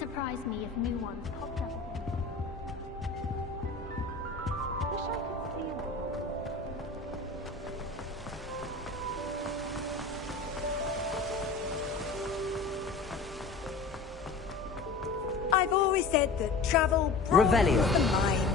surprise me if new ones popped up again. Wish I could see them. I've always said that travel broadens the mind.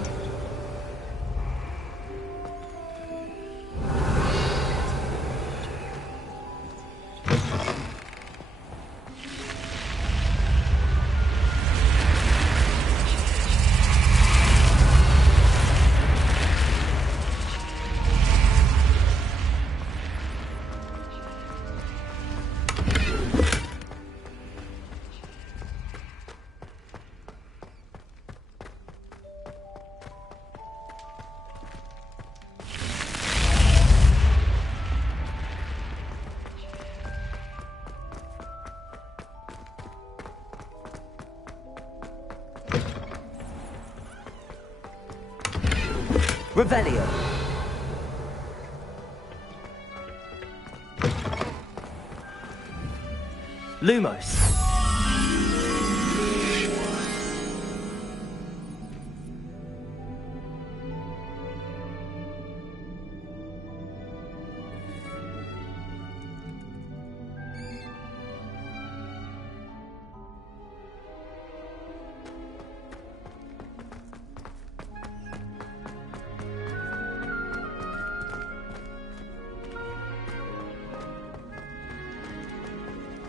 Revelio. Lumos.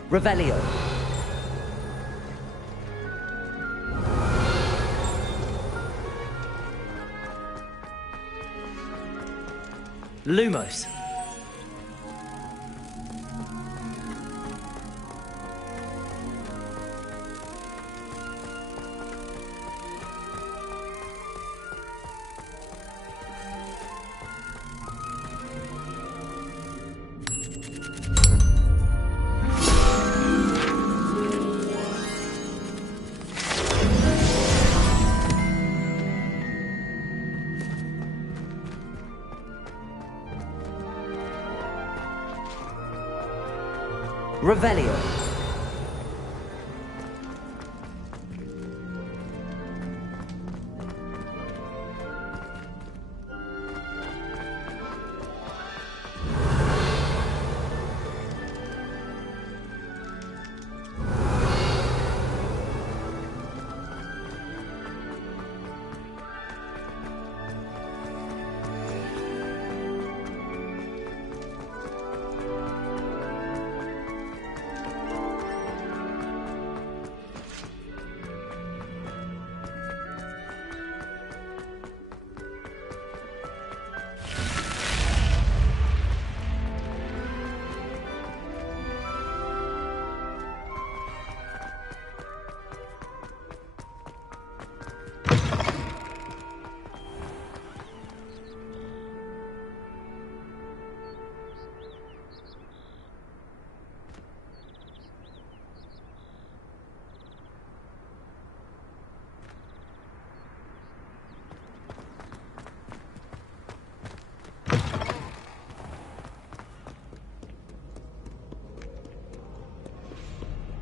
Revelio. Lumos. Revelio.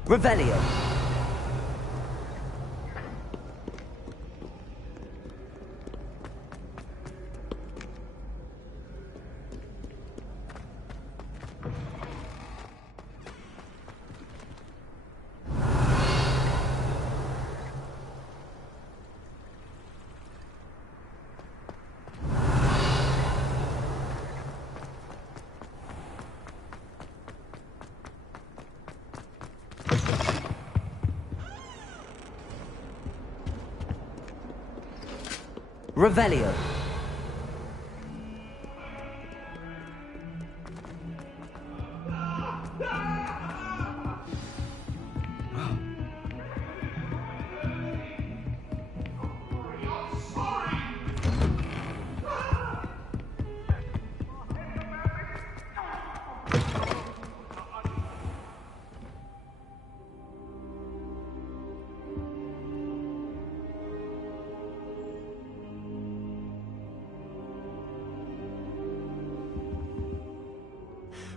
Revelio. Revelio.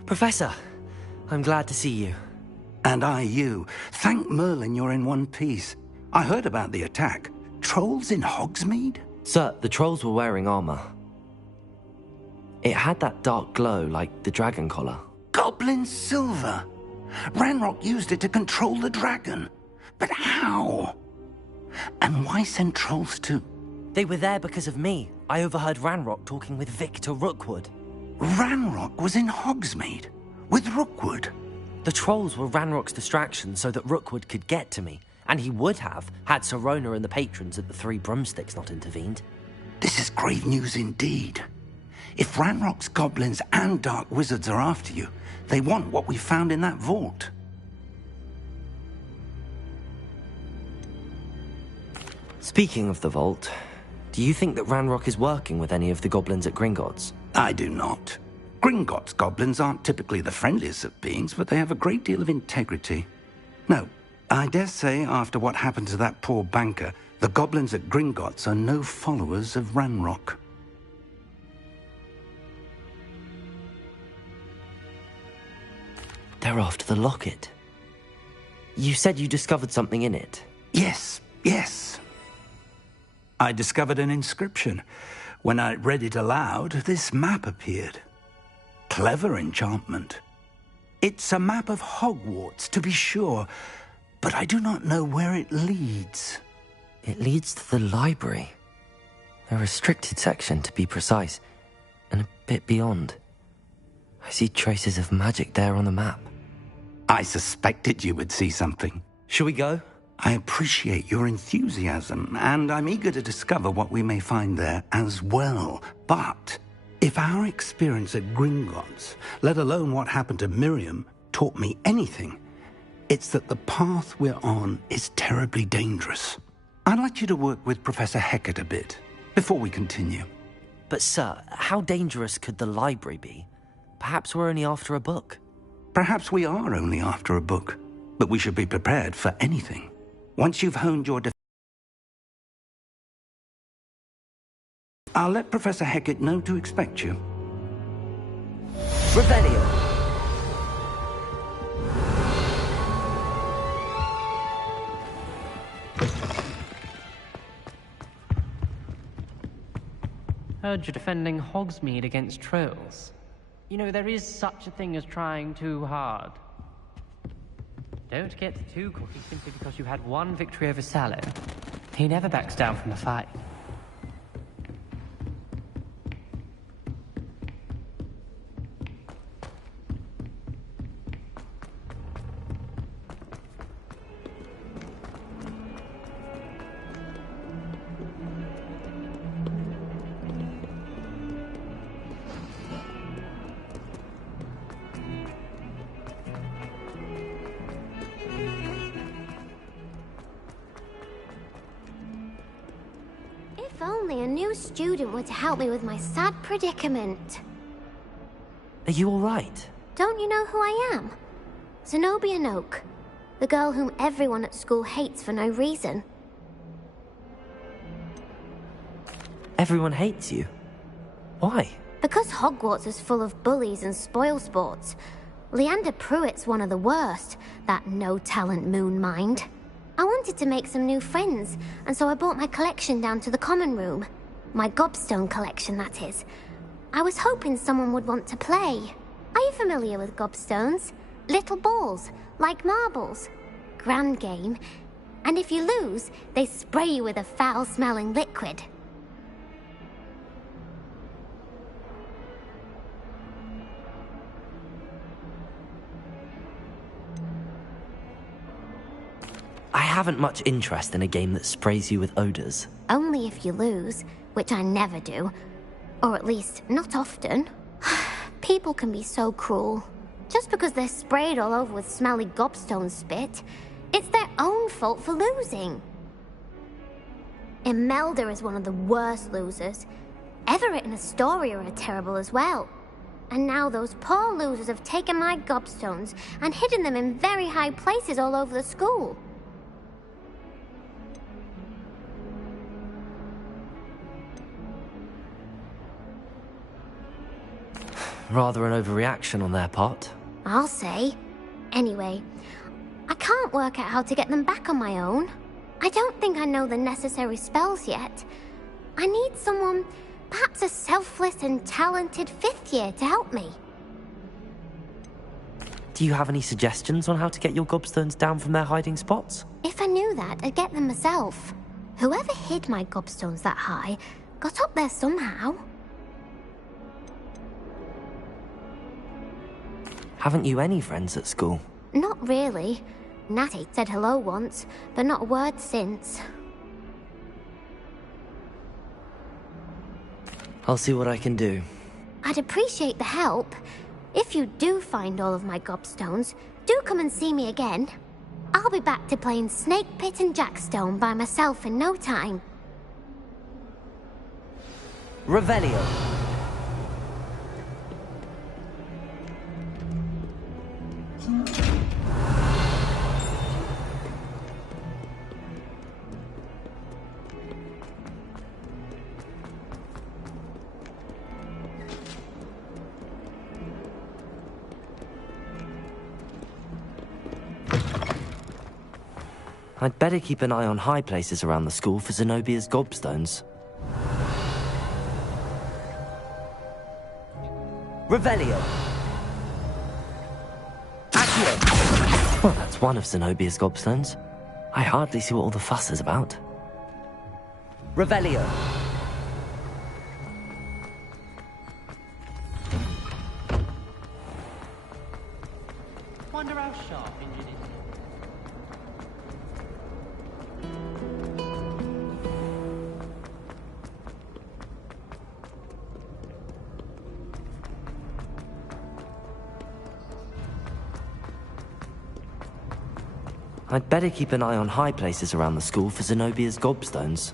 Professor, I'm glad to see you. And I you. Thank Merlin you're in one piece. I heard about the attack. Trolls in Hogsmeade? Sir, the trolls were wearing armor. It had that dark glow like the dragon collar. Goblin silver! Ranrock used it to control the dragon. But how? And why send trolls too? They were there because of me. I overheard Ranrock talking with Victor Rookwood. Ranrock was in Hogsmeade? With Rookwood? The trolls were Ranrock's distraction so that Rookwood could get to me. And he would have, had Sirona and the patrons at the Three Broomsticks not intervened. This is grave news indeed. If Ranrock's goblins and dark wizards are after you, they want what we found in that vault. Speaking of the vault, do you think that Ranrock is working with any of the goblins at Gringotts? I do not. Gringotts goblins aren't typically the friendliest of beings, but they have a great deal of integrity. No, I dare say after what happened to that poor banker, the goblins at Gringotts are no followers of Ranrock. They're after the locket. You said you discovered something in it. Yes. I discovered an inscription. When I read it aloud, this map appeared. Clever enchantment. It's a map of Hogwarts, to be sure, but I do not know where it leads. It leads to the library. A restricted section, to be precise, and a bit beyond. I see traces of magic there on the map. I suspected you would see something. Shall we go? I appreciate your enthusiasm, and I'm eager to discover what we may find there as well. But if our experience at Gringotts, let alone what happened to Miriam, taught me anything, it's that the path we're on is terribly dangerous. I'd like you to work with Professor Hecat a bit before we continue. But sir, how dangerous could the library be? Perhaps we're only after a book. Perhaps we are only after a book, but we should be prepared for anything. Once you've honed your I'll let Professor Hecat know to expect you. Revelio. Heard you're defending Hogsmeade against trolls. You know, there is such a thing as trying too hard. Don't get too cocky simply because you had one victory over Sallow. He never backs down from a fight. If only a new student were to help me with my sad predicament. Are you all right? Don't you know who I am? Zenobia Noak, the girl whom everyone at school hates for no reason. Everyone hates you. Why? Because Hogwarts is full of bullies and spoilsports. Leander Pruitt's one of the worst, that no-talent moon mind. I wanted to make some new friends, and so I brought my collection down to the common room. My gobstone collection, that is. I was hoping someone would want to play. Are you familiar with gobstones? Little balls, like marbles. Grand game. And if you lose, they spray you with a foul-smelling liquid. I haven't much interest in a game that sprays you with odors. Only if you lose, which I never do. Or at least, not often. People can be so cruel. Just because they're sprayed all over with smelly gobstone spit, it's their own fault for losing. Imelda is one of the worst losers. Everett and Astoria are terrible as well. And now those poor losers have taken my gobstones and hidden them in very high places all over the school. Rather an overreaction on their part. I'll say. Anyway, I can't work out how to get them back on my own. I don't think I know the necessary spells yet. I need someone, perhaps a selfless and talented 5th year to help me. Do you have any suggestions on how to get your gobstones down from their hiding spots? If I knew that, I'd get them myself. Whoever hid my gobstones that high got up there somehow. Haven't you any friends at school? Not really. Natty said hello once, but not a word since. I'll see what I can do. I'd appreciate the help. If you do find all of my gobstones, do come and see me again. I'll be back to playing Snake Pit and Jackstone by myself in no time. Revelio. I'd better keep an eye on high places around the school for Zenobia's gobstones. Revelio! Accio! Well, that's one of Zenobia's gobstones. I hardly see what all the fuss is about. Revelio! Wonder how sharp Injun is. I'd better keep an eye on high places around the school for Zenobia's gobstones.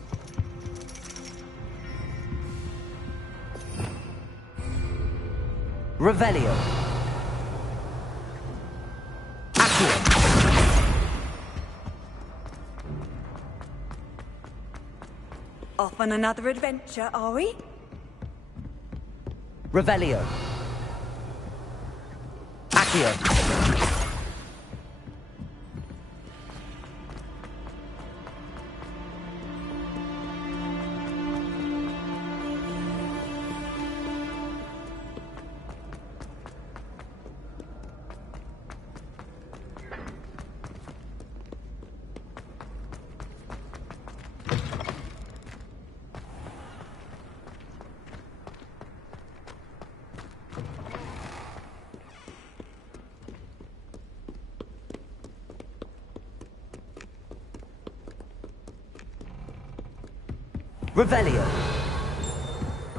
Revelio! Accio! Off on another adventure, are we? Revelio! Accio! Revelio!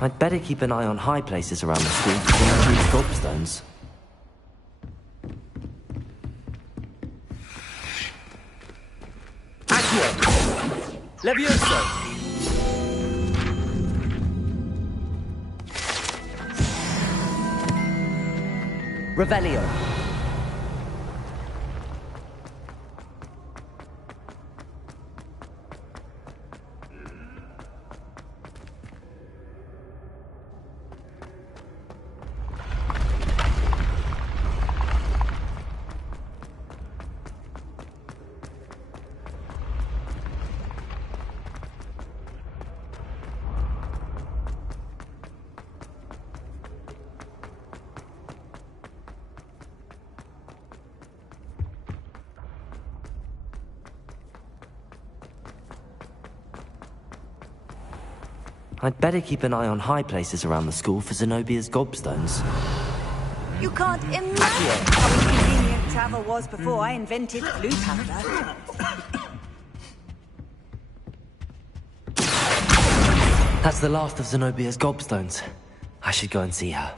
I'd better keep an eye on high places around the school for Zenobia's gobstones. Accio! Levioso! Revelio! I'd better keep an eye on high places around the school for Zenobia's gobstones. You can't imagine how inconvenient travel was before I invented blue powder. That's the last of Zenobia's gobstones. I should go and see her.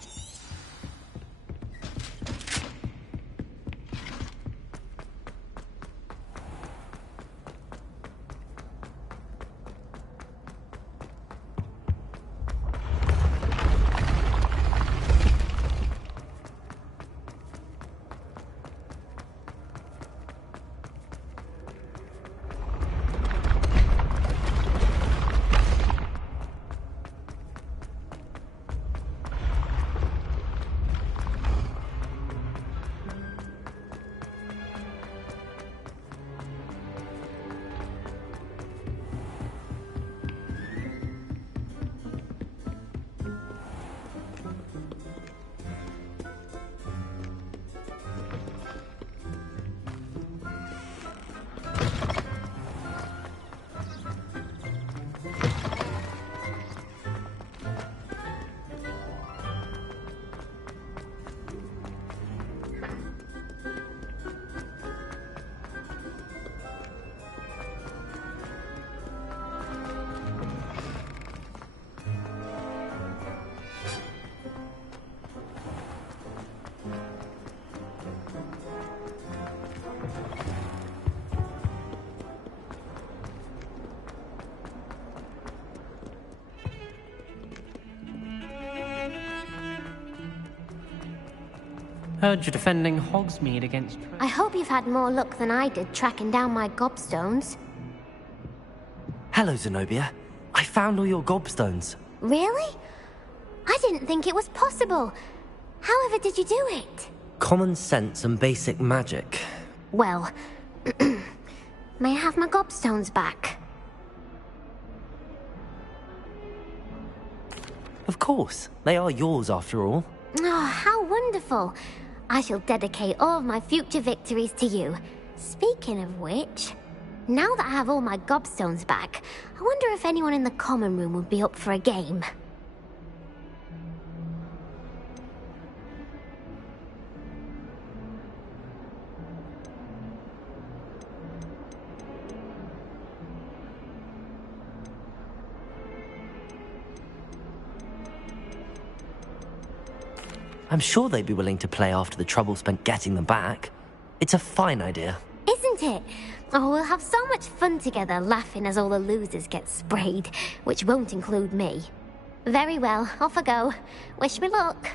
Heard you're defending Hogsmeade against... I hope you've had more luck than I did tracking down my gobstones. Hello, Zenobia. I found all your gobstones. Really? I didn't think it was possible. However did you do it? Common sense and basic magic. Well, may I have my gobstones back? Of course. They are yours, after all. Oh, how wonderful. I shall dedicate all of my future victories to you. Speaking of which, now that I have all my gobstones back, I wonder if anyone in the common room would be up for a game. I'm sure they'd be willing to play after the trouble spent getting them back. It's a fine idea. Isn't it? Oh, we'll have so much fun together laughing as all the losers get sprayed, which won't include me. Very well, off I go. Wish me luck.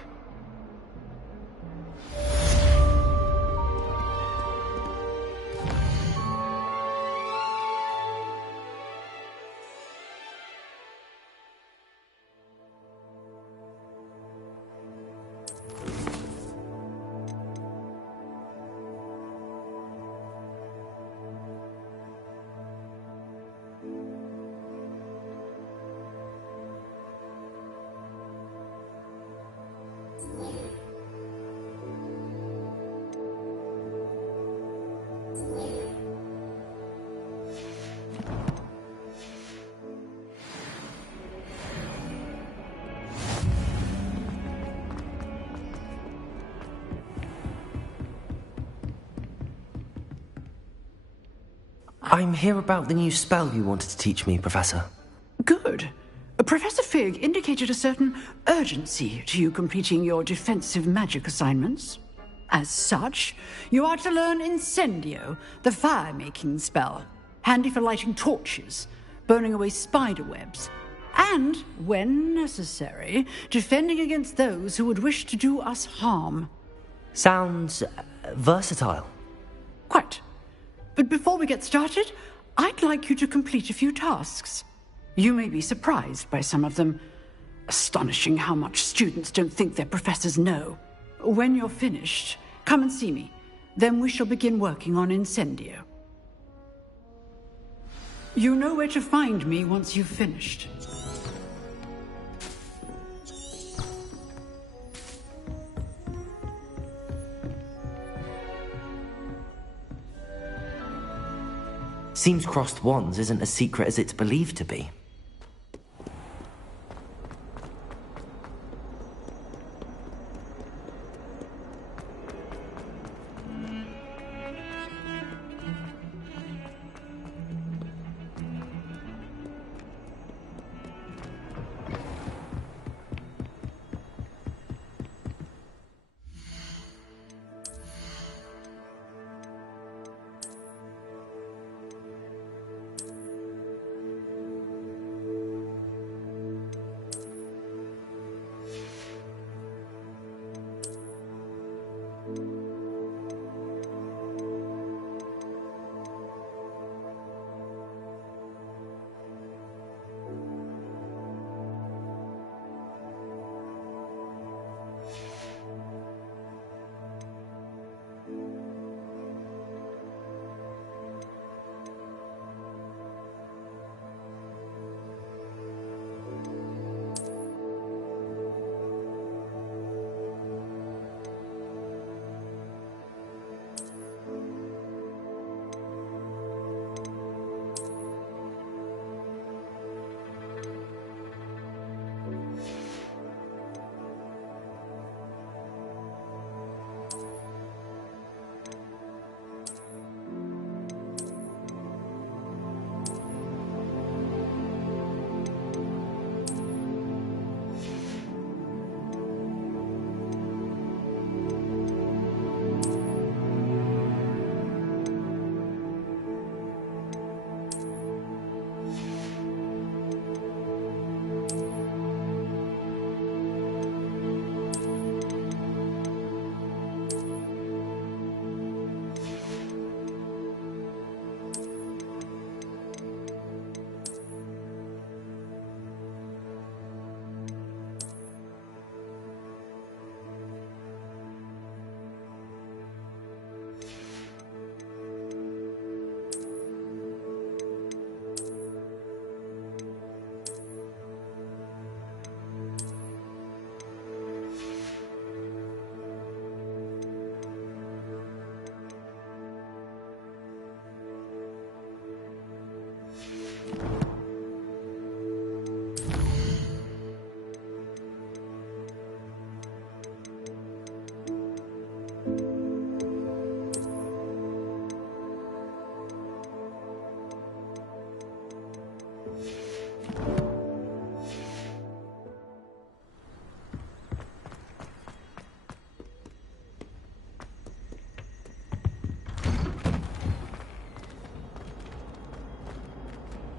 I'm here about the new spell you wanted to teach me, Professor. Good. Professor Fig indicated a certain urgency to you completing your defensive magic assignments. As such, you are to learn Incendio, the fire-making spell, handy for lighting torches, burning away spider webs, and, when necessary, defending against those who would wish to do us harm. Sounds versatile. Quite. But before we get started, I'd like you to complete a few tasks. You may be surprised by some of them. Astonishing how much students don't think their professors know. When you're finished, come and see me. Then we shall begin working on Incendio. You know where to find me once you've finished. Seems crossed wands isn't as secret as it's believed to be.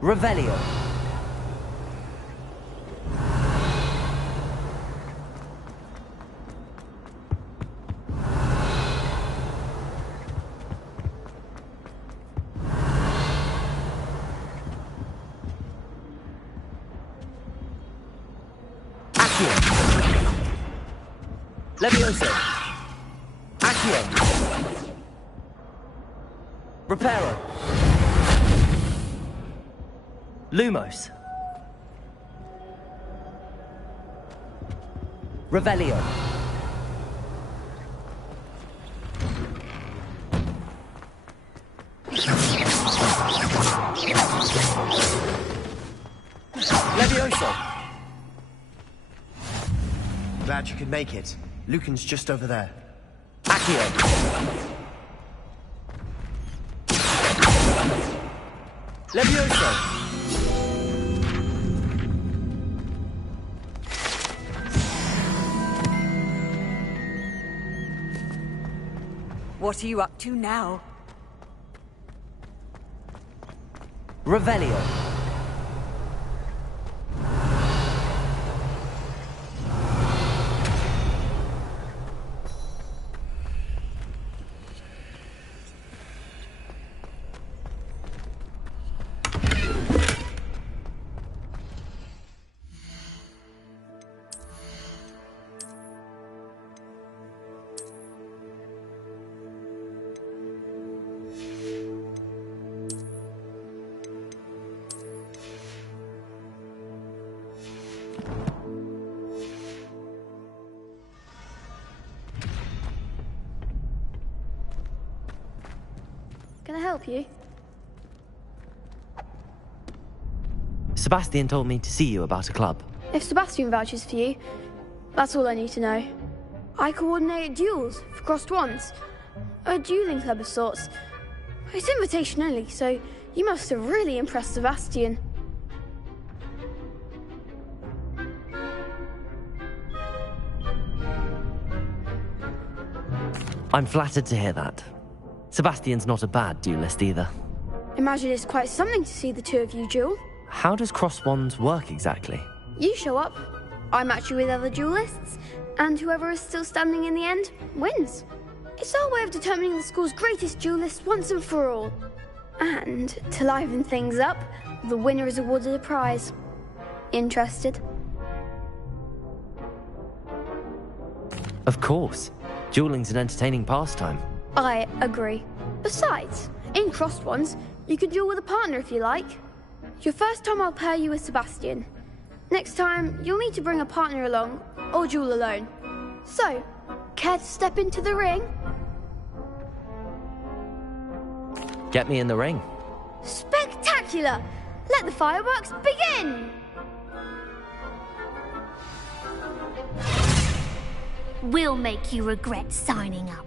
Revelio. Levioso. Accio. Reparo. Lumos. Revelio. Levioso. Glad you could make it. Lucan's just over there. Accio. Levioso. What are you up to now? Revelio. Can I help you? Sebastian told me to see you about a club. If Sebastian vouches for you, that's all I need to know. I coordinate duels for crossed wands. A dueling club of sorts. It's invitation only, so you must have really impressed Sebastian. I'm flattered to hear that. Sebastian's not a bad duelist either. Imagine it's quite something to see the two of you duel. How does cross wands work exactly? You show up, I match you with other duelists, and whoever is still standing in the end wins. It's our way of determining the school's greatest duelist once and for all. And to liven things up, the winner is awarded a prize. Interested? Of course. Dueling's an entertaining pastime. I agree. Besides, in crossed ones, you can duel with a partner if you like. Your first time I'll pair you with Sebastian. Next time, you'll need to bring a partner along, or duel alone. So, care to step into the ring? Get me in the ring. Spectacular! Let the fireworks begin! We'll make you regret signing up.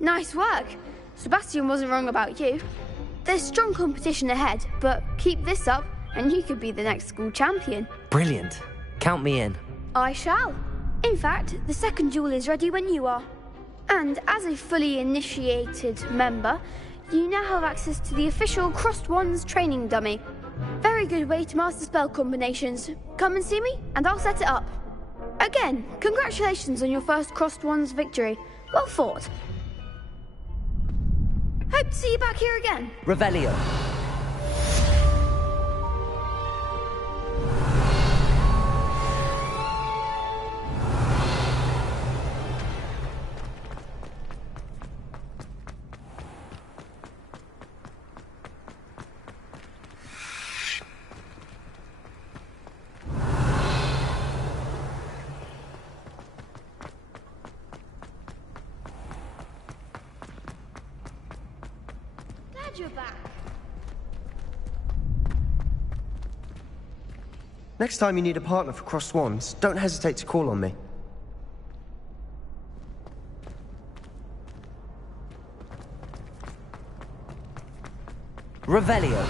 Nice work. Sebastian wasn't wrong about you. There's strong competition ahead, but keep this up and you could be the next school champion. Brilliant. Count me in. I shall. In fact, the second duel is ready when you are. And as a fully initiated member, you now have access to the official Crossed Wands training dummy. Very good way to master spell combinations. Come and see me, and I'll set it up. Again, congratulations on your first Crossed Wands victory. Well fought. Hope to see you back here again. Revelio. Glad you're back. Next time you need a partner for Crossed Wands, don't hesitate to call on me. Revelio.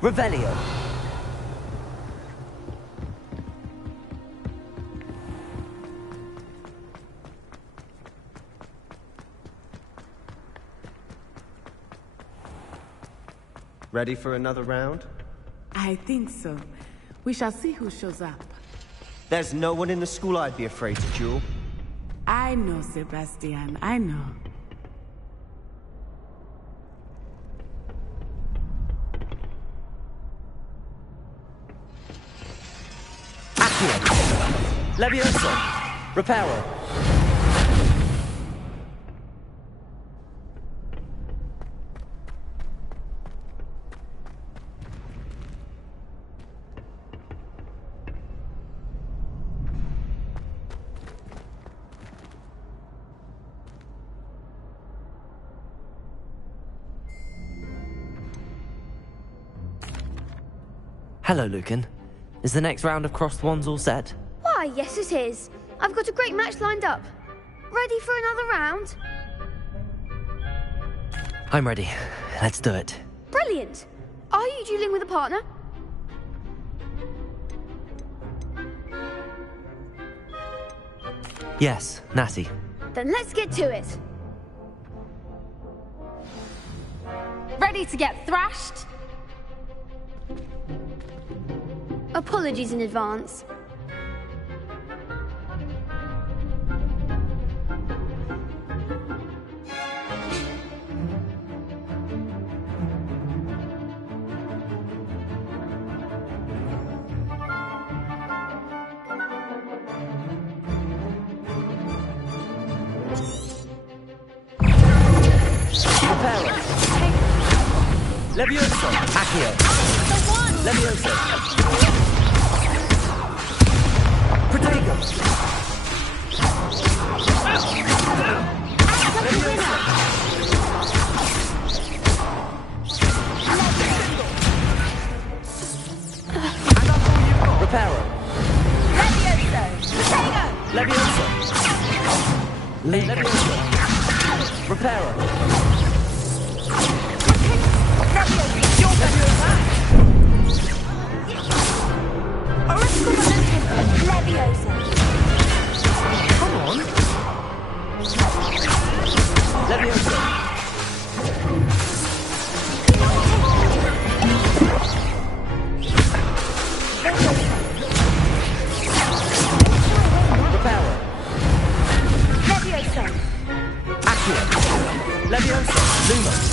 Revelio. Ready for another round? I think so. We shall see who shows up. There's no one in the school I'd be afraid to duel. I know, Sebastian, I know. Levioso. Reparo. Hello, Lucan. Is the next round of Crossed Wands all set? Why, yes it is. I've got a great match lined up. Ready for another round? I'm ready. Let's do it. Brilliant. Are you dueling with a partner? Yes, Natty. Then let's get to it. Ready to get thrashed? Apologies in advance. Levioso. Accio. Levioso. Protego. Reparo. Levioso. Levioso. Reparo. Come on. Levioso. Reparo. Levioso. Accio. Levioso. Lumos.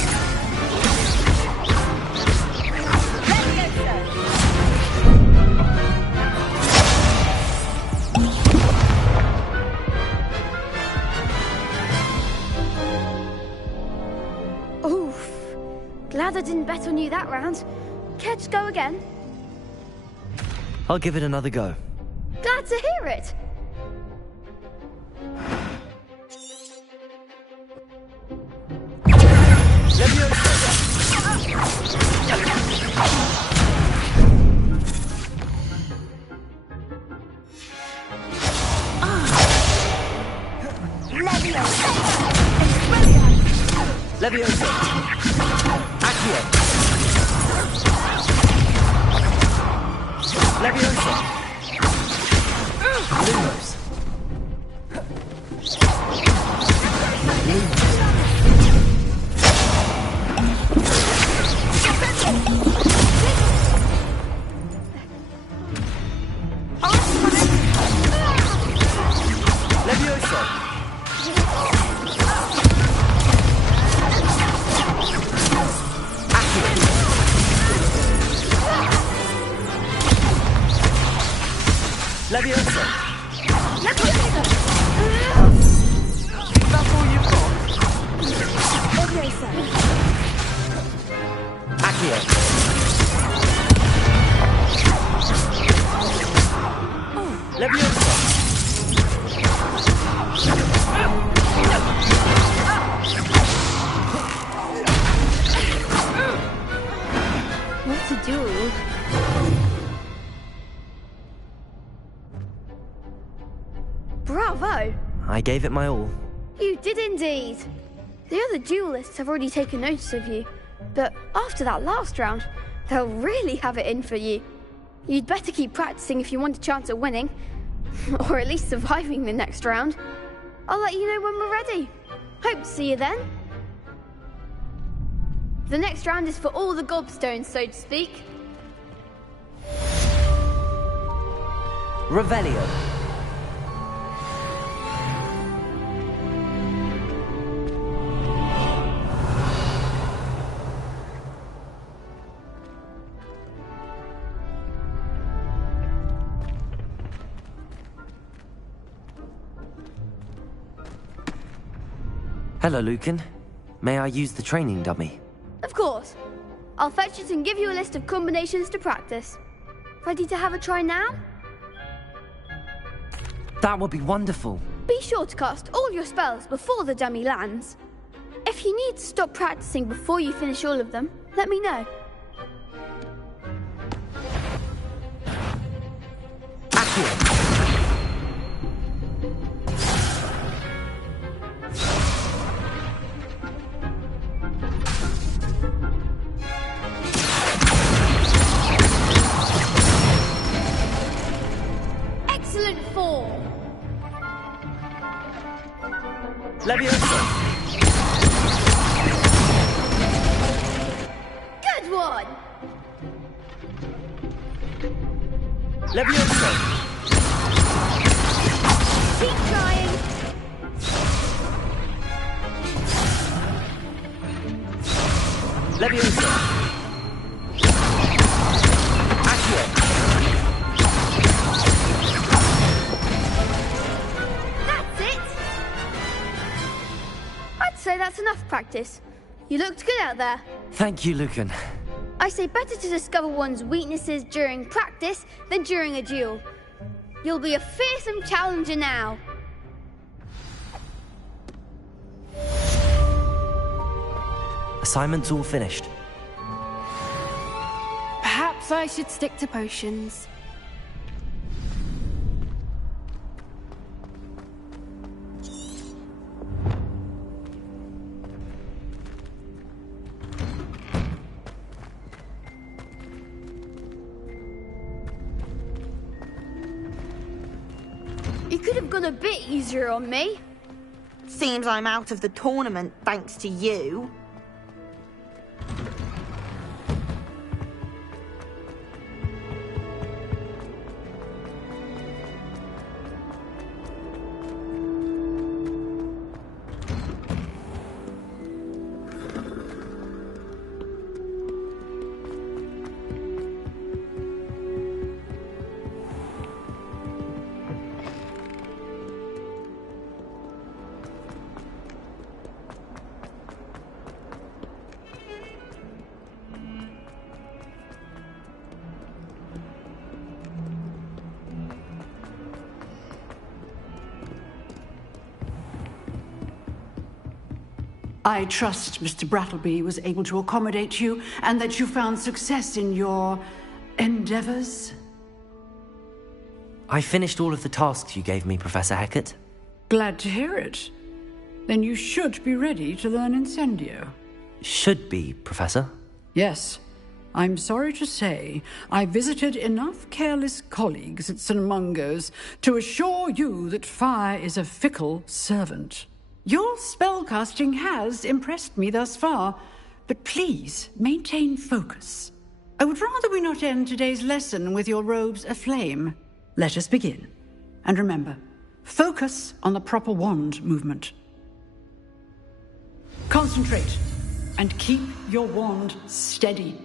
Glad I didn't bet on you that round. Care to go again? I'll give it another go. Glad to hear it. Levioso. Accio. Levioso. Lumos. Leviosa! Leviosa! That's all you've got? Leviosa! Accio! Leviosa! What to do? Bravo! I gave it my all. You did indeed. The other duelists have already taken notice of you, but after that last round, they'll really have it in for you. You'd better keep practicing if you want a chance at winning, or at least surviving the next round. I'll let you know when we're ready. Hope to see you then. The next round is for all the gobstones, so to speak. Revelio. Hello, Lucan. May I use the training dummy? Of course. I'll fetch it and give you a list of combinations to practice. Ready to have a try now? That would be wonderful. Be sure to cast all your spells before the dummy lands. If you need to stop practicing before you finish all of them, let me know. Accio. Excellent form. Leviosa! Good one. Leviosa! Keep trying. Leviosa! Accio! That's it. I'd say that's enough practice. You looked good out there. Thank you, Lucan. I say better to discover one's weaknesses during practice than during a duel. You'll be a fearsome challenger now. Assignment's all finished. Perhaps I should stick to potions. You could have gone a bit easier on me. Seems I'm out of the tournament thanks to you. I trust Mr. Brattleby was able to accommodate you and that you found success in your endeavors. I finished all of the tasks you gave me, Professor Hecat. Glad to hear it. Then you should be ready to learn Incendio. Should be, Professor. Yes. I'm sorry to say, I visited enough careless colleagues at St. Mungo's to assure you that fire is a fickle servant. Your spellcasting has impressed me thus far, but please maintain focus. I would rather we not end today's lesson with your robes aflame. Let us begin. And remember, focus on the proper wand movement. Concentrate, and keep your wand steady.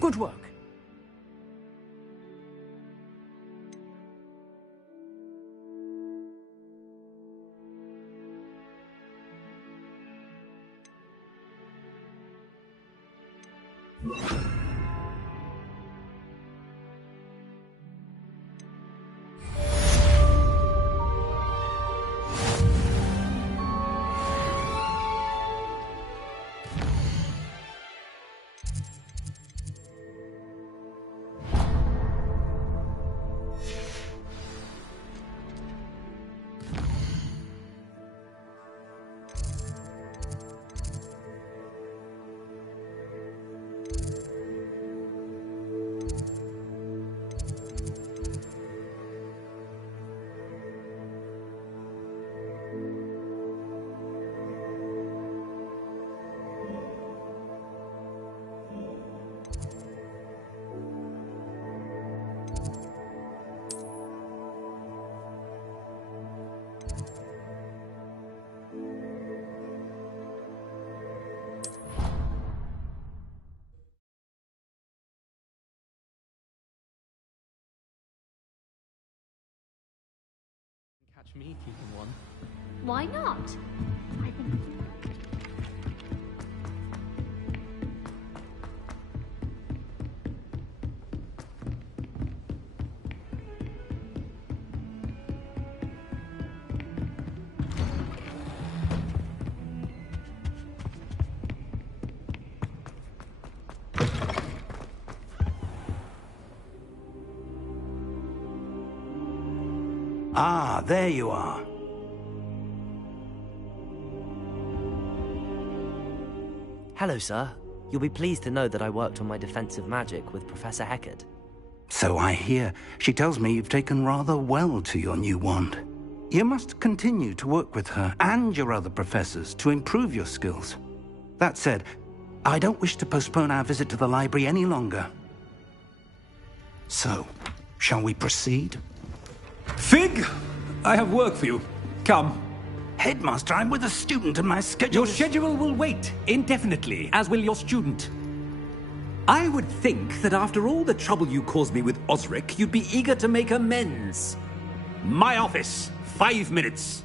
Good work. Catch me keeping one. Why not? I think... Ah, there you are. Hello, sir. You'll be pleased to know that I worked on my defensive magic with Professor Heckard. So I hear. She tells me you've taken rather well to your new wand. You must continue to work with her and your other professors to improve your skills. That said, I don't wish to postpone our visit to the library any longer. So, shall we proceed? Fig! I have work for you. Come. Headmaster, I'm with a student and my schedule... Your schedule will wait indefinitely, as will your student. I would think that after all the trouble you caused me with Osric, you'd be eager to make amends. My office. 5 minutes.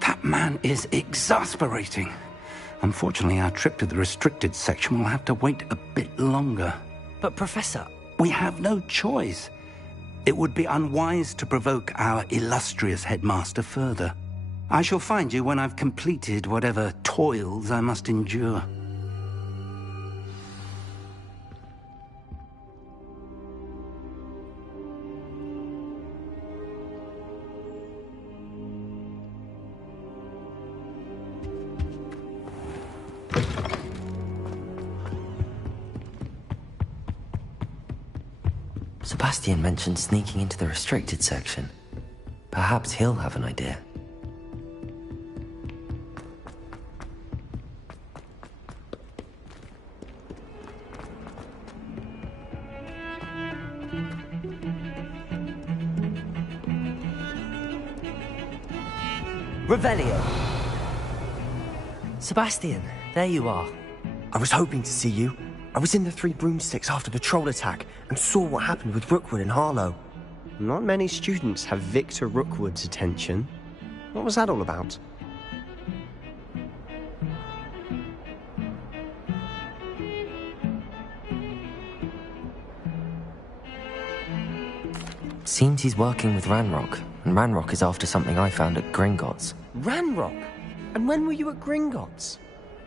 That man is exasperating. Unfortunately, our trip to the restricted section will have to wait a bit longer. But, Professor... We have no choice. It would be unwise to provoke our illustrious headmaster further. I shall find you when I've completed whatever toils I must endure. Sebastian mentioned sneaking into the restricted section. Perhaps he'll have an idea. Revelio! Sebastian, there you are. I was hoping to see you. I was in the Three Broomsticks after the troll attack and saw what happened with Rookwood and Harlow. Not many students have Victor Rookwood's attention. What was that all about? Seems he's working with Ranrock, and Ranrock is after something I found at Gringotts. Ranrock? And when were you at Gringotts?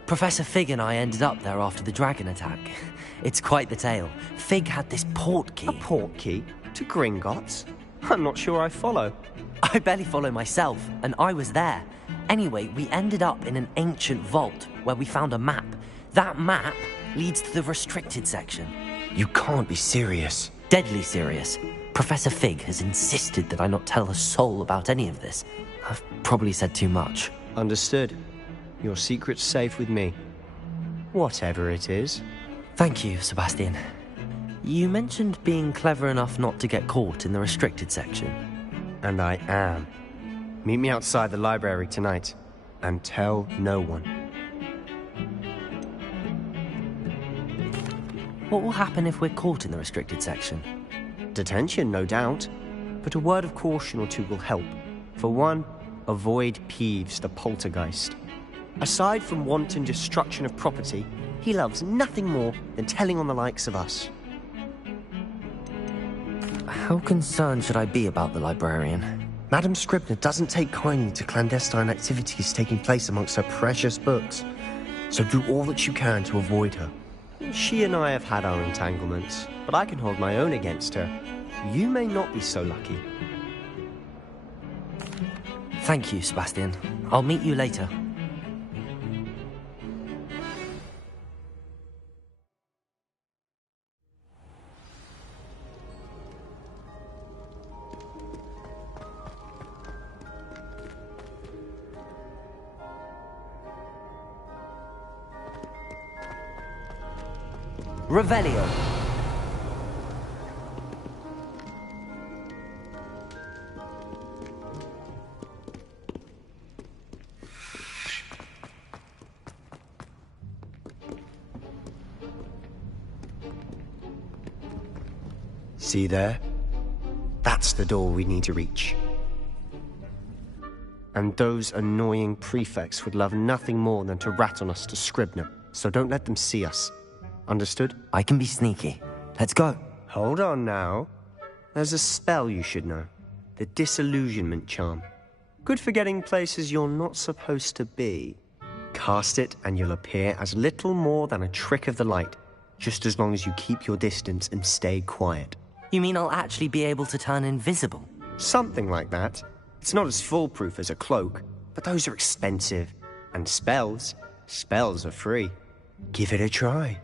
Professor Fig and I ended up there after the dragon attack. It's quite the tale. Fig had this port key. A port key? To Gringotts? I'm not sure I follow. I barely follow myself, and I was there. Anyway, we ended up in an ancient vault where we found a map. That map leads to the restricted section. You can't be serious. Deadly serious. Professor Fig has insisted that I not tell a soul about any of this. I've probably said too much. Understood. Your secret's safe with me. Whatever it is. Thank you, Sebastian. You mentioned being clever enough not to get caught in the restricted section. And I am. Meet me outside the library tonight. And tell no one. What will happen if we're caught in the restricted section? Detention, no doubt. But a word of caution or two will help. For one, avoid Peeves, the poltergeist. Aside from wanton destruction of property, he loves nothing more than telling on the likes of us. How concerned should I be about the librarian? Madam Scribner doesn't take kindly to clandestine activities taking place amongst her precious books, so do all that you can to avoid her. She and I have had our entanglements, but I can hold my own against her. You may not be so lucky. Thank you, Sebastian. I'll meet you later. Revelio. See there? That's the door we need to reach. And those annoying prefects would love nothing more than to rat on us to Scribner, so don't let them see us. Understood? I can be sneaky. Let's go. Hold on now. There's a spell you should know. The disillusionment charm. Good for getting places you're not supposed to be. Cast it and you'll appear as little more than a trick of the light, just as long as you keep your distance and stay quiet. You mean I'll actually be able to turn invisible? Something like that. It's not as foolproof as a cloak, but those are expensive. And spells are free. Give it a try.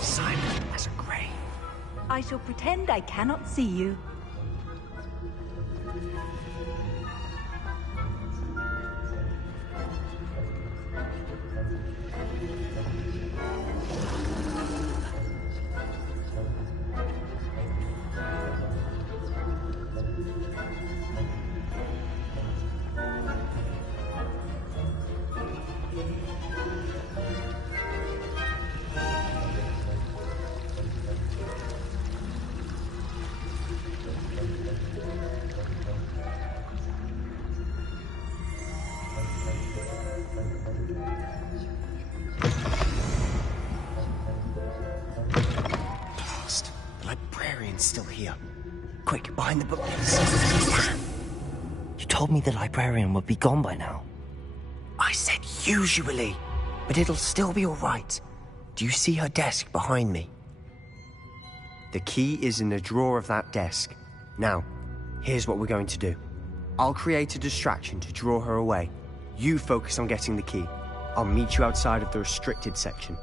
Silent as a grave. I shall pretend I cannot see you. Still here. Quick, behind the bookcase. You told me the librarian would be gone by now. I said usually, but it'll still be all right. Do you see her desk behind me? The key is in the drawer of that desk. Now, here's what we're going to do. I'll create a distraction to draw her away. You focus on getting the key. I'll meet you outside of the restricted section.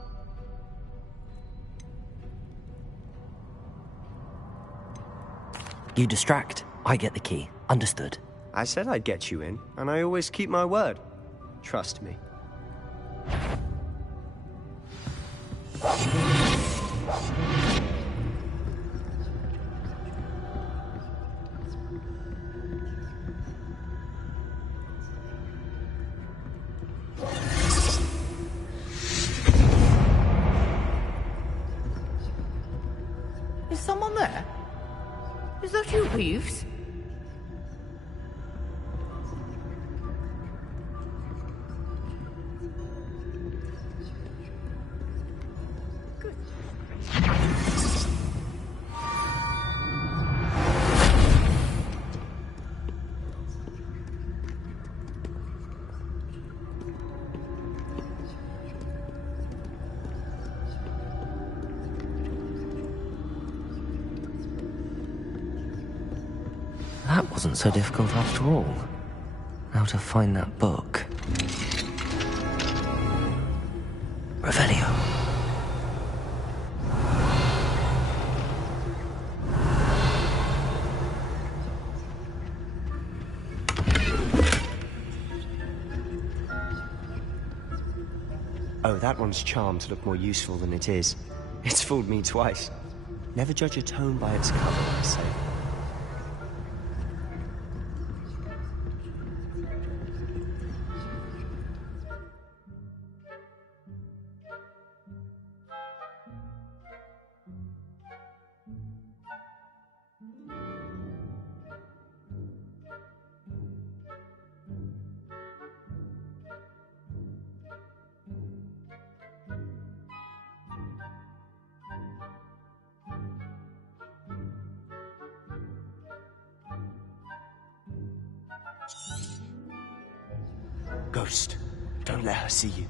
You distract, I get the key. Understood. I said I'd get you in, and I always keep my word. Trust me. Is someone there? Is that you, Peeves? That wasn't so difficult after all. Now to find that book. Revelio. Oh, that one's charmed to look more useful than it is. It's fooled me twice. Never judge a tome by its cover, I say. Ghost, don't let her see you.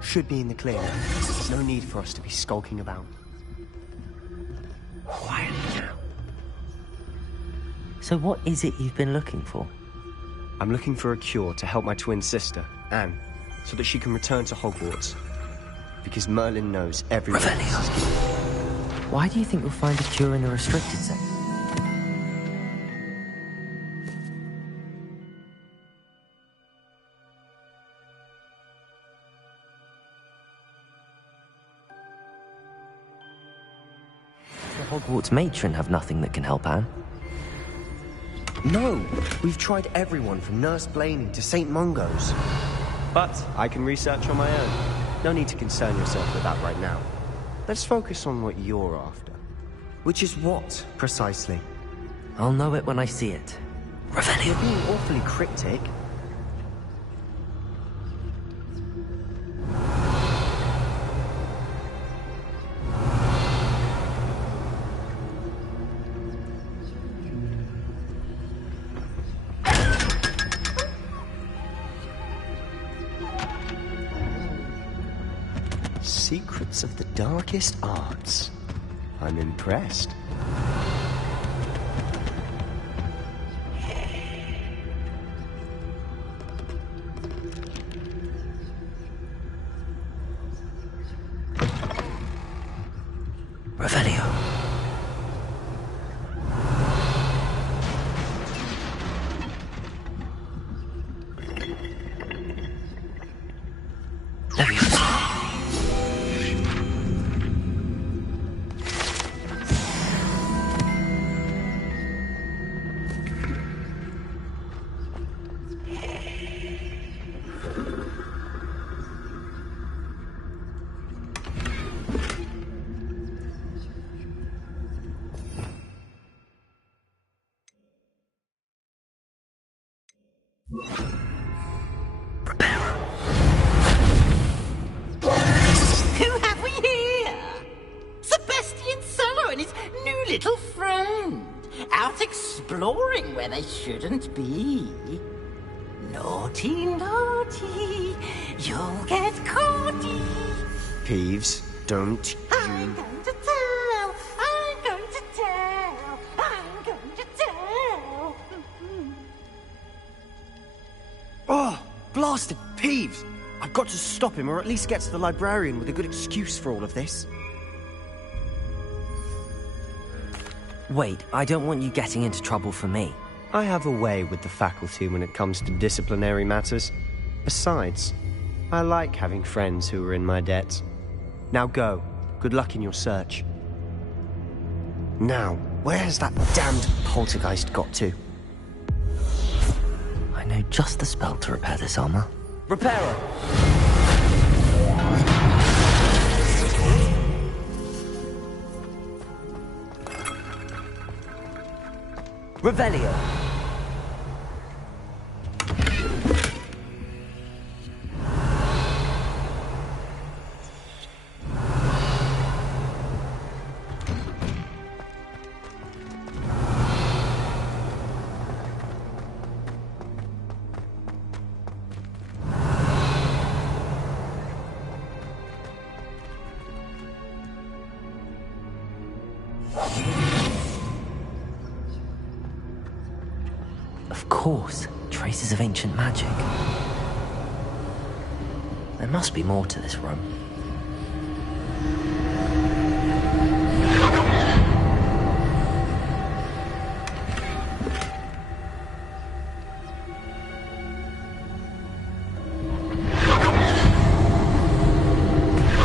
Should be in the clear. There's no need for us to be skulking about. Quietly now. So what is it you've been looking for? I'm looking for a cure to help my twin sister, Anne, so that she can return to Hogwarts. Because Merlin knows everyone. Why do you think you'll find a cure in the restricted section? Hogwarts matron have nothing that can help Anne? No! We've tried everyone from Nurse Blaney to St. Mungo's. But I can research on my own. No need to concern yourself with that right now. Let's focus on what you're after. Which is what, precisely? I'll know it when I see it. Revelio. You're being awfully cryptic. Secrets of the darkest arts. I'm impressed. Revelio. Who have we here? Sebastian Sallow and his new little friend. Out exploring where they shouldn't be. Naughty, naughty. You'll get caughty. Peeves, don't I'm going to tell. I'm going to tell. I'm going to tell. Oh, blasted Peeves! I've got to stop him, or at least get to the librarian with a good excuse for all of this. Wait, I don't want you getting into trouble for me. I have a way with the faculty when it comes to disciplinary matters. Besides, I like having friends who are in my debt. Now go. Good luck in your search. Now, where has that damned poltergeist got to? I know just the spell to repair this armor. Repairer! Revelio! Of course, traces of ancient magic. There must be more to this room.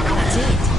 That's it.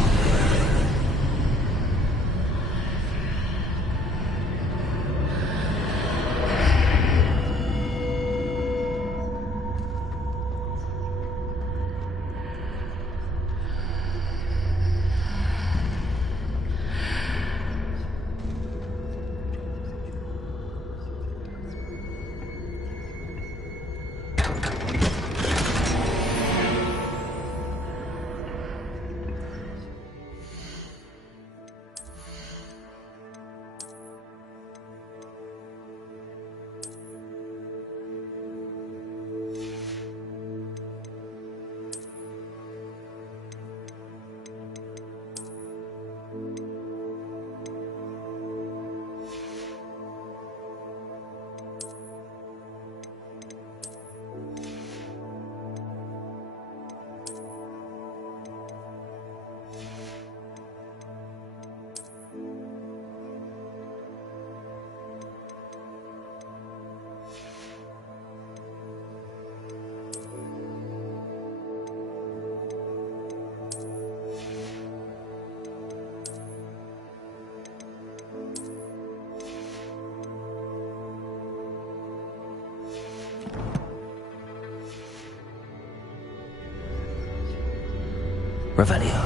Revelio.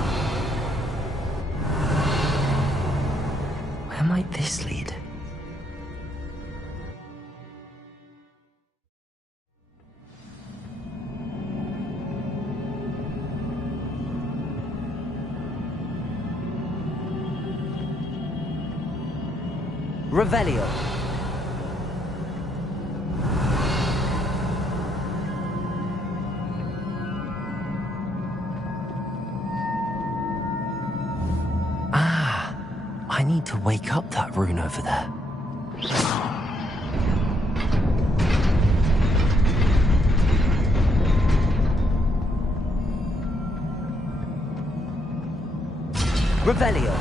Where might this lead? Revelio. I need to wake up that rune over there. Revelio.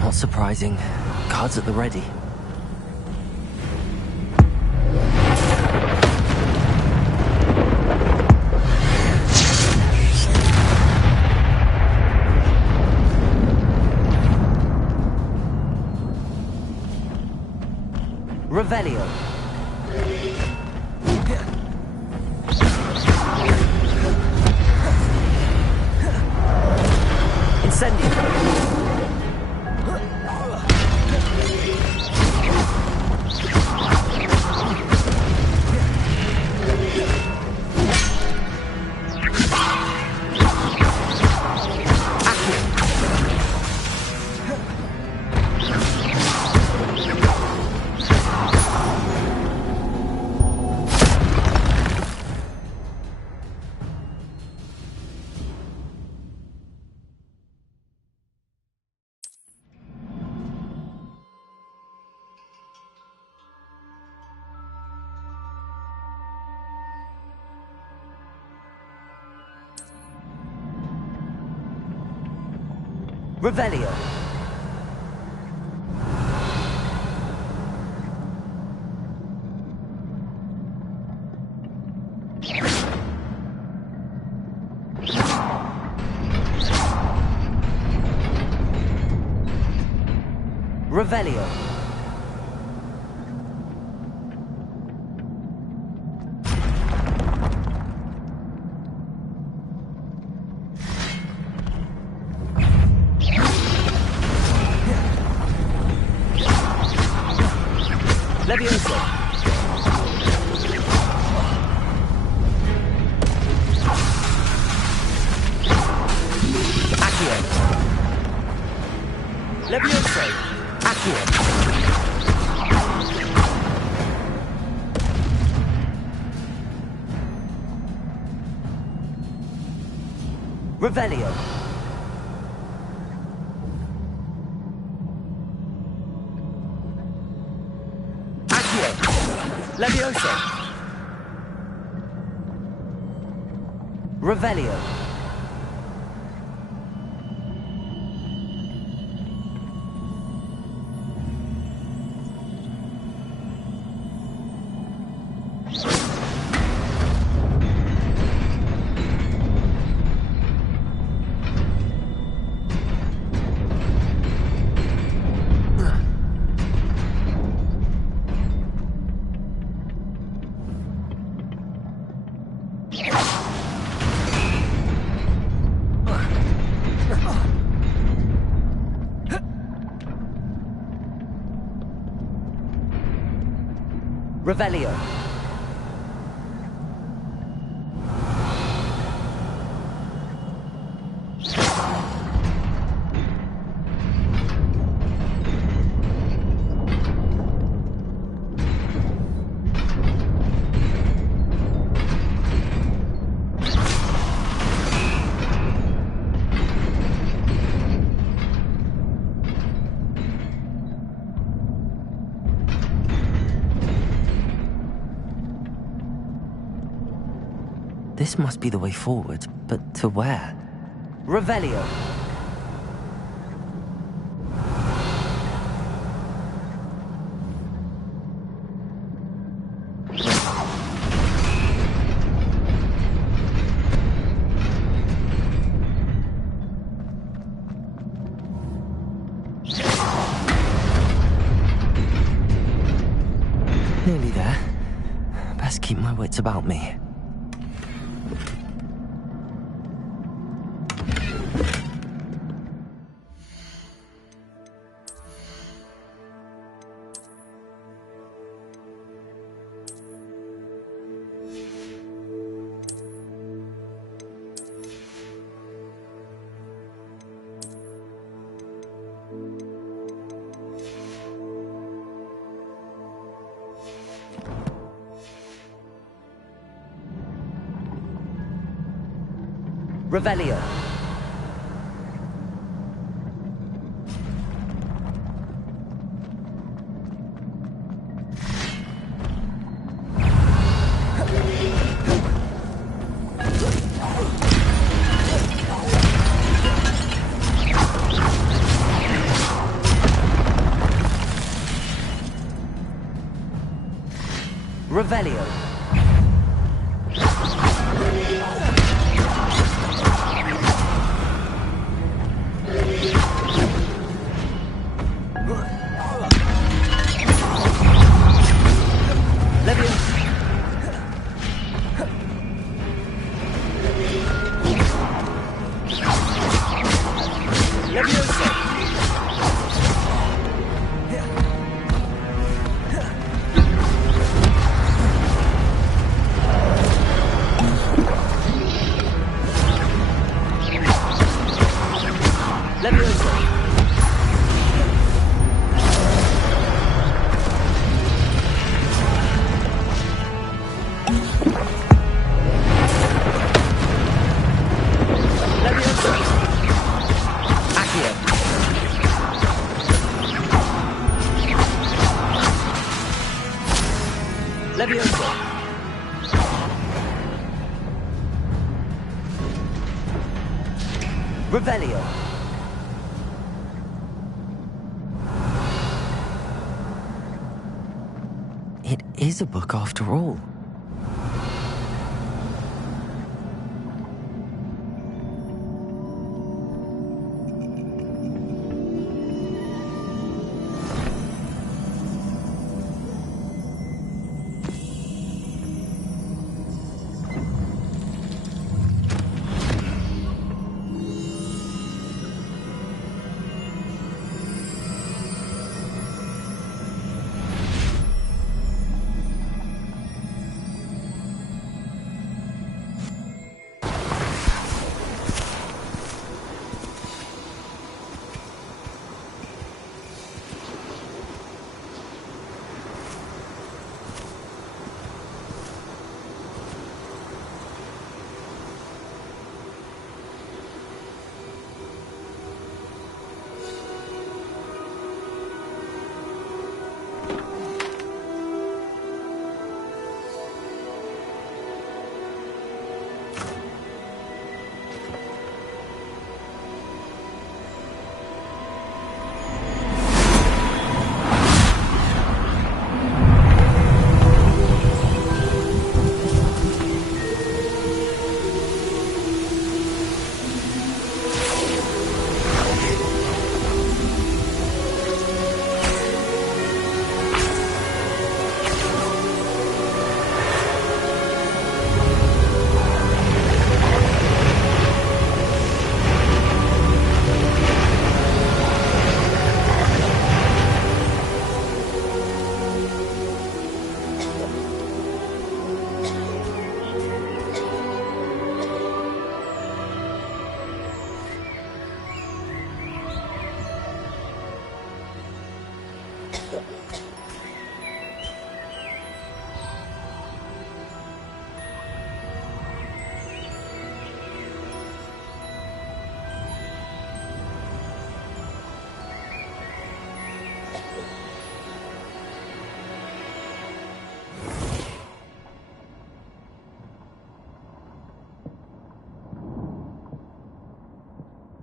Not surprising. Cards at the ready. Revelio. Incendio. Revelio. Revelio. Levioso. Accio. Levioso. Accio. Revelio. Levioso. Revelio. Revelio. This must be the way forward, but to where? Revelio. Nearly there. Best keep my wits about me. Revelio. Revelio. Levioso. Revelio. is a book after all.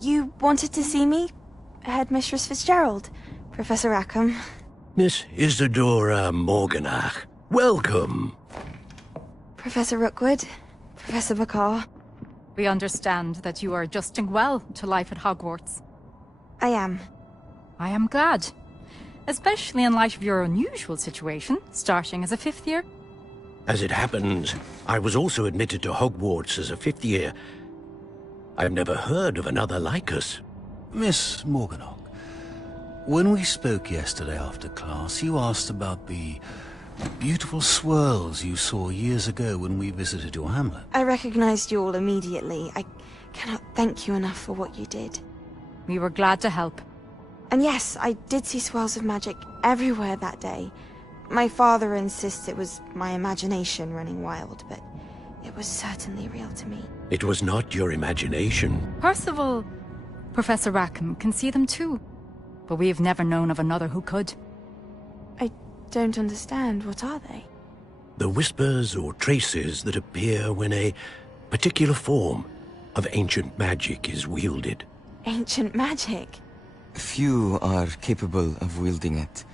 You wanted to see me? Headmistress Fitzgerald, Professor Rackham. Miss Isadora Morganach, welcome. Professor Rookwood, Professor McCaw. We understand that you are adjusting well to life at Hogwarts. I am. I am glad. Especially in light of your unusual situation, starting as a 5th year. As it happens, I was also admitted to Hogwarts as a 5th year. I've never heard of another like us. Miss Morganach, when we spoke yesterday after class, you asked about the beautiful swirls you saw years ago when we visited your hamlet. I recognized you all immediately. I cannot thank you enough for what you did. We were glad to help. And yes, I did see swirls of magic everywhere that day. My father insists it was my imagination running wild, but it was certainly real to me. It was not your imagination. Percival, Professor Rackham can see them too. But we have never known of another who could. I don't understand. What are they? The whispers or traces that appear when a particular form of ancient magic is wielded. Ancient magic? Few are capable of wielding it.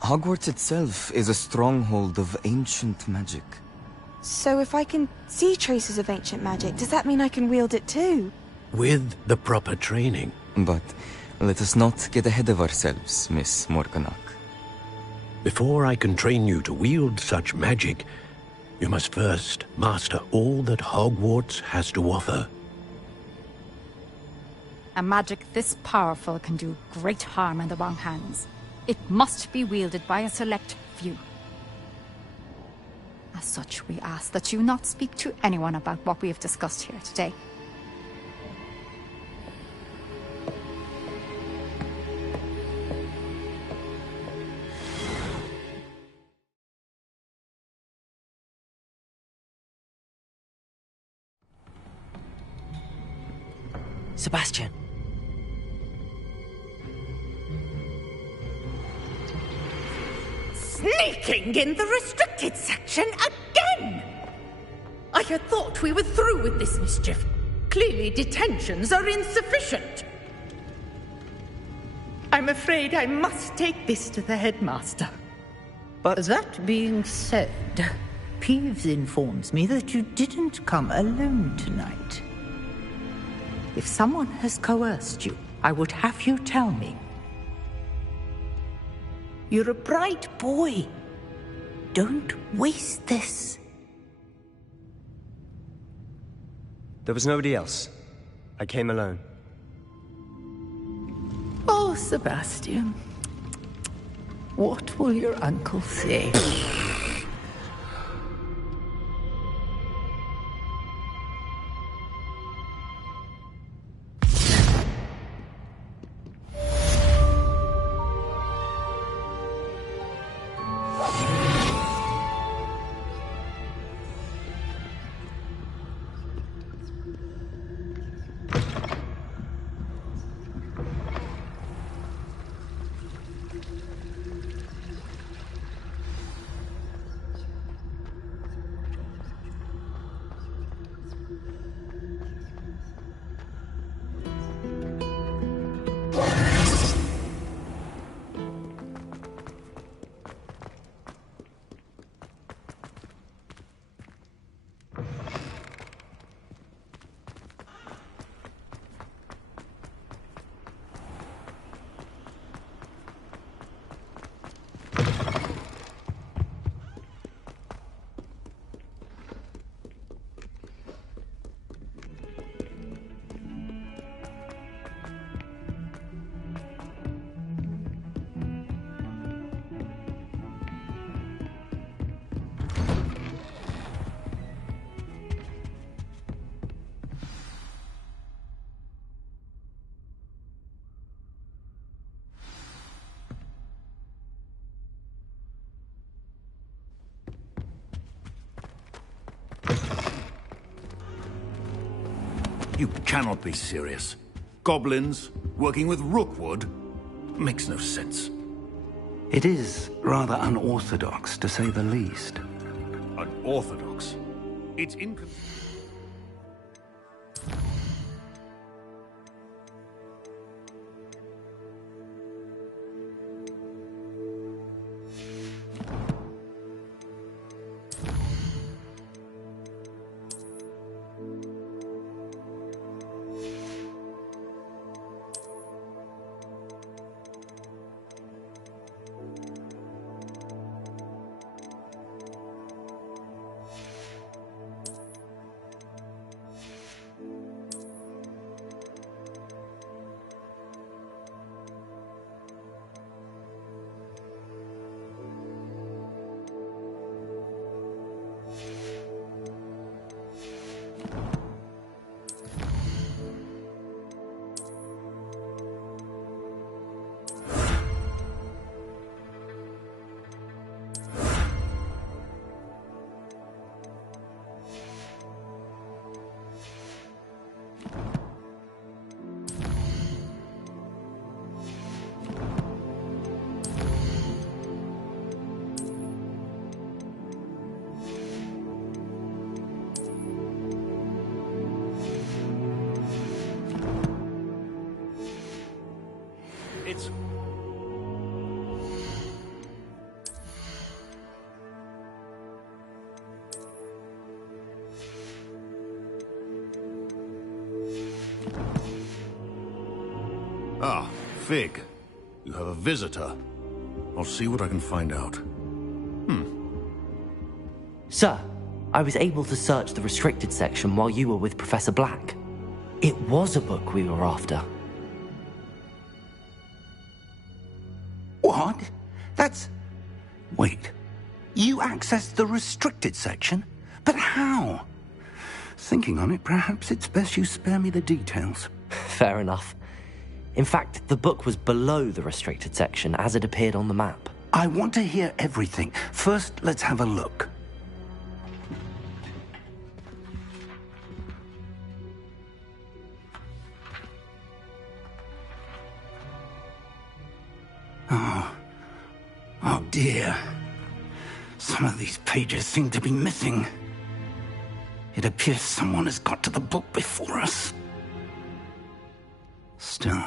Hogwarts itself is a stronghold of ancient magic. So if I can see traces of ancient magic, does that mean I can wield it too? With the proper training. But let us not get ahead of ourselves, Miss Morganach. Before I can train you to wield such magic, you must first master all that Hogwarts has to offer. A magic this powerful can do great harm in the wrong hands. It must be wielded by a select few. As such, we ask that you not speak to anyone about what we have discussed here today. Sebastian. Sneaking in the restricted section again! I had thought we were through with this mischief. Clearly detentions are insufficient. I'm afraid I must take this to the headmaster. But... That being said, Peeves informs me that you didn't come alone tonight. If someone has coerced you, I would have you tell me. You're a bright boy. Don't waste this. There was nobody else. I came alone. Oh, Sebastian. What will your uncle say? You cannot be serious. Goblins working with Rookwood? Makes no sense. It is rather unorthodox, to say the least. Unorthodox? It's inconsistent. Ah, Fig. You have a visitor. I'll see what I can find out. Sir, I was able to search the restricted section while you were with Professor Black. It was a book we were after. What? That's... Wait. You accessed the restricted section? But how? Thinking on it, perhaps it's best you spare me the details. Fair enough. In fact, the book was below the restricted section as it appeared on the map. I want to hear everything. First, let's have a look. Oh dear. Some of these pages seem to be missing. It appears someone has got to the book before us. Still,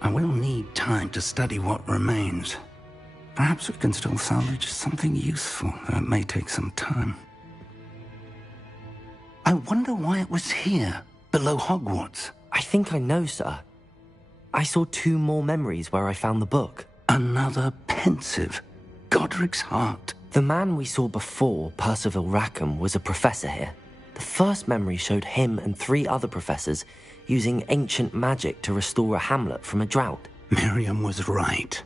I will need time to study what remains. Perhaps we can still salvage something useful, though it may take some time. I wonder why it was here, below Hogwarts. I think I know, sir. I saw 2 more memories where I found the book. Another pensive. Godric's heart. The man we saw before, Percival Rackham, was a professor here. The first memory showed him and 3 other professors using ancient magic to restore a hamlet from a drought. Miriam was right.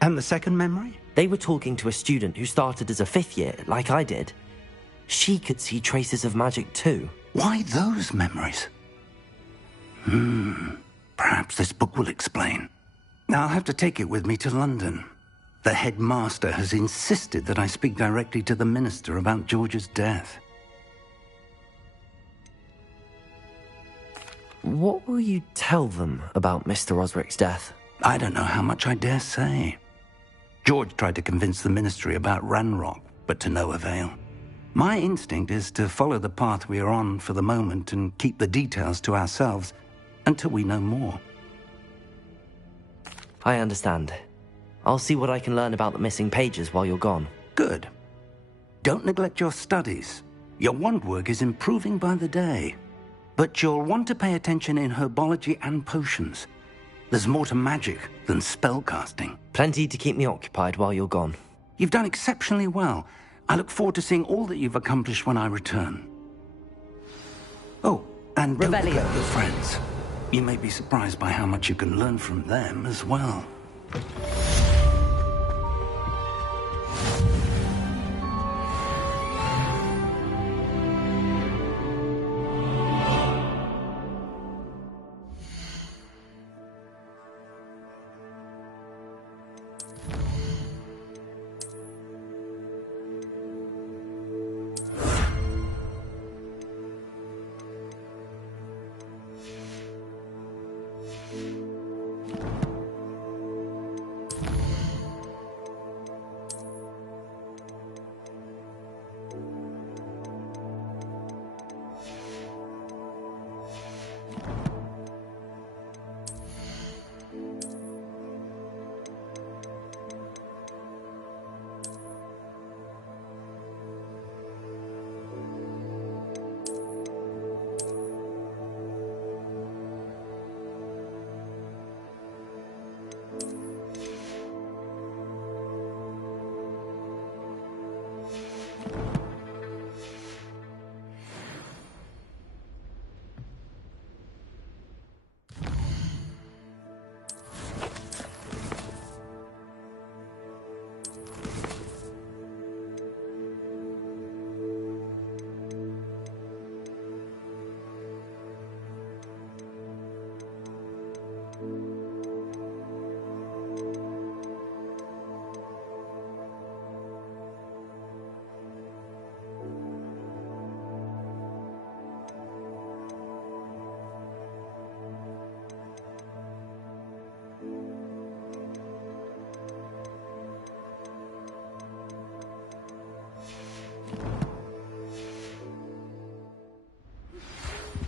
And the second memory? They were talking to a student who started as a 5th year, like I did. She could see traces of magic too. Why those memories? Perhaps this book will explain. I'll have to take it with me to London. The headmaster has insisted that I speak directly to the minister about George's death. What will you tell them about Mr. Osric's death? I don't know how much I dare say. George tried to convince the ministry about Ranrock, but to no avail. My instinct is to follow the path we are on for the moment and keep the details to ourselves until we know more. I understand. I'll see what I can learn about the missing pages while you're gone. Good. Don't neglect your studies. Your wand work is improving by the day. But you'll want to pay attention in herbology and potions. There's more to magic than spellcasting. Plenty to keep me occupied while you're gone. You've done exceptionally well. I look forward to seeing all that you've accomplished when I return. Oh, and don't forget your friends. You may be surprised by how much you can learn from them as well.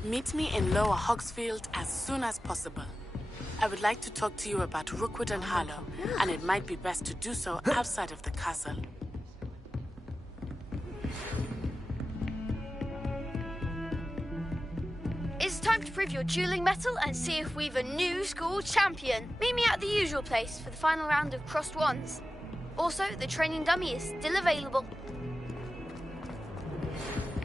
Meet me in Lower Hogsfield as soon as possible. I would like to talk to you about Rookwood and Harlow, and it might be best to do so outside of the castle. It's time to prove your dueling mettle and see if we've a new school champion. Meet me at the usual place for the final round of crossed wands. Also, the training dummy is still available.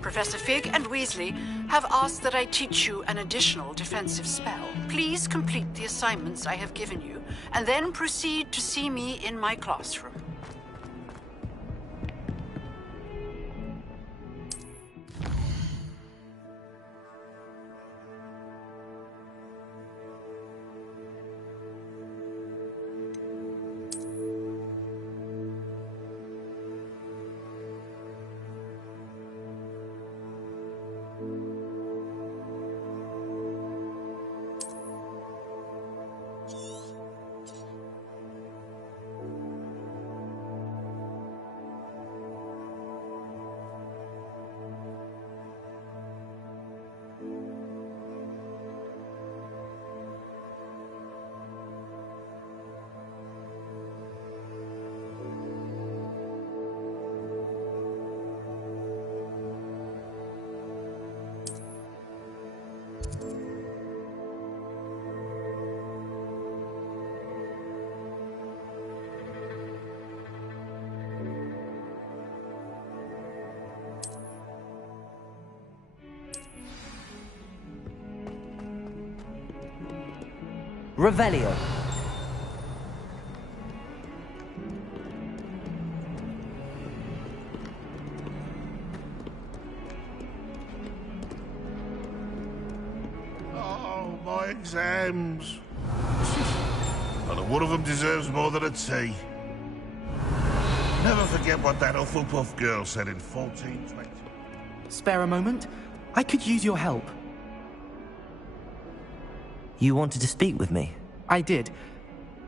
Professor Fig and Weasley have asked that I teach you an additional defensive spell. Please complete the assignments I have given you, and then proceed to see me in my classroom. Revelio. Oh, my exams. And one of them deserves more than a T. Never forget what that Hufflepuff girl said in 1420. Spare a moment? I could use your help. You wanted to speak with me? I did.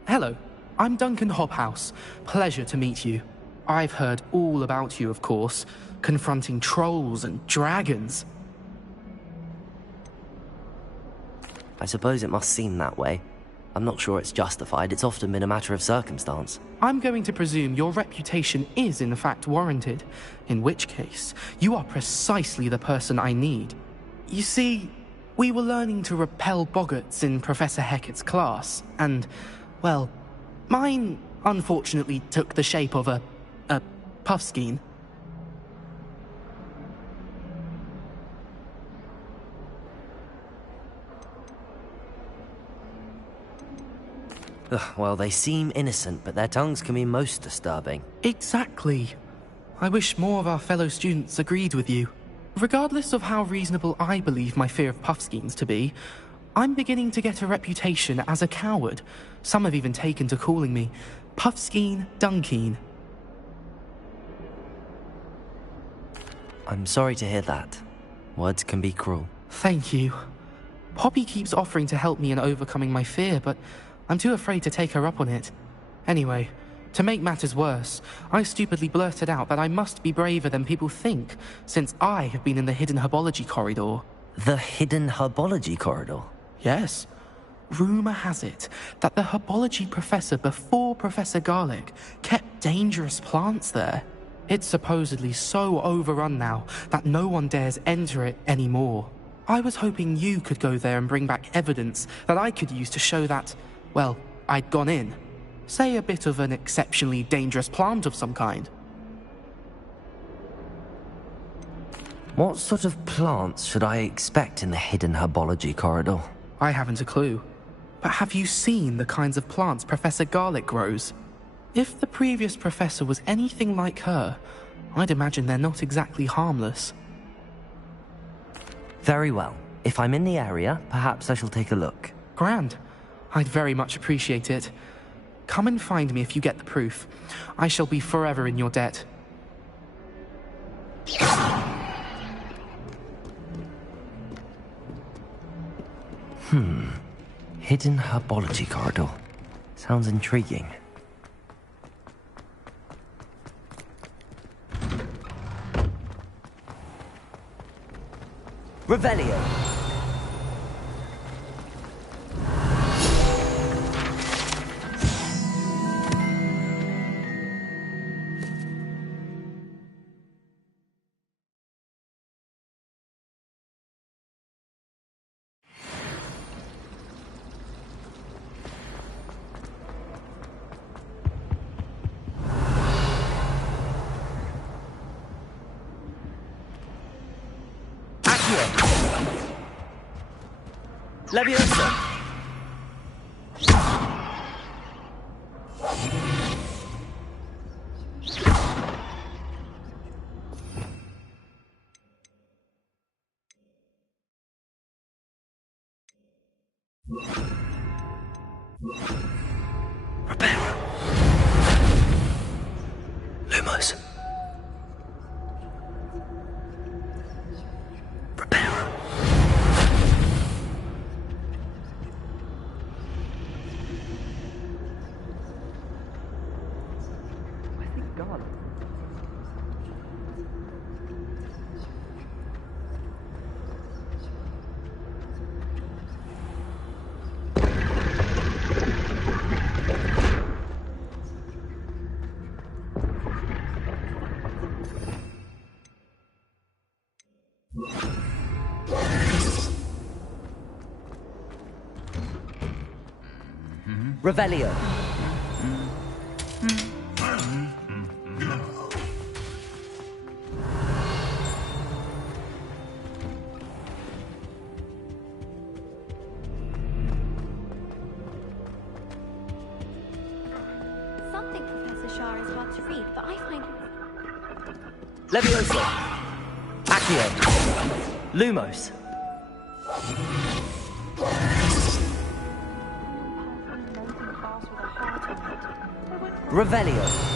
Hello, I'm Duncan Hobhouse. Pleasure to meet you. I've heard all about you, of course, confronting trolls and dragons. I suppose it must seem that way. I'm not sure it's justified. It's often been a matter of circumstance. I'm going to presume your reputation is in fact warranted, in which case, you are precisely the person I need. You see, we were learning to repel boggarts in Professor Hecat's class, and, well, mine unfortunately took the shape of a puffskein. Well, they seem innocent, but their tongues can be most disturbing. Exactly. I wish more of our fellow students agreed with you. Regardless of how reasonable I believe my fear of puffskeins to be, I'm beginning to get a reputation as a coward. Some have even taken to calling me Puffskeen Dunkeen. I'm sorry to hear that. Words can be cruel. Thank you. Poppy keeps offering to help me in overcoming my fear, but I'm too afraid to take her up on it. Anyway, to make matters worse, I stupidly blurted out that I must be braver than people think, since I have been in the hidden herbology corridor. The hidden herbology corridor? Yes. Rumour has it that the herbology professor before Professor Garlic kept dangerous plants there. It's supposedly so overrun now that no one dares enter it anymore. I was hoping you could go there and bring back evidence that I could use to show that, well, I'd gone in. Say a bit of an exceptionally dangerous plant of some kind. What sort of plants should I expect in the hidden herbology corridor? I haven't a clue. But have you seen the kinds of plants Professor Garlic grows? If the previous professor was anything like her, I'd imagine they're not exactly harmless. Very well. If I'm in the area, perhaps I shall take a look. Grand. I'd very much appreciate it. Come and find me if you get the proof. I shall be forever in your debt. Hidden herbology corridor. Sounds intriguing. Revelio. Leviosa! Reparo. Lumos. Reparo. God. Revelio. the Shah is hard to read, but I find... Leviosa! Accio! Lumos! Revelio!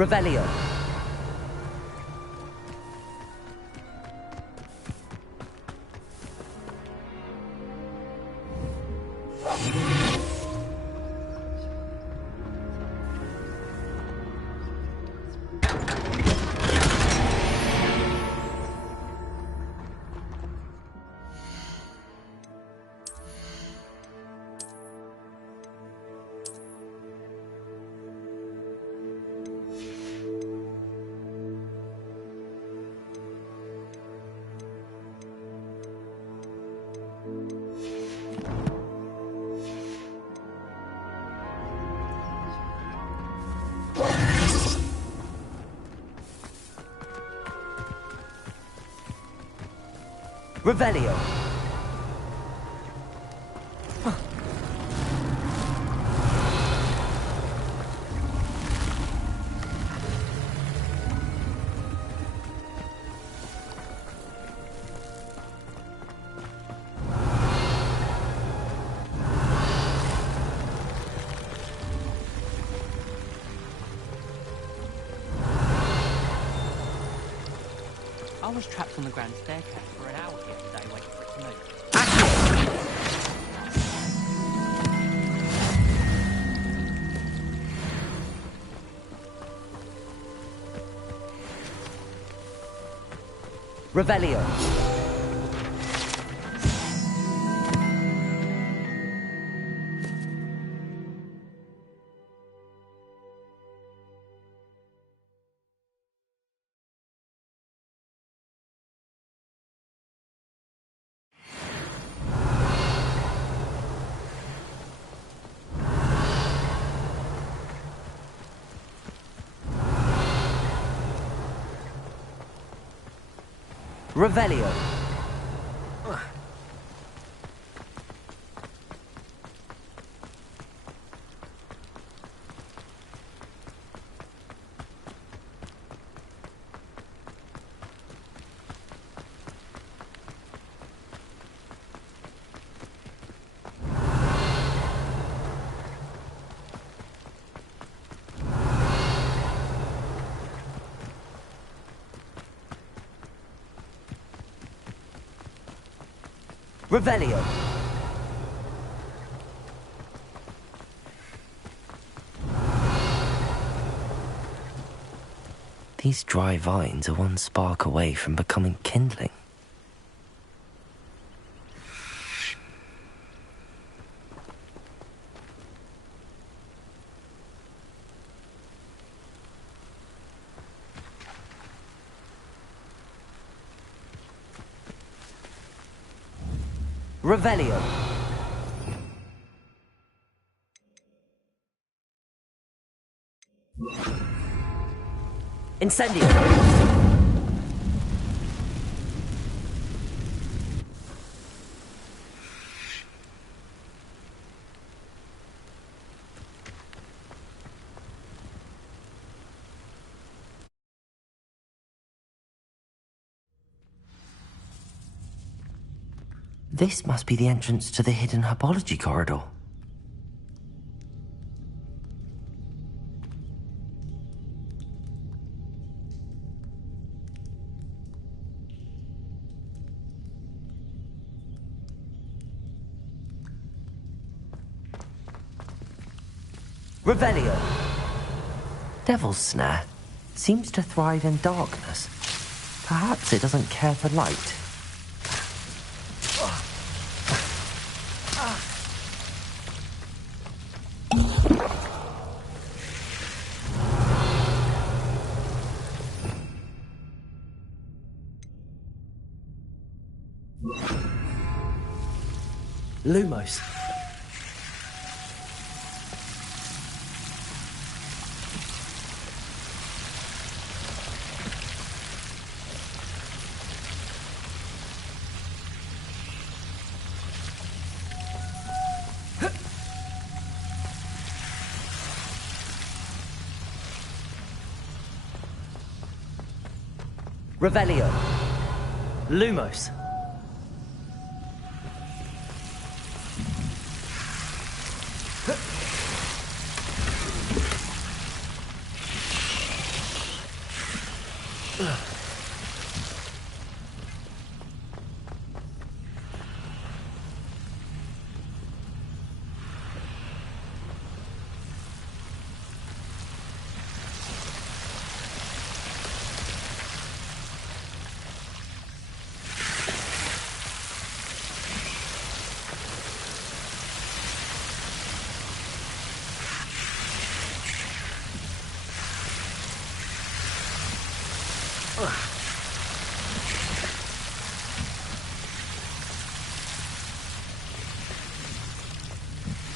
Revelio. Revelio. I was trapped on the grand staircase for an hour here today waiting for it to move. Revelio. Revelio. Revelio. These dry vines are one spark away from becoming kindling. Revelio. Incendio. This must be the entrance to the hidden herbology corridor. Revelio. Devil's Snare seems to thrive in darkness. Perhaps it doesn't care for light. Lumos. Revelio. Lumos.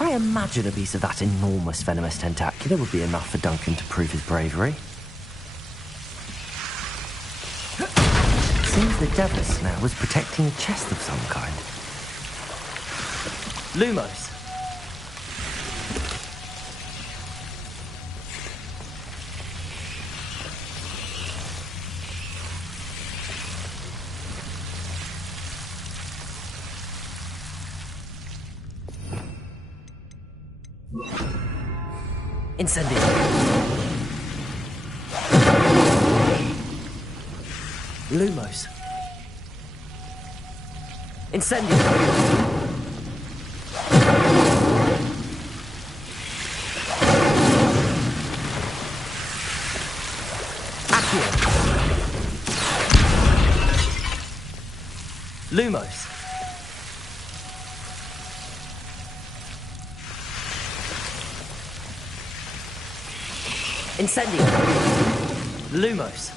I imagine a piece of that enormous venomous tentacular would be enough for Duncan to prove his bravery. Seems the devil's snare was protecting a chest of some kind. Lumos. Incendio. Lumos. Incendio. Accio. Lumos. Incendio. Lumos.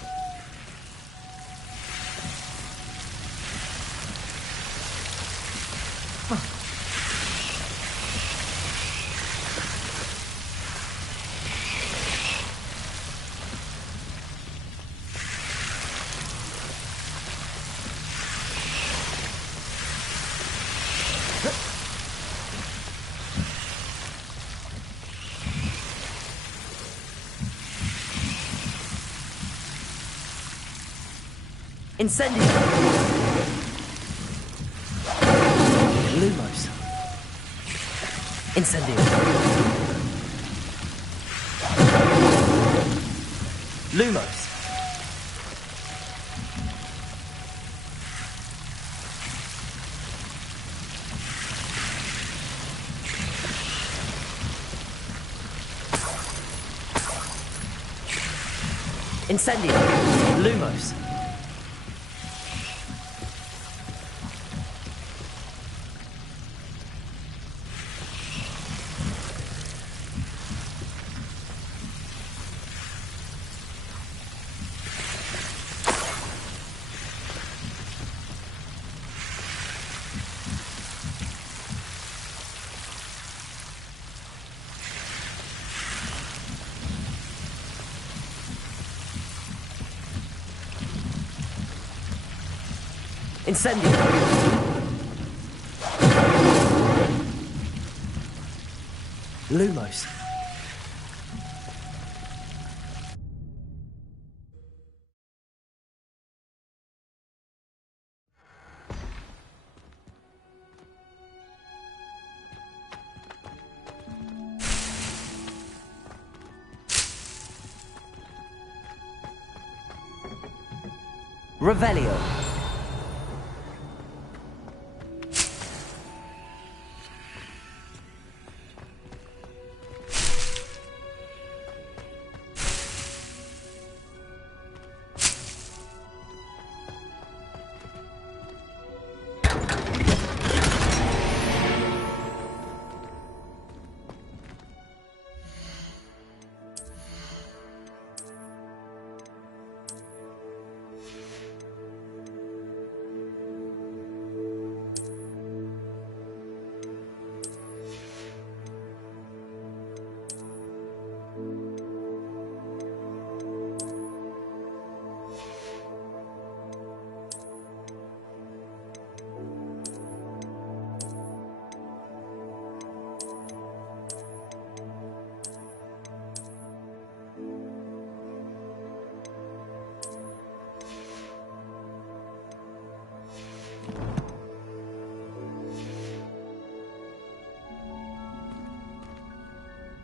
Incendio. Lumos. Incendio. Lumos. Incendio. Lumos. Incendio. Lumos. Revelio.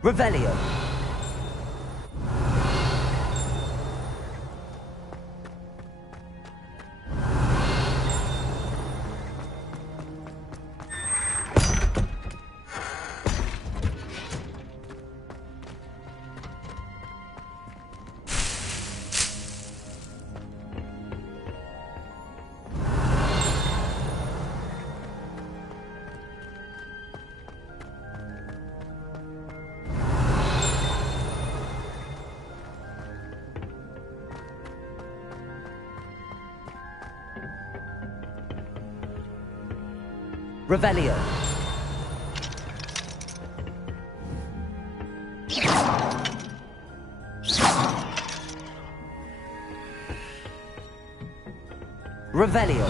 Revelio. Revelio. Revelio.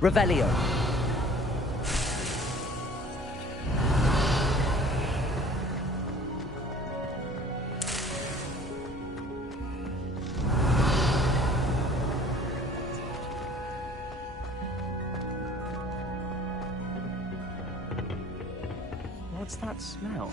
Revelio. What's that smell?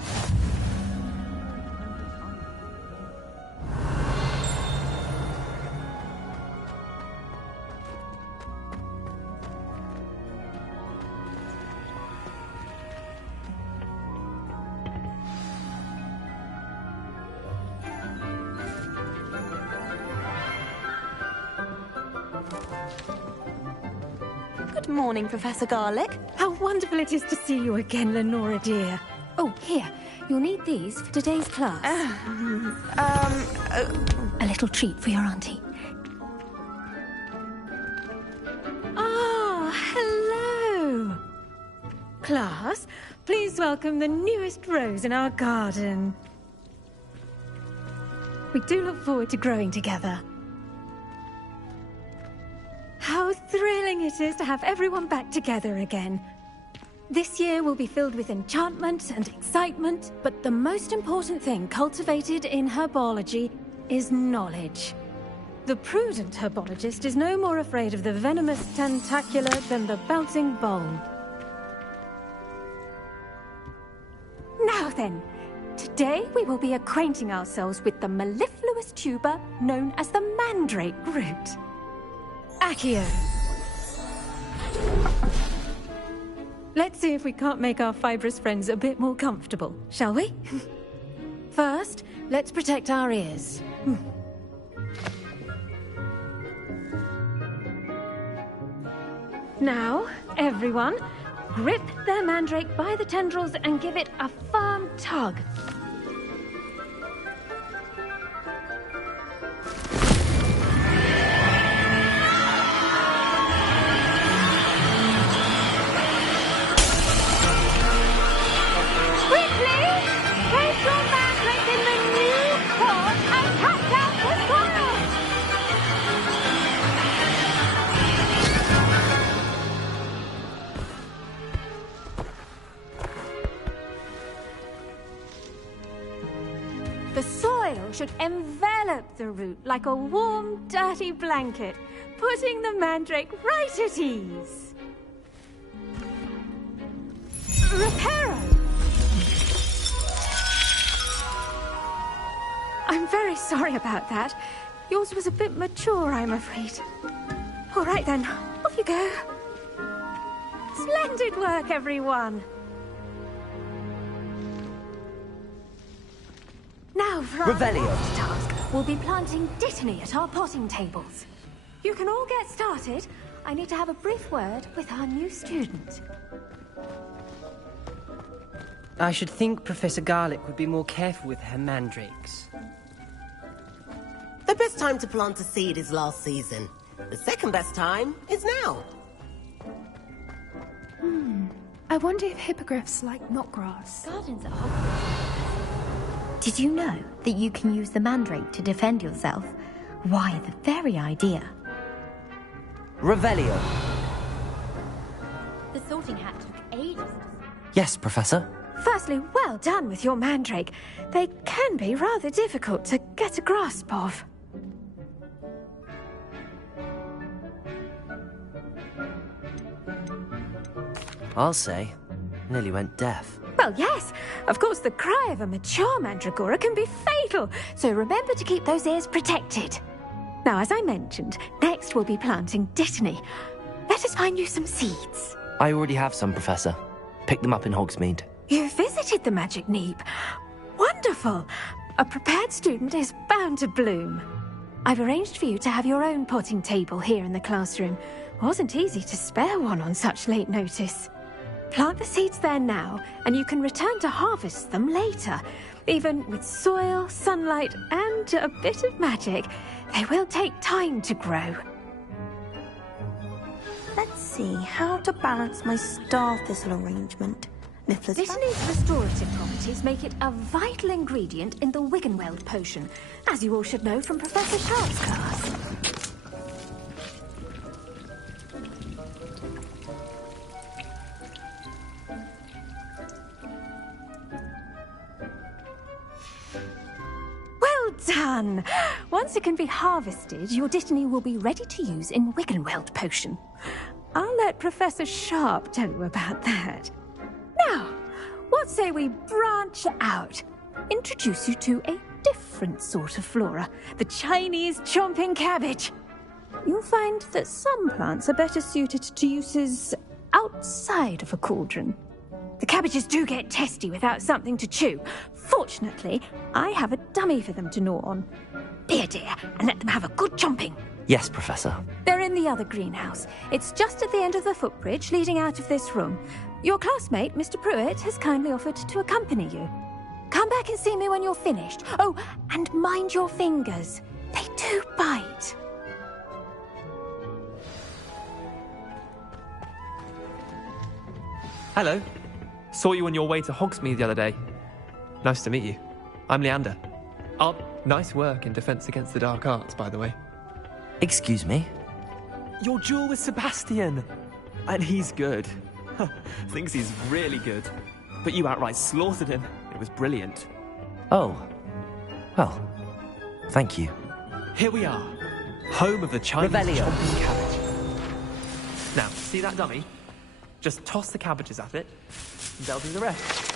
Good morning, Professor Garlic. How wonderful it is to see you again, Lenora dear. Oh, here. You'll need these for today's class. A little treat for your auntie. Ah, hello. Class, please welcome the newest rose in our garden. We do look forward to growing together. How thrilling it is to have everyone back together again. This year will be filled with enchantment and excitement, but the most important thing cultivated in herbology is knowledge. The prudent herbologist is no more afraid of the venomous tentacula than the bouncing bulb. Now then, today we will be acquainting ourselves with the mellifluous tuber known as the mandrake root. Accio. Let's see if we can't make our fibrous friends a bit more comfortable, shall we? First, let's protect our ears. Now, everyone, grip their mandrake by the tendrils and give it a firm tug. The soil should envelop the root like a warm, dirty blanket, putting the mandrake right at ease. Reparo! I'm very sorry about that. Yours was a bit mature, I'm afraid. All right then, off you go. Splendid work, everyone. Now for our next task, we'll be planting dittany at our potting tables. You can all get started. I need to have a brief word with our new student. I should think Professor Garlick would be more careful with her mandrakes. The best time to plant a seed is last season. The second best time is now. I wonder if hippogriffs like knotgrass. Gardens at Hogwarts. Did you know that you can use the mandrake to defend yourself? Why, the very idea. Revelio. The sorting hat took ages. Yes, Professor. Firstly, well done with your mandrake. They can be rather difficult to get a grasp of. I'll say. Nearly went deaf. Well, yes. Of course, the cry of a mature mandragora can be fatal, so remember to keep those ears protected. Now, as I mentioned, next we'll be planting Dittany. Let us find you some seeds. I already have some, Professor. Picked them up in Hogsmeade. You visited the Magic Neep. Wonderful. A prepared student is bound to bloom. I've arranged for you to have your own potting table here in the classroom. Wasn't easy to spare one on such late notice. Plant the seeds there now, and you can return to harvest them later. Even with soil, sunlight, and a bit of magic, they will take time to grow. Let's see how to balance my star thistle arrangement. Dittany's restorative properties make it a vital ingredient in the Wiggenweld potion, as you all should know from Professor Sharp's class. Well done! Once it can be harvested, your Dittany will be ready to use in Wiggenweld potion. I'll let Professor Sharp tell you about that. Now, what say we branch out? Introduce you to a different sort of flora, the Chinese chomping cabbage. You'll find that some plants are better suited to uses outside of a cauldron. The cabbages do get testy without something to chew. Fortunately, I have a dummy for them to gnaw on. Be a dear and let them have a good chomping. Yes, Professor. They're in the other greenhouse. It's just at the end of the footbridge leading out of this room. Your classmate, Mr. Pruitt, has kindly offered to accompany you. Come back and see me when you're finished. Oh, and mind your fingers. They do bite. Hello. Saw you on your way to Hogsmeade the other day. Nice to meet you. I'm Leander. Oh, nice work in Defense Against the Dark Arts, by the way. Excuse me? Your duel with Sebastian! And he's good. Thinks he's really good. But you outright slaughtered him. It was brilliant. Oh. Well, thank you. Here we are. Home of the Chinese Revelio. chomping cabbage. Now, see that dummy? Just toss the cabbages at it, and they'll do the rest.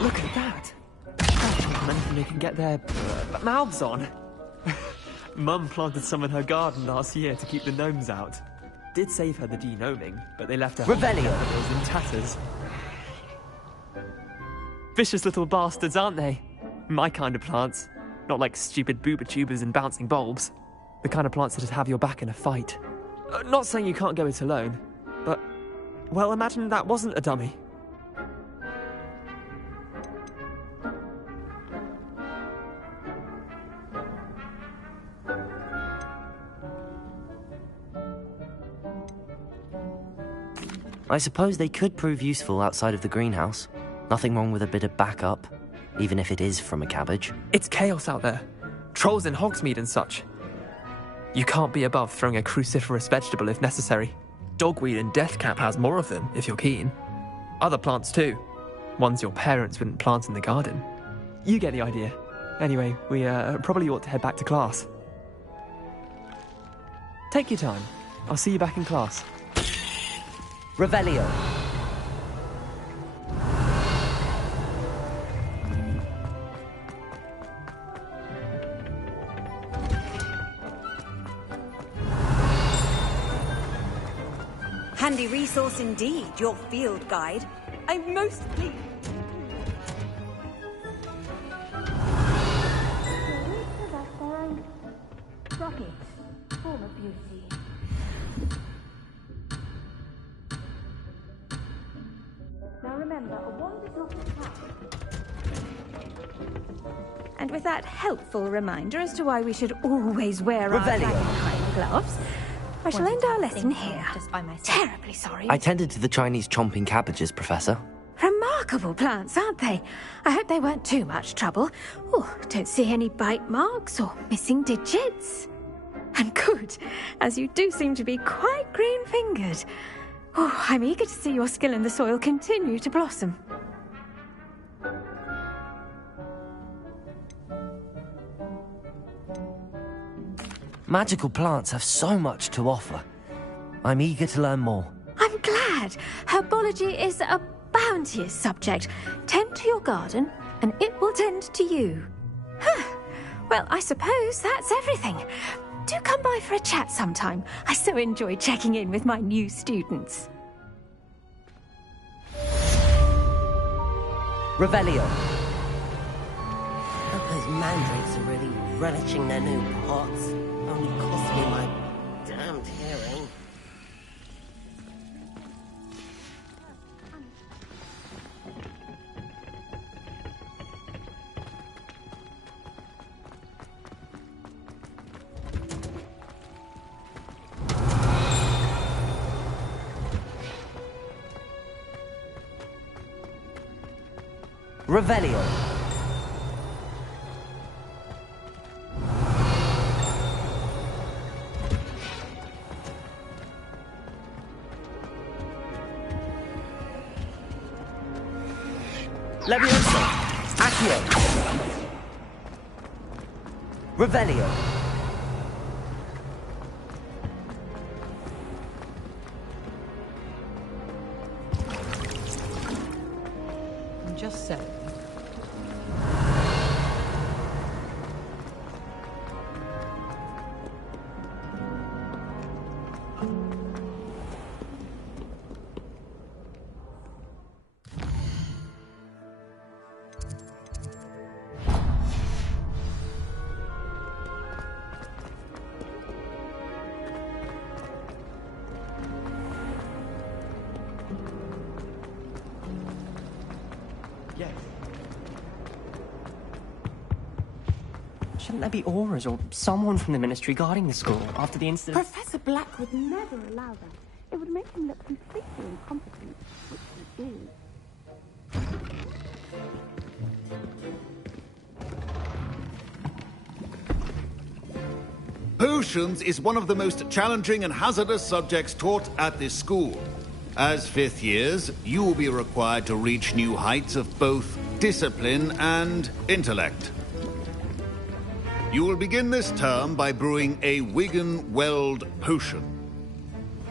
Look at that! Can't think of anything they can get their mouths on. Mum planted some in her garden last year to keep the gnomes out. Did save her the de-gnoming, but they left her Revelio. in tatters. Vicious little bastards, aren't they? My kind of plants. Not like stupid booba tubers and bouncing bulbs. The kind of plants that'd have your back in a fight. Not saying you can't go it alone, but... well, imagine that wasn't a dummy. I suppose they could prove useful outside of the greenhouse. Nothing wrong with a bit of backup, even if it is from a cabbage. It's chaos out there. Trolls in Hogsmeade and such. You can't be above throwing a cruciferous vegetable if necessary. Dogweed and Deathcap has more of them, if you're keen. Other plants too. Ones your parents wouldn't plant in the garden. You get the idea. Anyway, we probably ought to head back to class. Take your time. I'll see you back in class. Revelio. Handy resource indeed, your field guide. I'm most pleased. Rocket, form of beauty. Now remember, a wand is not a trap. And with that helpful reminder as to why we should always wear our Revelio. dragonhide gloves, I shall end our lesson here. Terribly sorry. I tended to the Chinese chomping cabbages, Professor. Remarkable plants, aren't they? I hope they weren't too much trouble. Oh, don't see any bite marks or missing digits. And good, as you do seem to be quite green-fingered. Oh, I'm eager to see your skill in the soil continue to blossom. Magical plants have so much to offer. I'm eager to learn more. I'm glad. Herbology is a bounteous subject. Tend to your garden, and it will tend to you. Huh. Well, I suppose that's everything. Do come by for a chat sometime. I so enjoy checking in with my new students. Revelio. Hope those mandrakes are really relishing their new pots. Only cost me my damned hearing. Revelio. Levioso. Accio. Revelio. I'm just saying. Yes. Shouldn't there be auras or someone from the ministry guarding the school after the incident? Professor Black would never allow that. It would make him look completely incompetent, which he is. Potions is one of the most challenging and hazardous subjects taught at this school. As fifth years, you will be required to reach new heights of both discipline and intellect. You will begin this term by brewing a Wigan-Weld potion.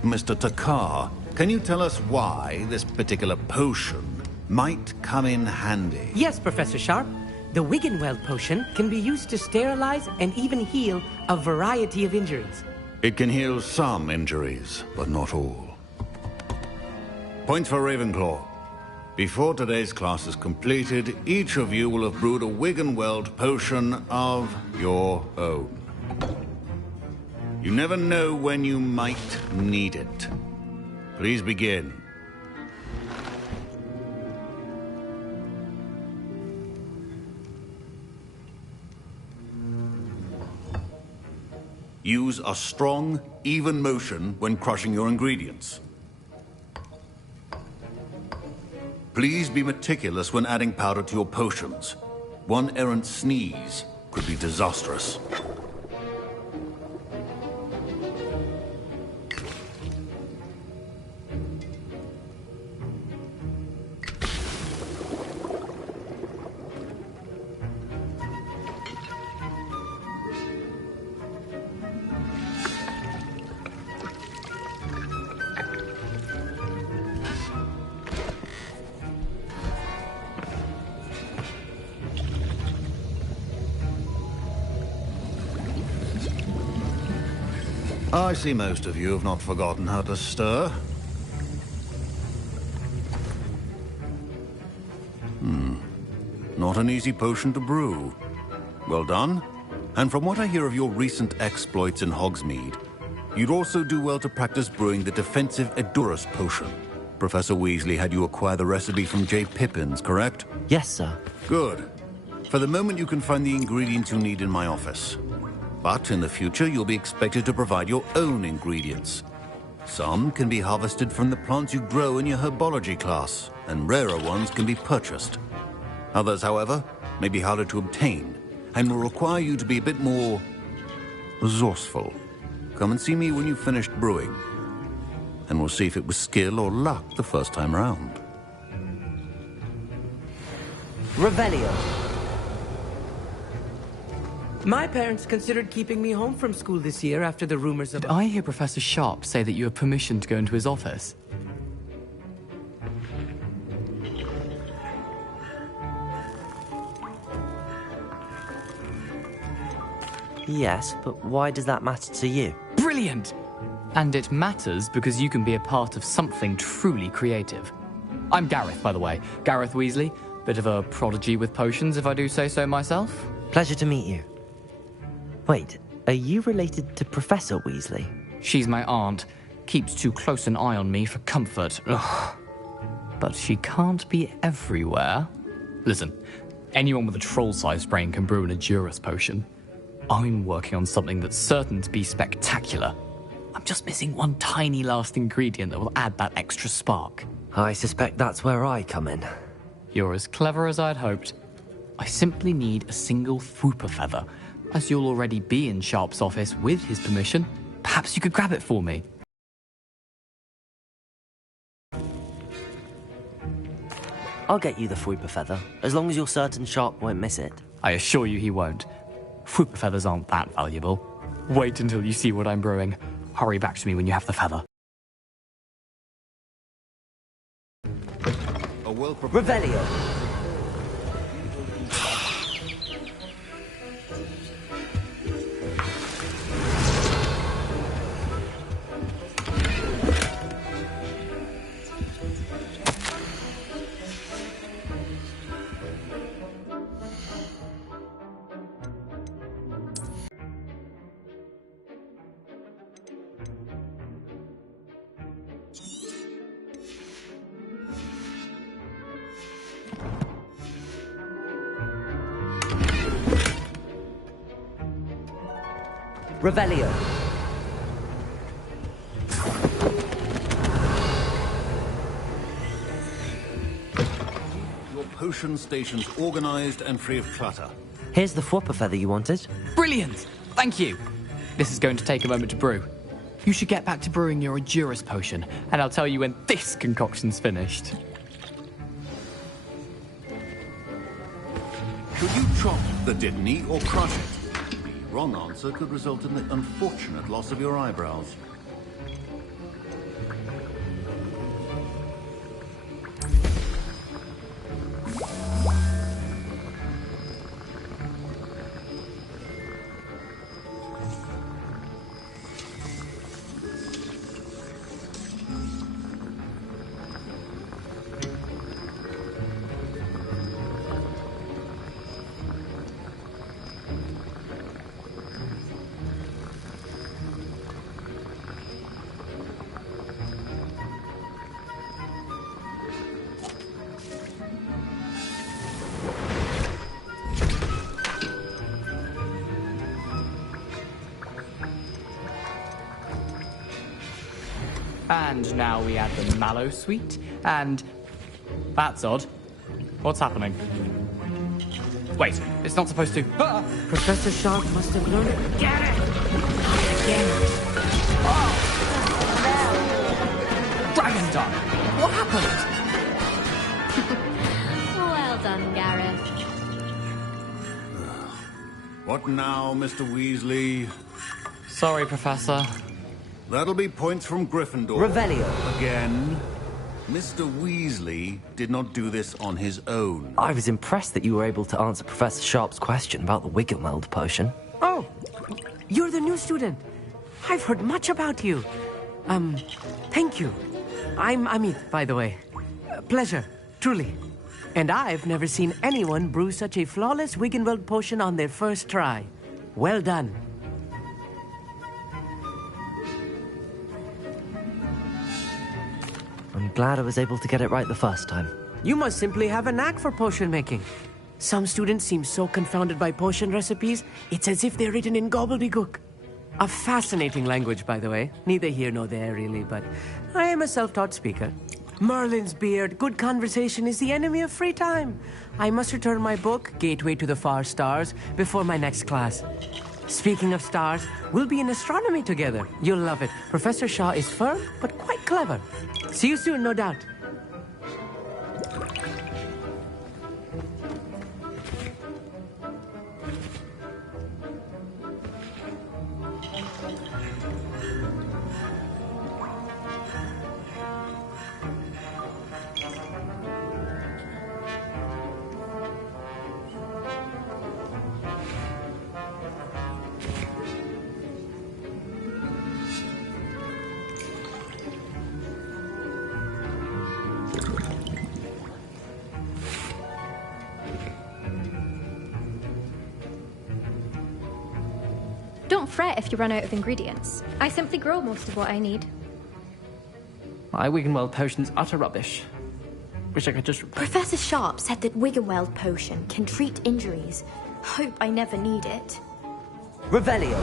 Mr. Takar, can you tell us why this particular potion might come in handy? Yes, Professor Sharp. The Wigan-Weld potion can be used to sterilize and even heal a variety of injuries. It can heal some injuries, but not all. Point for Ravenclaw. Before today's class is completed, each of you will have brewed a Wigan-Weld potion of your own. You never know when you might need it. Please begin. Use a strong, even motion when crushing your ingredients. Please be meticulous when adding powder to your potions. One errant sneeze could be disastrous. I see most of you have not forgotten how to stir. Not an easy potion to brew. Well done. And from what I hear of your recent exploits in Hogsmeade, you'd also do well to practice brewing the defensive Edurus potion. Professor Weasley had you acquire the recipe from J. Pippins, correct? Yes, sir. Good. For the moment, you can find the ingredients you need in my office. But in the future, you'll be expected to provide your own ingredients. Some can be harvested from the plants you grow in your herbology class, and rarer ones can be purchased. Others, however, may be harder to obtain, and will require you to be a bit more resourceful. Come and see me when you've finished brewing, and we'll see if it was skill or luck the first time round. Revelio. My parents considered keeping me home from school this year after the rumors of... Did I hear Professor Sharp say that you have permission to go into his office? Yes, but why does that matter to you? Brilliant! And it matters because you can be a part of something truly creative. I'm Gareth, by the way. Gareth Weasley. Bit of a prodigy with potions, if I do say so myself. Pleasure to meet you. Wait, are you related to Professor Weasley? She's my aunt. Keeps too close an eye on me for comfort. Ugh. But she can't be everywhere. Listen, anyone with a troll-sized brain can brew an Edurus potion. I'm working on something that's certain to be spectacular. I'm just missing one tiny last ingredient that will add that extra spark. I suspect that's where I come in. You're as clever as I'd hoped. I simply need a single Fwooper feather. As you'll already be in Sharp's office with his permission, perhaps you could grab it for me. I'll get you the Fwooper feather, as long as you're certain Sharp won't miss it. I assure you he won't. Fwooper feathers aren't that valuable. Wait until you see what I'm brewing. Hurry back to me when you have the feather. Revelio. Revelio. Your potion station's organized and free of clutter. Here's the Fwooper feather you wanted. Brilliant! Thank you. This is going to take a moment to brew. You should get back to brewing your Edurus potion, and I'll tell you when this concoction's finished. Should you chop the Dittany or crush it? The wrong answer could result in the unfortunate loss of your eyebrows. And now we add the mallow sweet, and... That's odd. What's happening? Wait, it's not supposed to... Ah! Professor Sharp must have learned... Get it! Again. Dragon Dog! What happened? Well done, Gareth. What now, Mr. Weasley? Sorry, Professor. That'll be points from Gryffindor. Revelio. Again. Mr. Weasley did not do this on his own. I was impressed that you were able to answer Professor Sharp's question about the Wiggenweld potion. Oh, you're the new student. I've heard much about you. Thank you. I'm Amit, by the way. Pleasure, truly. And I've never seen anyone brew such a flawless Wiggenweld potion on their first try. Well done. I'm glad I was able to get it right the first time. You must simply have a knack for potion making. Some students seem so confounded by potion recipes, it's as if they're written in gobbledygook. A fascinating language, by the way. Neither here nor there, really, but I am a self-taught speaker. Merlin's beard, good conversation is the enemy of free time. I must return my book, Gateway to the Far Stars, before my next class. Speaking of stars, we'll be in astronomy together. You'll love it. Professor Shaw is firm, but quite clever. See you soon, no doubt. Don't fret if you run out of ingredients. I simply grow most of what I need. My Wiggenweld potion's utter rubbish. Wish I could just... Professor Sharp said that Wiggenweld potion can treat injuries. Hope I never need it. Revelio!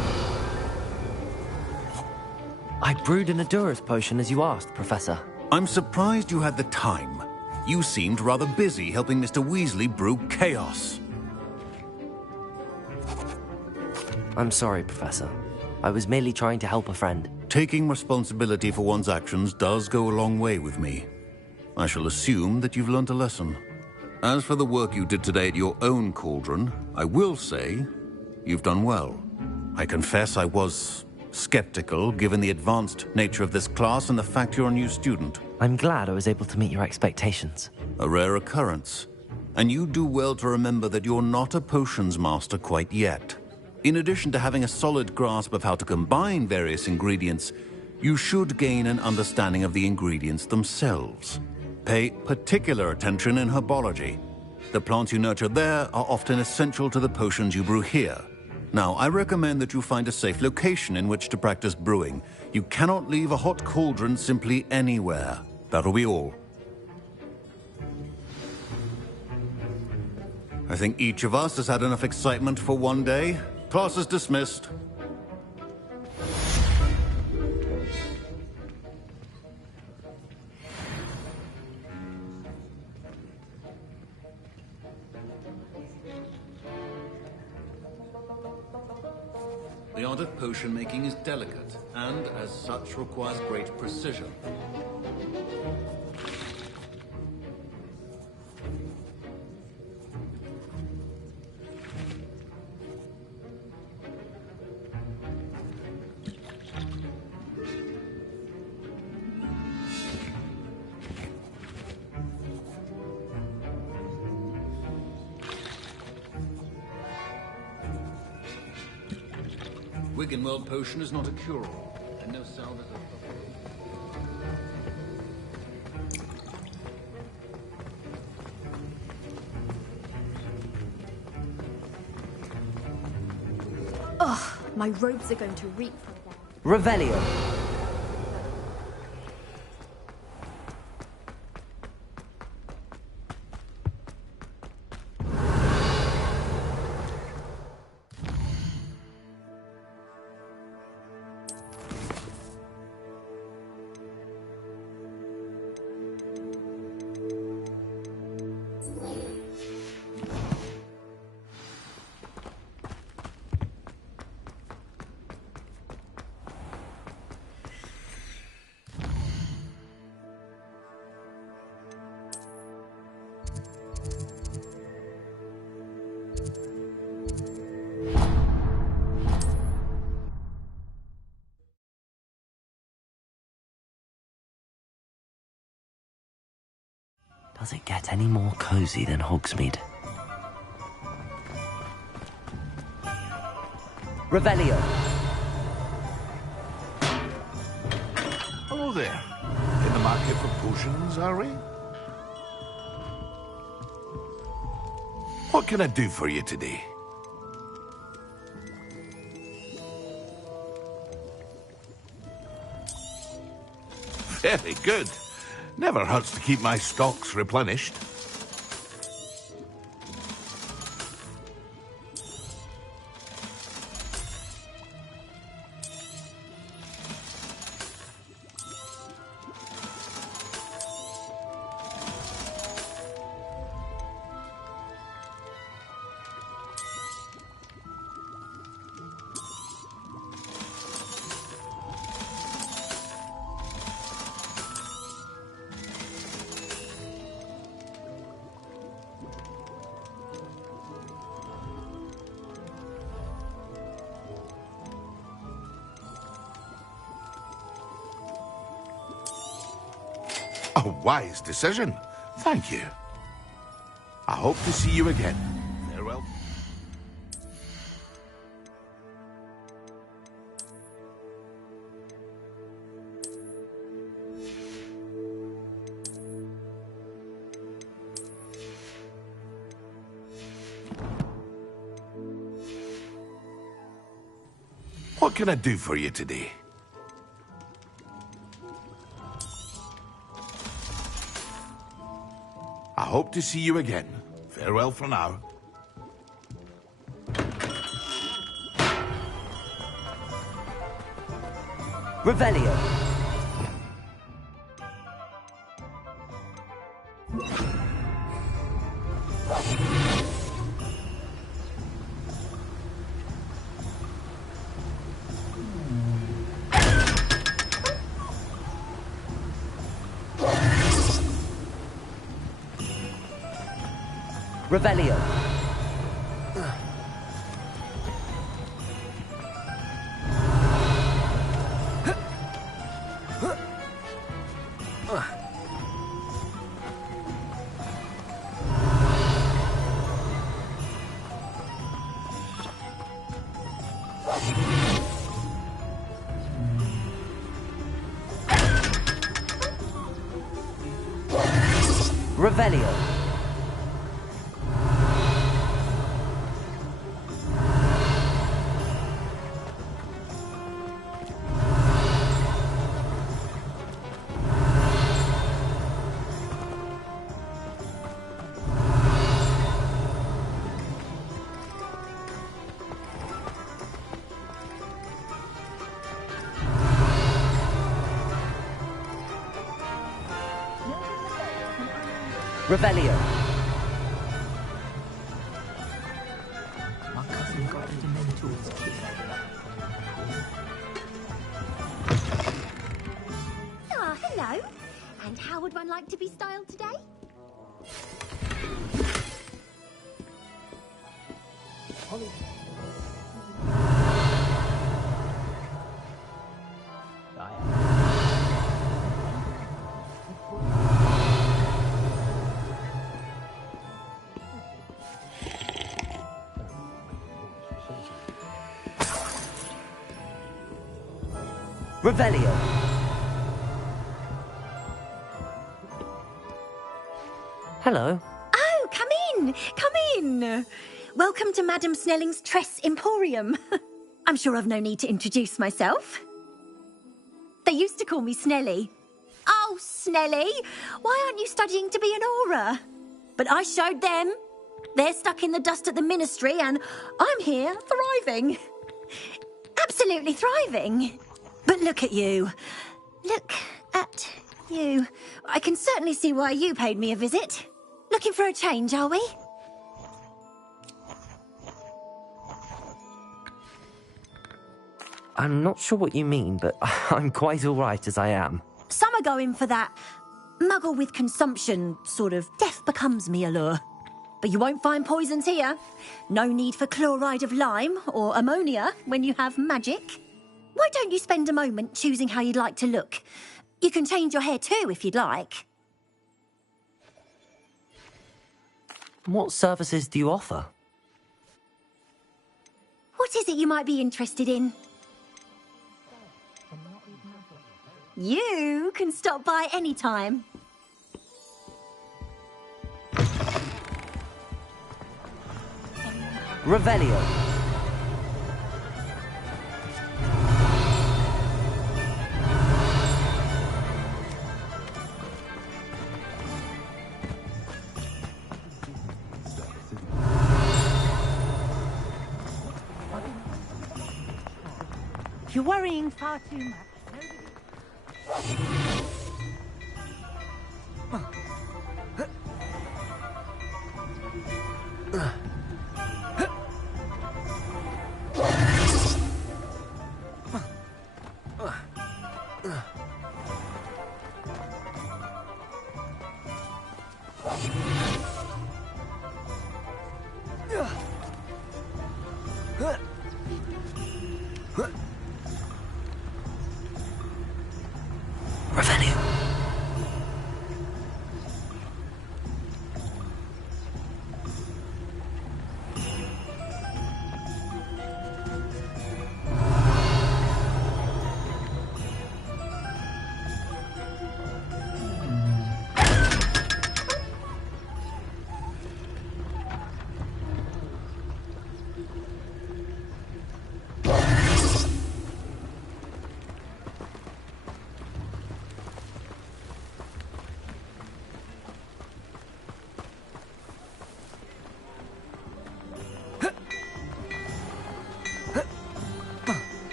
I brewed an Adura's potion as you asked, Professor. I'm surprised you had the time. You seemed rather busy helping Mr. Weasley brew chaos. I'm sorry, Professor. I was merely trying to help a friend. Taking responsibility for one's actions does go a long way with me. I shall assume that you've learnt a lesson. As for the work you did today at your own cauldron, I will say you've done well. I confess I was skeptical, given the advanced nature of this class and the fact you're a new student. I'm glad I was able to meet your expectations. A rare occurrence. And you do well to remember that you're not a potions master quite yet. In addition to having a solid grasp of how to combine various ingredients, you should gain an understanding of the ingredients themselves. Pay particular attention in herbology. The plants you nurture there are often essential to the potions you brew here. Now, I recommend that you find a safe location in which to practice brewing. You cannot leave a hot cauldron simply anywhere. That'll be all. I think each of us has had enough excitement for one day. Class is dismissed. The art of potion making is delicate, and as such requires great precision. Wiggenweld potion is not a cure-all, and no salve is Ugh, my robes are going to reek from them. Revelio! Does it get any more cozy than Hogsmeade? Revelio! Hello there. In the market for potions, are we? What can I do for you today? Very good. Never hurts to keep my stocks replenished. A wise decision. Thank you. I hope to see you again. Farewell. What can I do for you today? I hope to see you again. Farewell for now. Revelio. Revelio. Revelio. Revelio. My cousin got into mentors. Ah, hello. And how would one like to be styled today? Revelio. Hello. Oh, come in. Come in. Welcome to Madame Snelling's Tress Emporium. I'm sure I've no need to introduce myself. They used to call me Snelly. Oh, Snelly, why aren't you studying to be an aura? But I showed them. They're stuck in the dust at the ministry and I'm here thriving. Absolutely thriving. But look at you. Look at you. I can certainly see why you paid me a visit. Looking for a change, are we? I'm not sure what you mean, but I'm quite all right as I am. Some are going for that muggle with consumption, sort of death becomes me allure. But you won't find poisons here. No need for chloride of lime or ammonia when you have magic. Why don't you spend a moment choosing how you'd like to look? You can change your hair too if you'd like. What services do you offer? What is it you might be interested in? You can stop by anytime. Revelio. You're worrying far too much.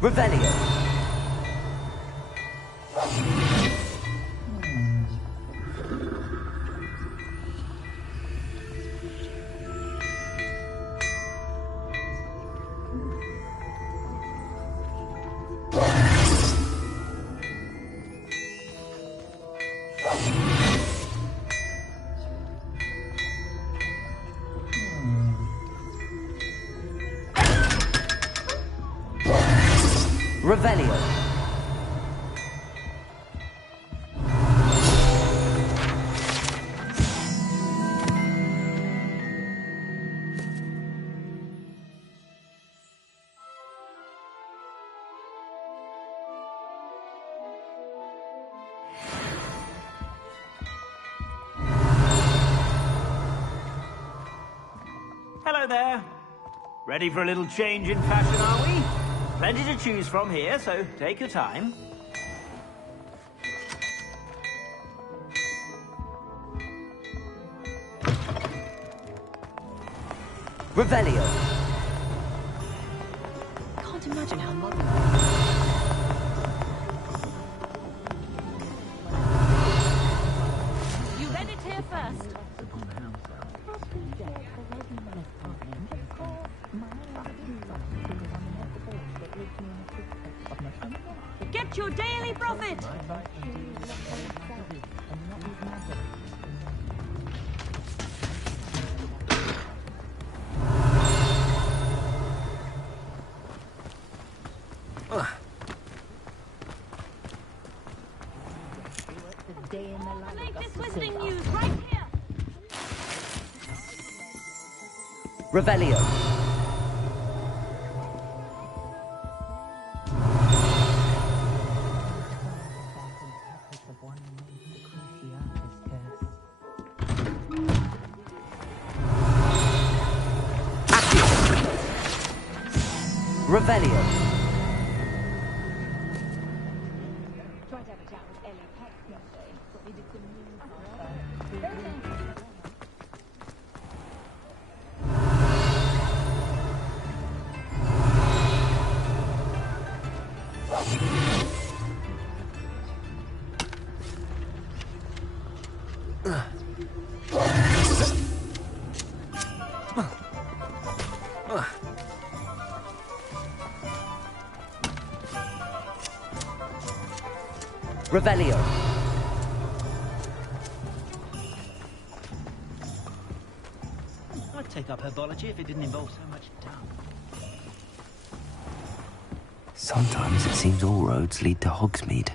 Revelio. Revelio. Hello there. Ready for a little change in fashion, are we? Plenty to choose from here, so take your time. Revelio. Can't imagine how modern. You read it here first. Get your daily profit! Make this whistling news right here! Revelio. Revelio. Revelio. I'd take up herbology if it didn't involve so much dung. Sometimes it seems all roads lead to Hogsmeade.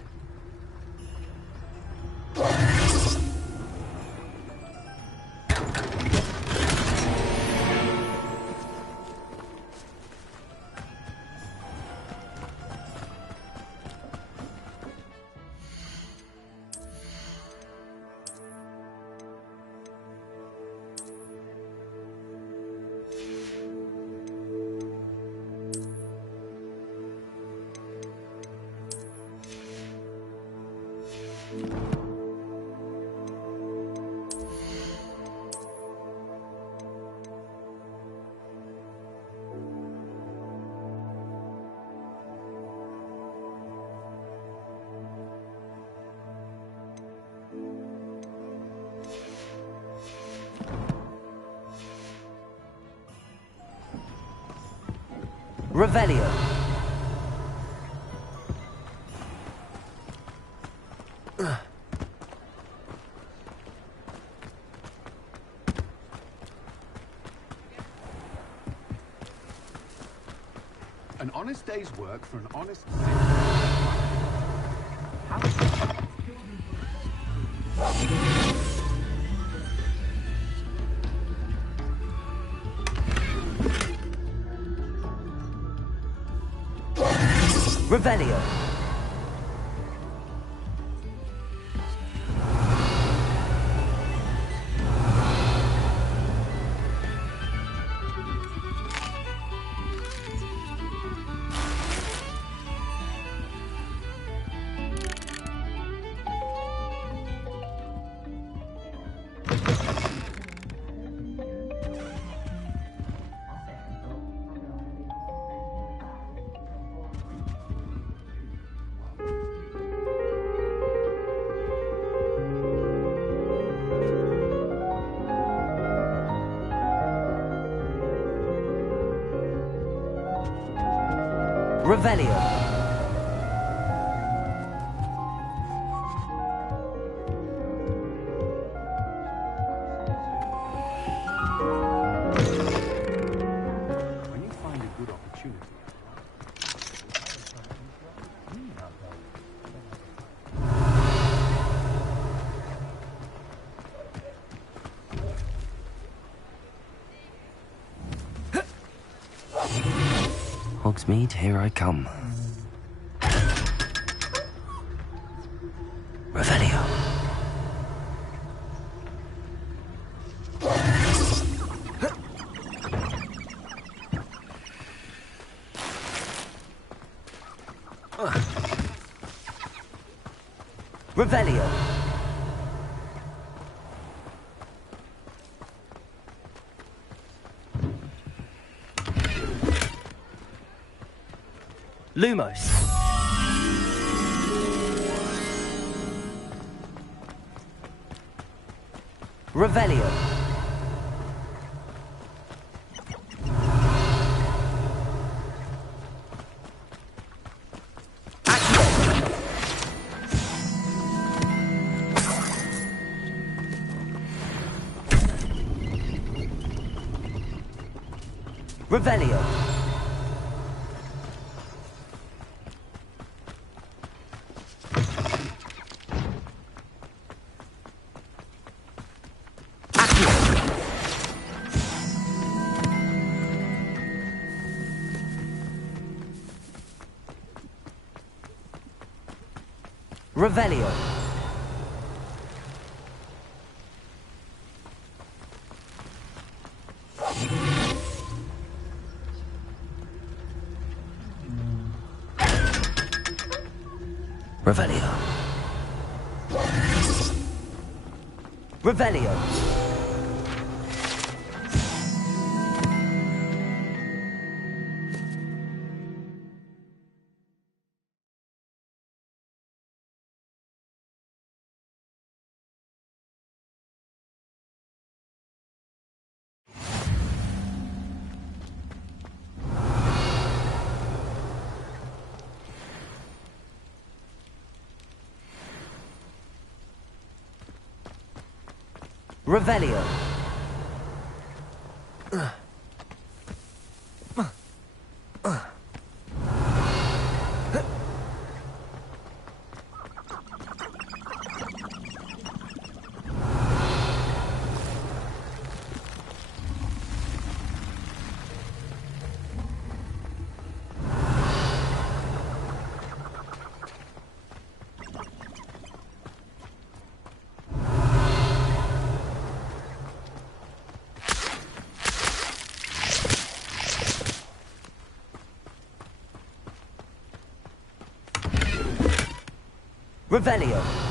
Revelio. An honest day's work for an honest... Revelio. Revelio. When you find a good opportunity... Hogsmeade, here I come. Revelio. Revelio. Lumos. Revelio. Revelio. Revelio. Revelio. Revelio. Revelio. Revelio.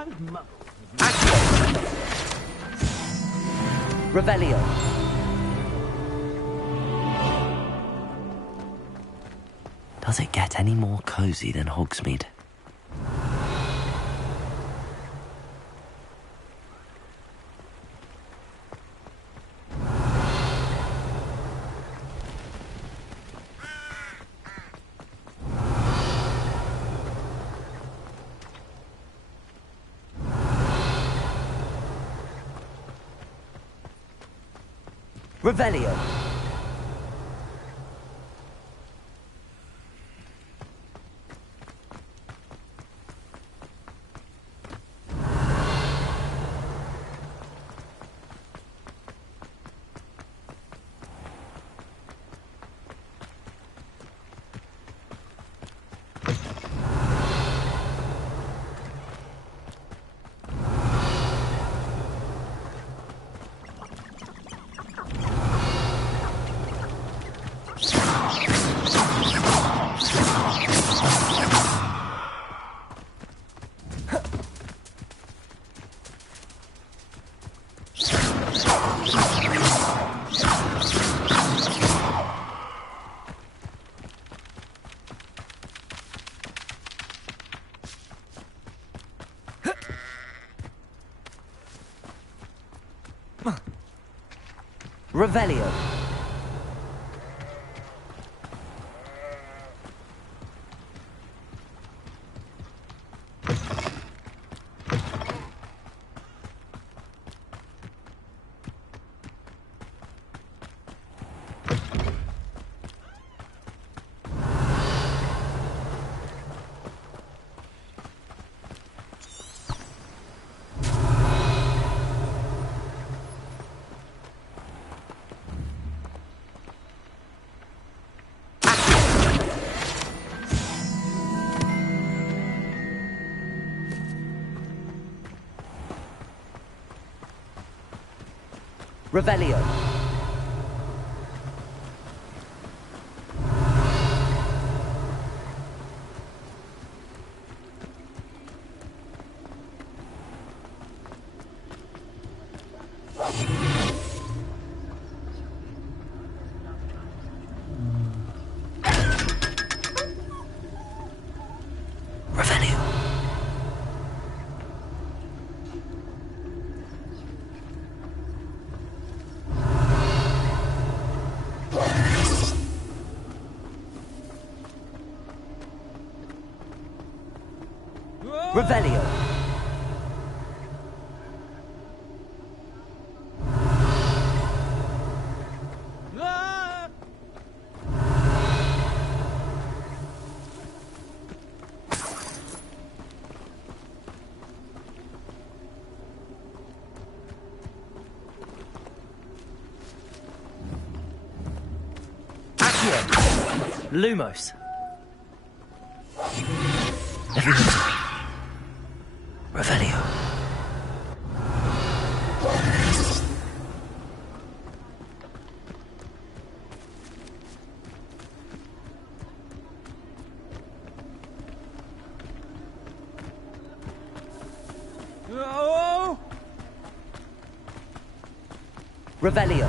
kind of mumble. Revelio. Does it get any more cozy than Hogsmeade? Revelio. Revelio. Revelio. Revelio. Accio. Lumos. Revelio. Revelio.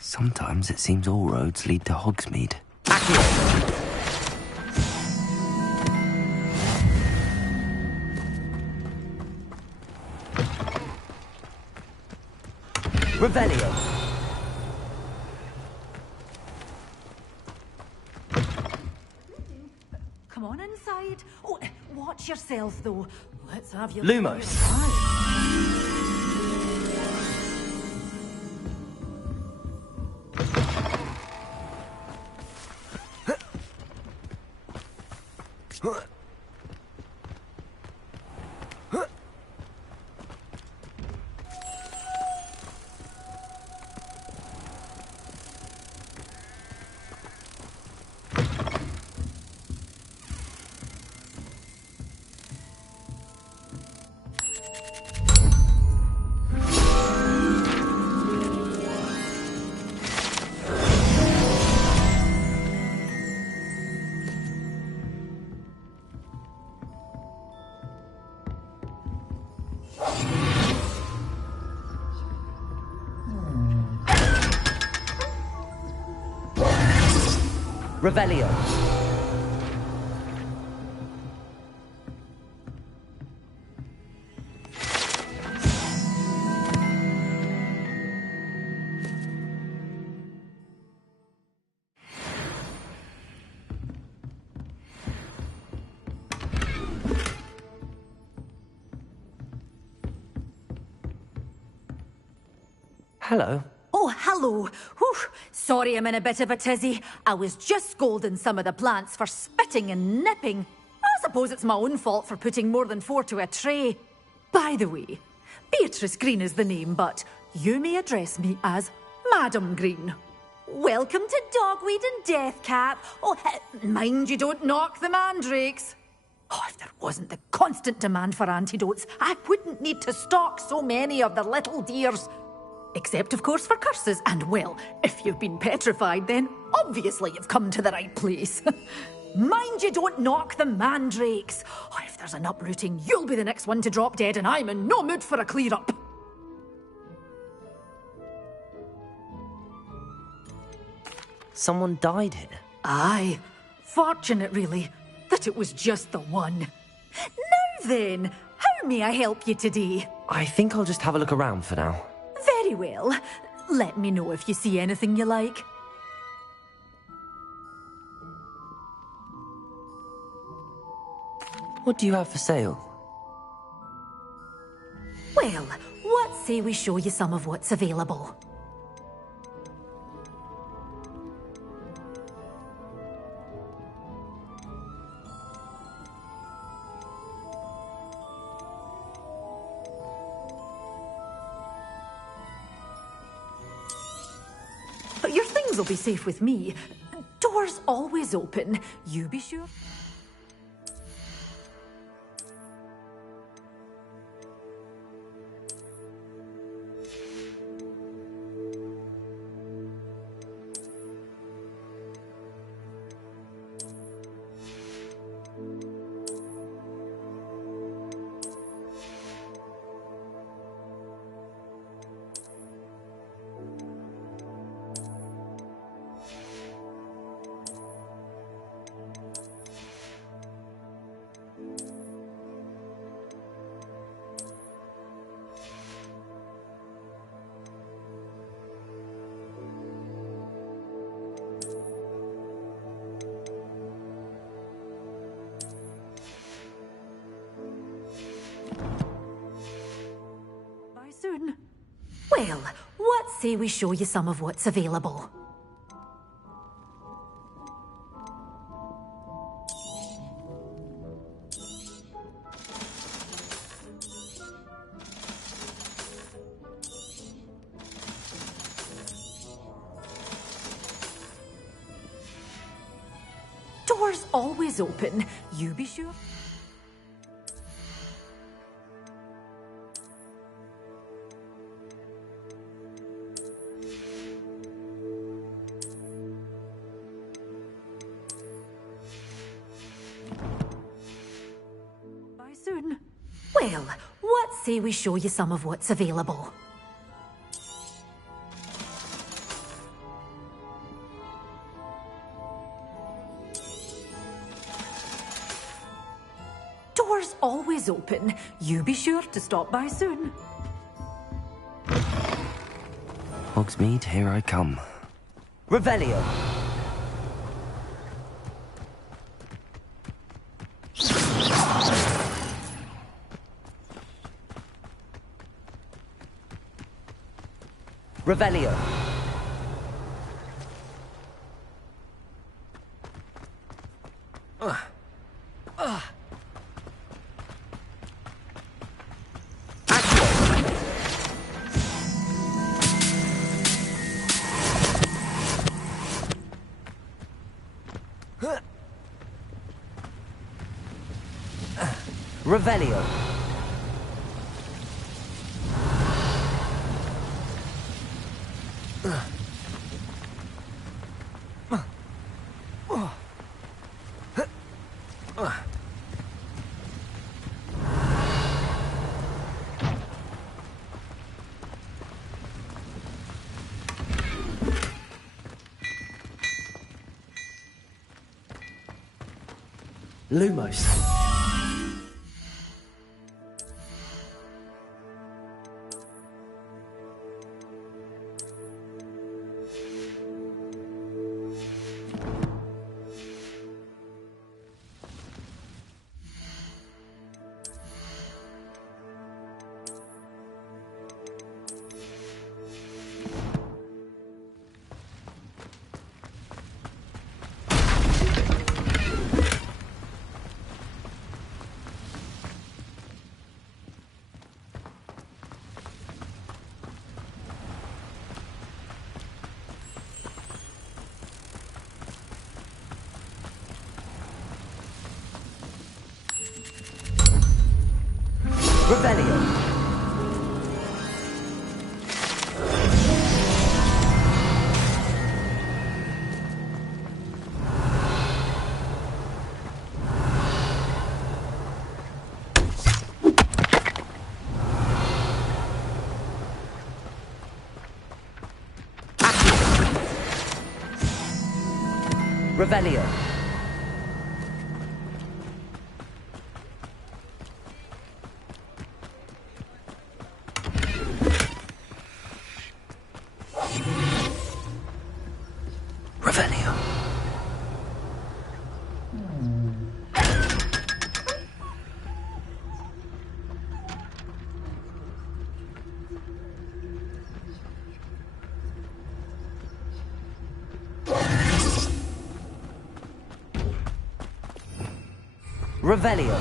Sometimes it seems all roads lead to Hogsmeade. Revelio. Come on inside. Oh, watch yourself, though. Let's have your... Lumos. Revelio. Hello. Oh, hello. Whew. Sorry I'm in a bit of a tizzy. I was just scolding some of the plants for spitting and nipping. I suppose it's my own fault for putting more than 4 to a tray. By the way, Beatrice Green is the name, but you may address me as Madam Green. Welcome to Dogweed and Deathcap. Oh, mind you don't knock the mandrakes. Oh, if there wasn't the constant demand for antidotes, I wouldn't need to stock so many of the little dears. Except, of course, for curses. And, well, if you've been petrified, then obviously you've come to the right place. Mind you don't knock the mandrakes. Oh, if there's an uprooting, you'll be the next one to drop dead, and I'm in no mood for a clear-up. Someone died here? Aye. Fortunate, really, that it was just the one. Now then, how may I help you today? I think I'll just have a look around for now. Very well. Let me know if you see anything you like. What do you have for sale? Well, what say we show you some of what's available? Your things will be safe with me. Doors always open. You be sure. Soon. Well, what say we show you some of what's available? Doors always open. You be sure. Soon. Well, what say we show you some of what's available? Doors always open. You be sure to stop by soon. Hogsmeade, here I come. Revelio! Revelio. Revelio. Lumos. Revelio. Revelio. Revelio. Revelio.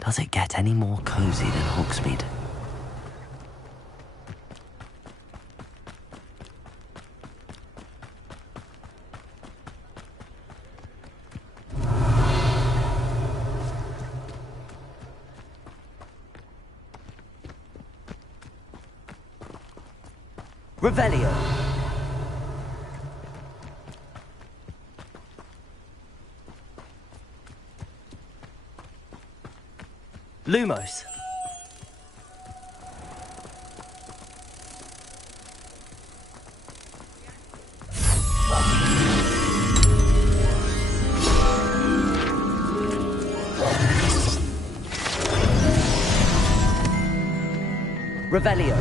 Does it get any more cozy than Hogsmeade? Revelio. Lumos. Revelio.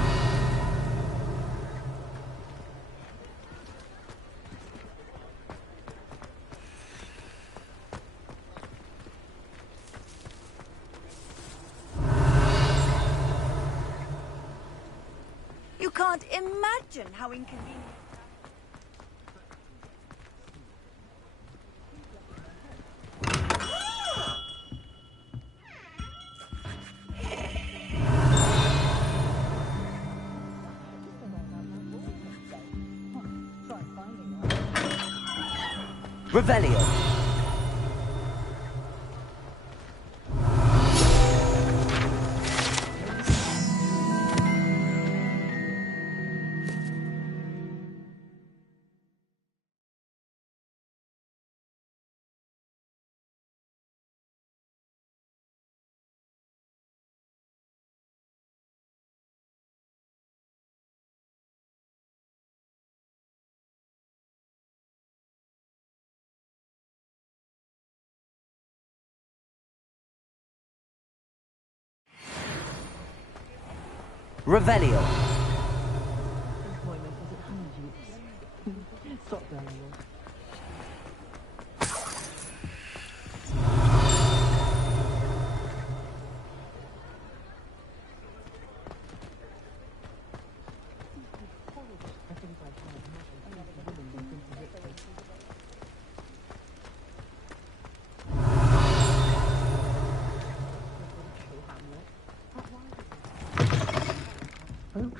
You can't imagine how inconvenient. Revelio. Revelio.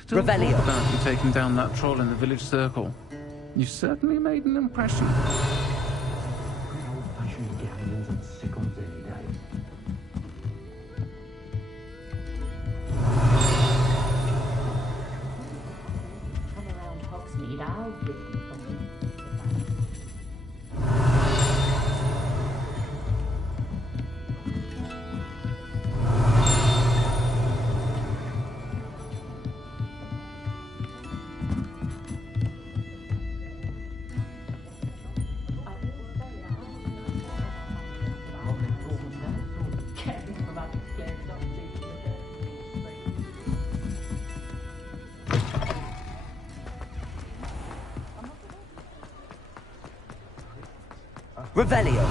Still Revelio. thought about you taking down that troll in the village circle. You certainly made an impression. Revelio.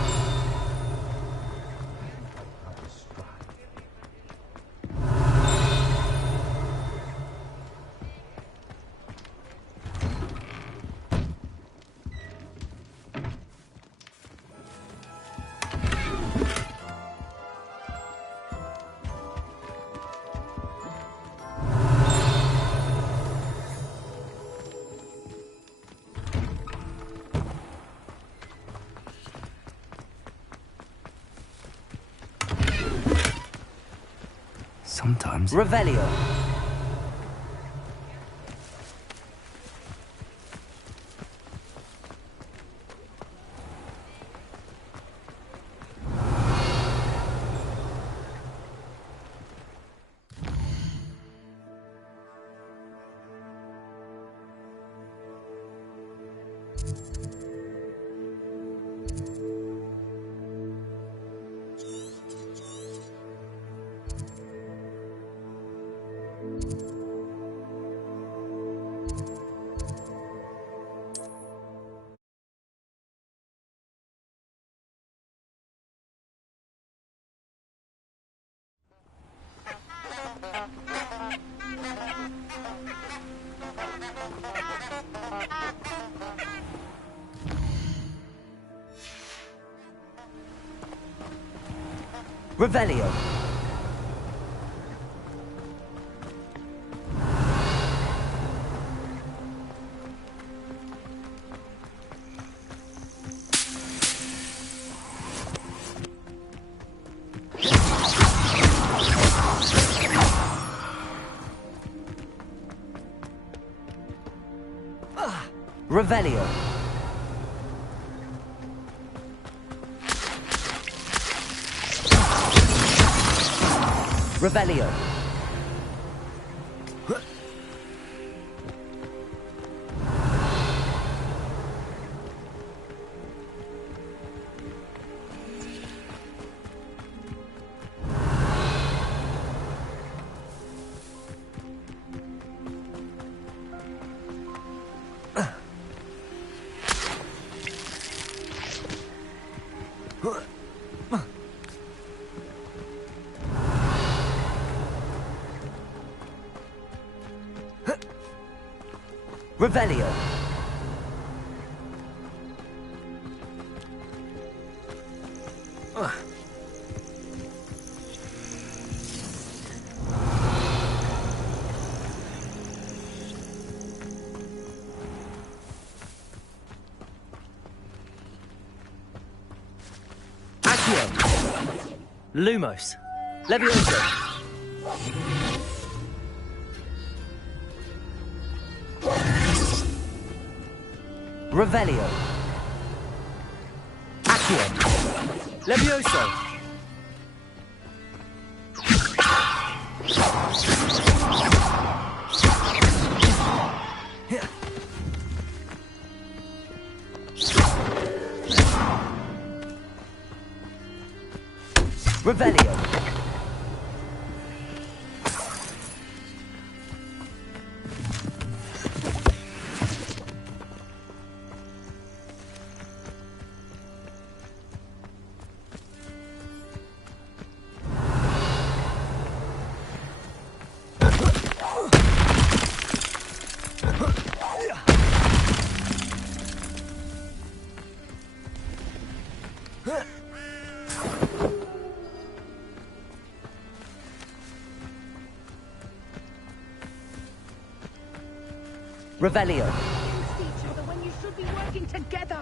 Sometimes. Revelio. Revelio. Revelio. Revelio. Revelio. Accio. Lumos. Levioso. Revelio. Accio. Levioso. Revelio. Revelio. Each other when you should be working together.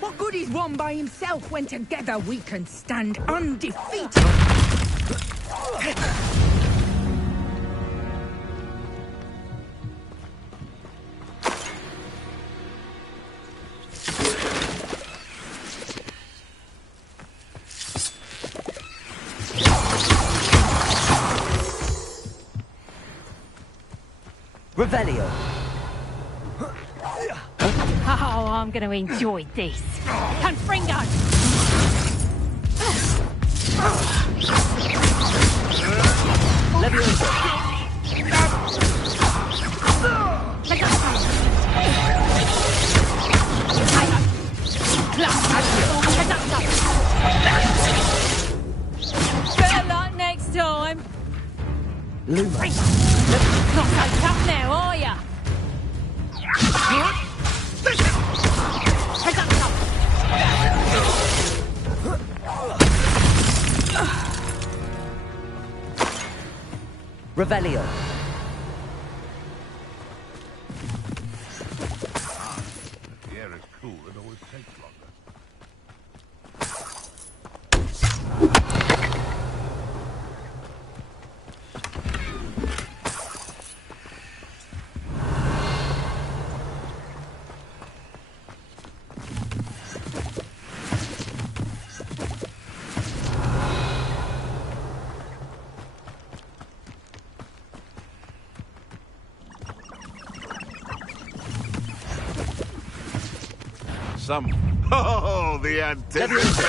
What good is one by himself when together we can stand undefeated? Revelio. Oh, I'm going to enjoy this. Confringo! Levioso. Accio. Luma. Not so tough now, are ya? Revelio. The air is cool, it always takes longer. Oh, the anticipation!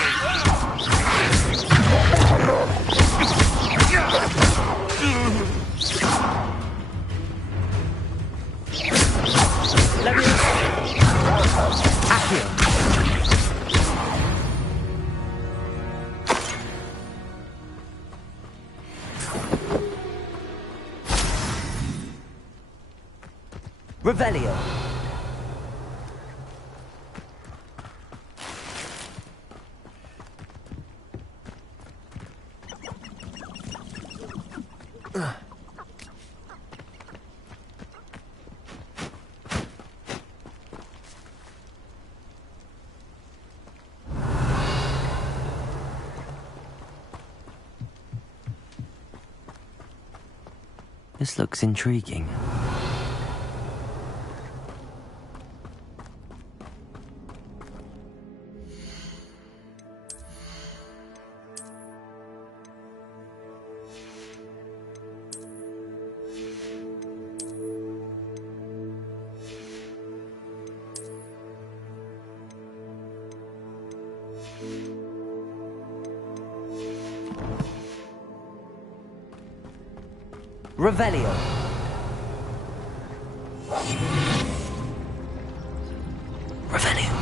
Revelio. This looks intriguing. Revelio. Revelio.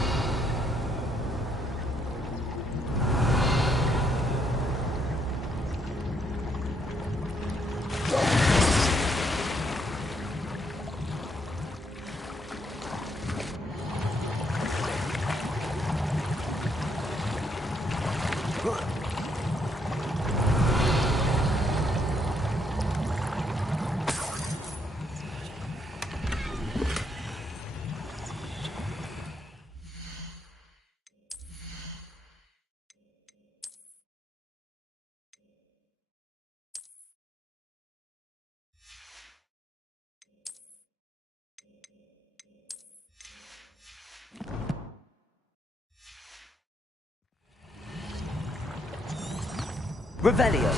Revelio.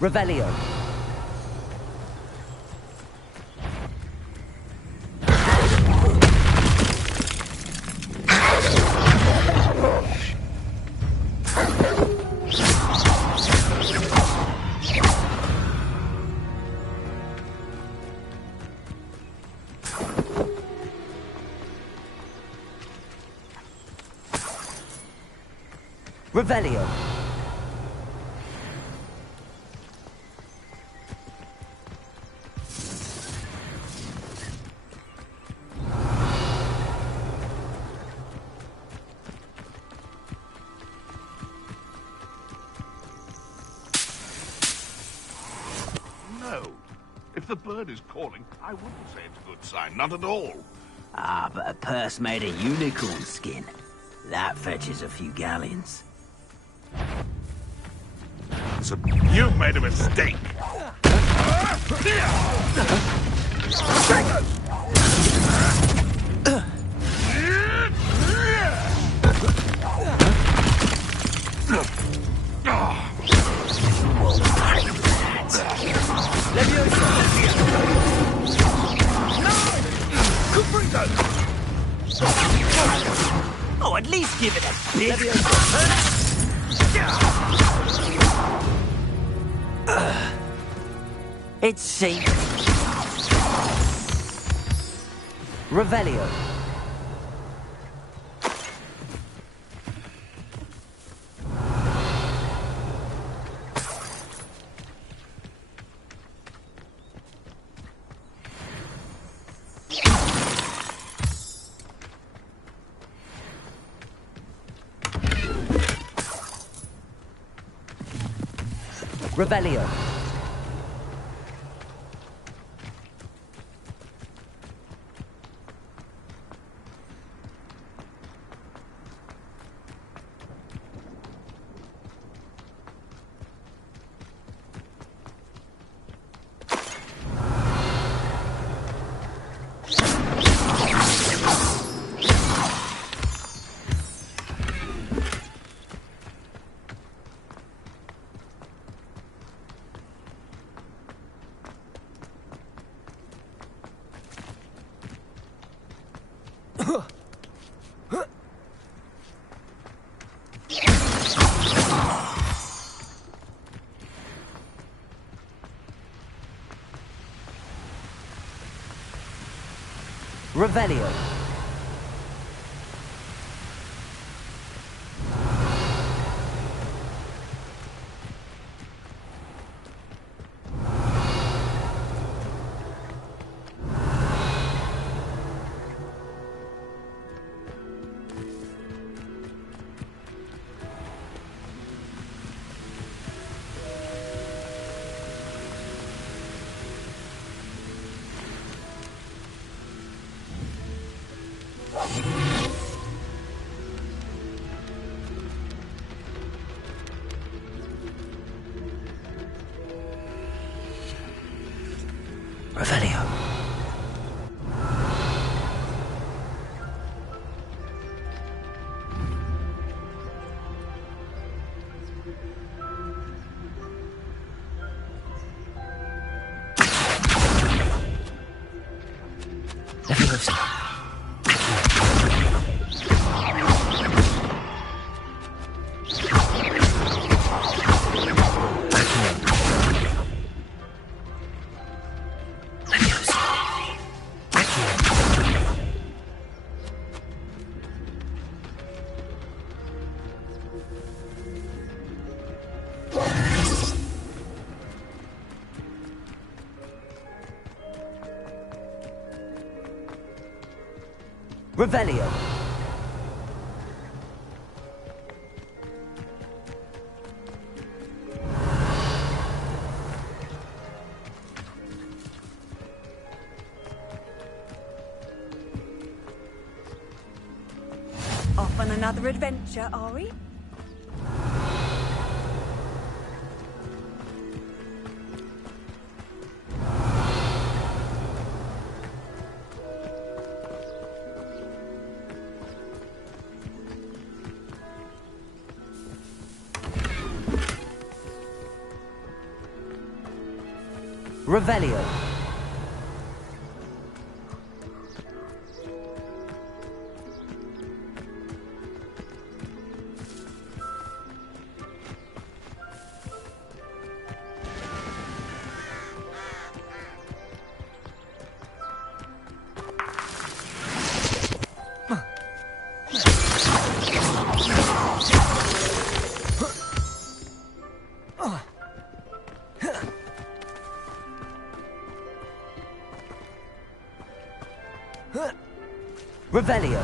Revelio. Revelio. No. If the bird is calling, I wouldn't say it's a good sign. Not at all. Ah, but a purse made of unicorn skin. That fetches a few galleons. So you've made a mistake. least give it a big... It's safe. Revelio. Revelio. Revelio. Revelio. Leviosa. Revelio. Off on another adventure, are we? Revelio. Revelio.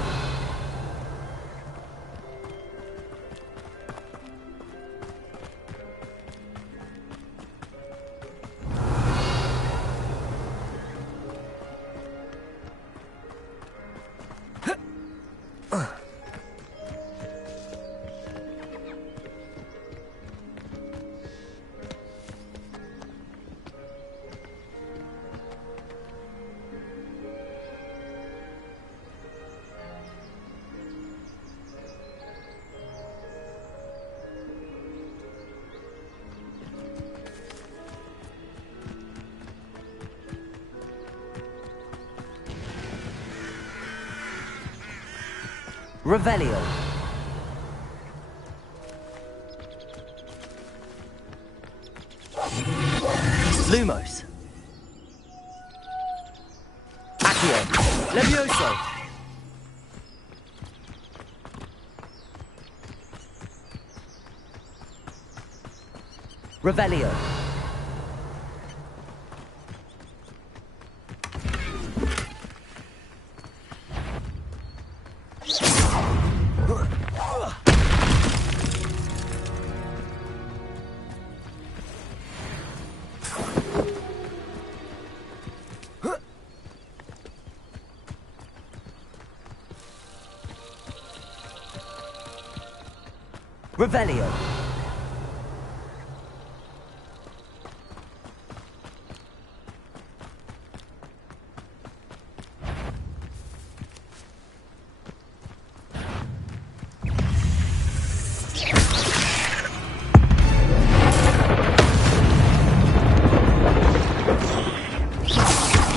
Revelio. Lumos. Accio. Levioso. Revelio. Revelio.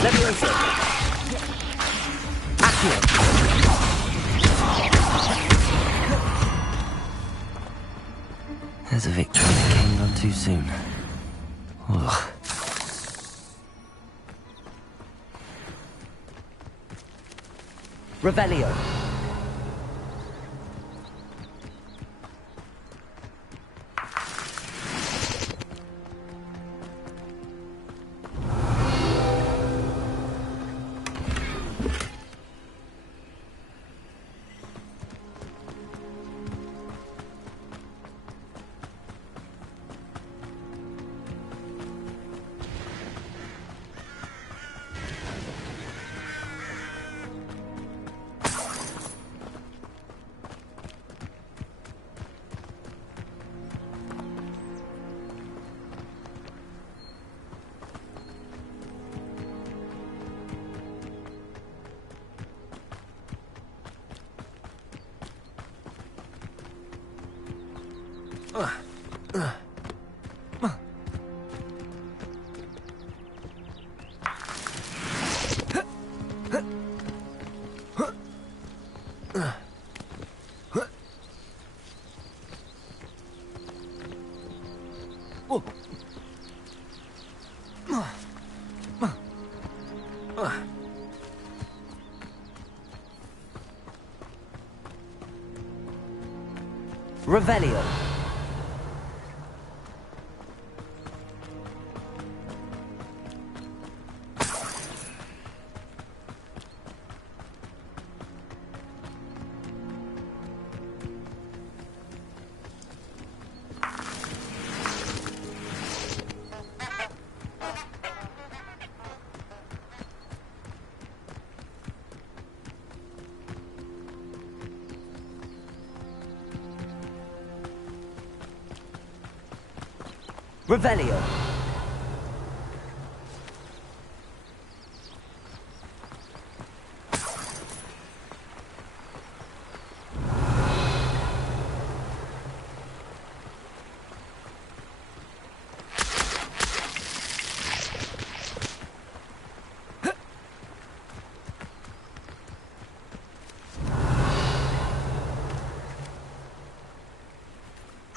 Levioso. Accio. There's a victory that came none too soon. Ugh. Revelio. Revelio. Revelio.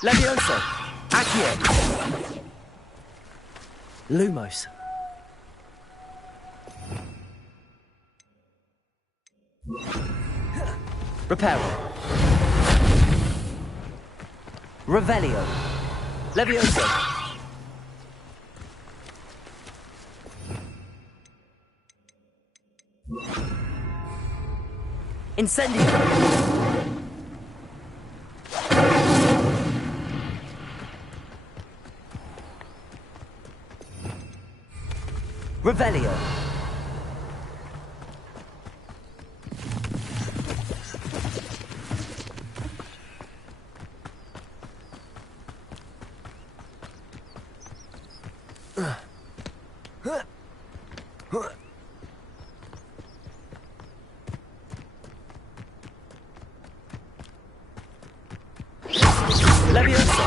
Levioso. Accio. Lumos. Reparo. Revelio. Levioso. Incendio. Revelio. Levioso.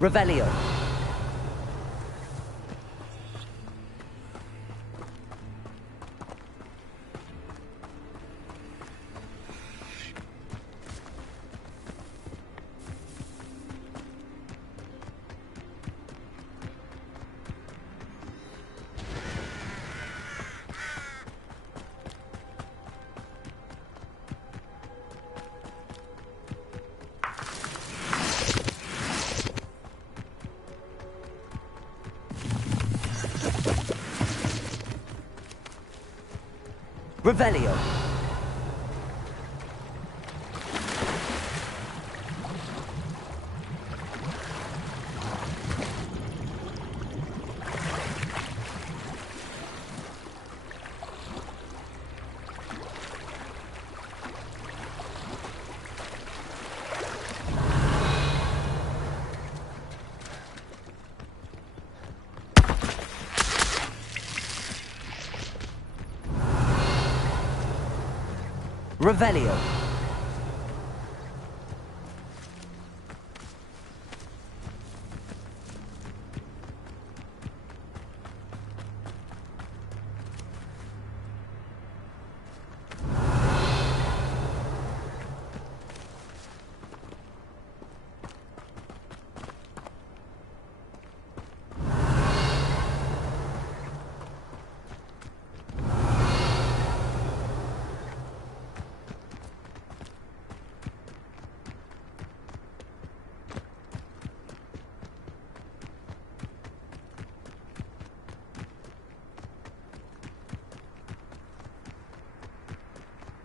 Revelio. Revelio. Revelio.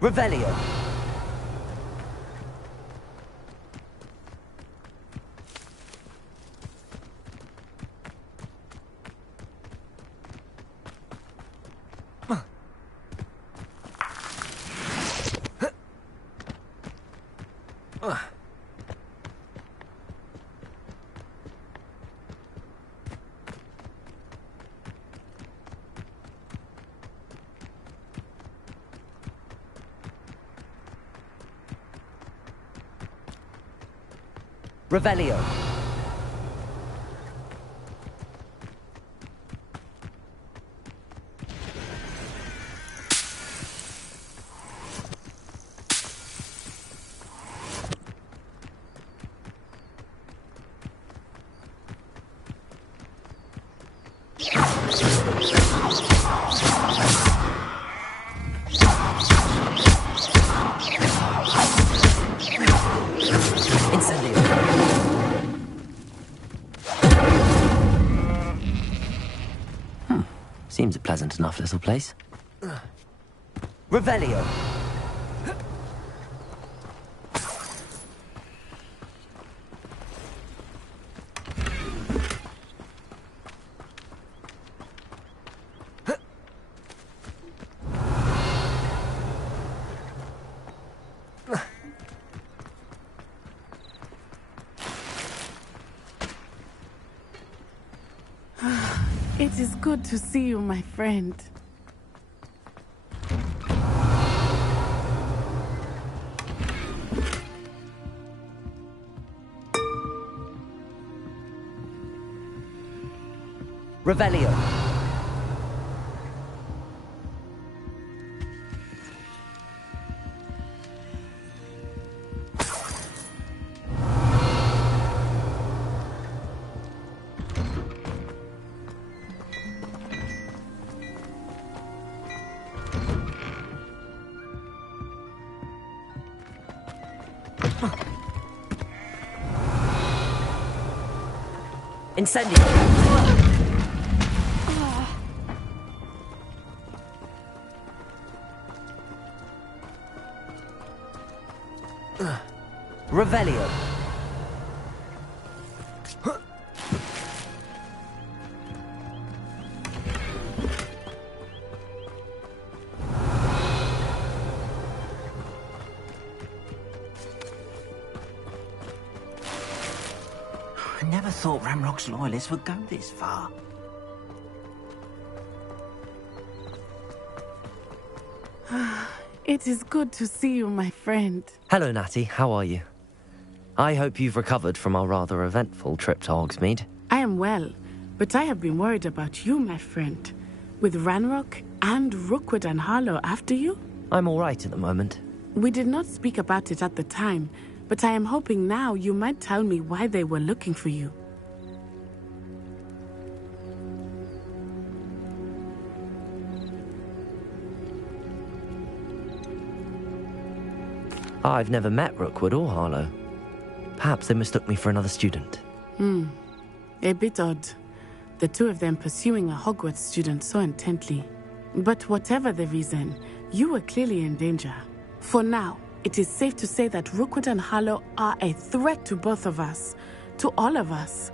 Revelio. Revelio. Seems a pleasant enough little place. Revelio. It is good to see you, my friend. Revelio. Incendio. Revelio. I never thought Ramrock's loyalists would go this far. It is good to see you, my friend. Hello, Natty. How are you? I hope you've recovered from our rather eventful trip to Hogsmeade. I am well, but I have been worried about you, my friend. With Ranrock and Rookwood and Harlow after you? I'm all right at the moment. We did not speak about it at the time, but I am hoping now you might tell me why they were looking for you. I've never met Rookwood or Harlow. Perhaps they mistook me for another student. A bit odd. The two of them pursuing a Hogwarts student so intently. But whatever the reason, you were clearly in danger. For now, it is safe to say that Rookwood and Harlow are a threat to both of us, to all of us.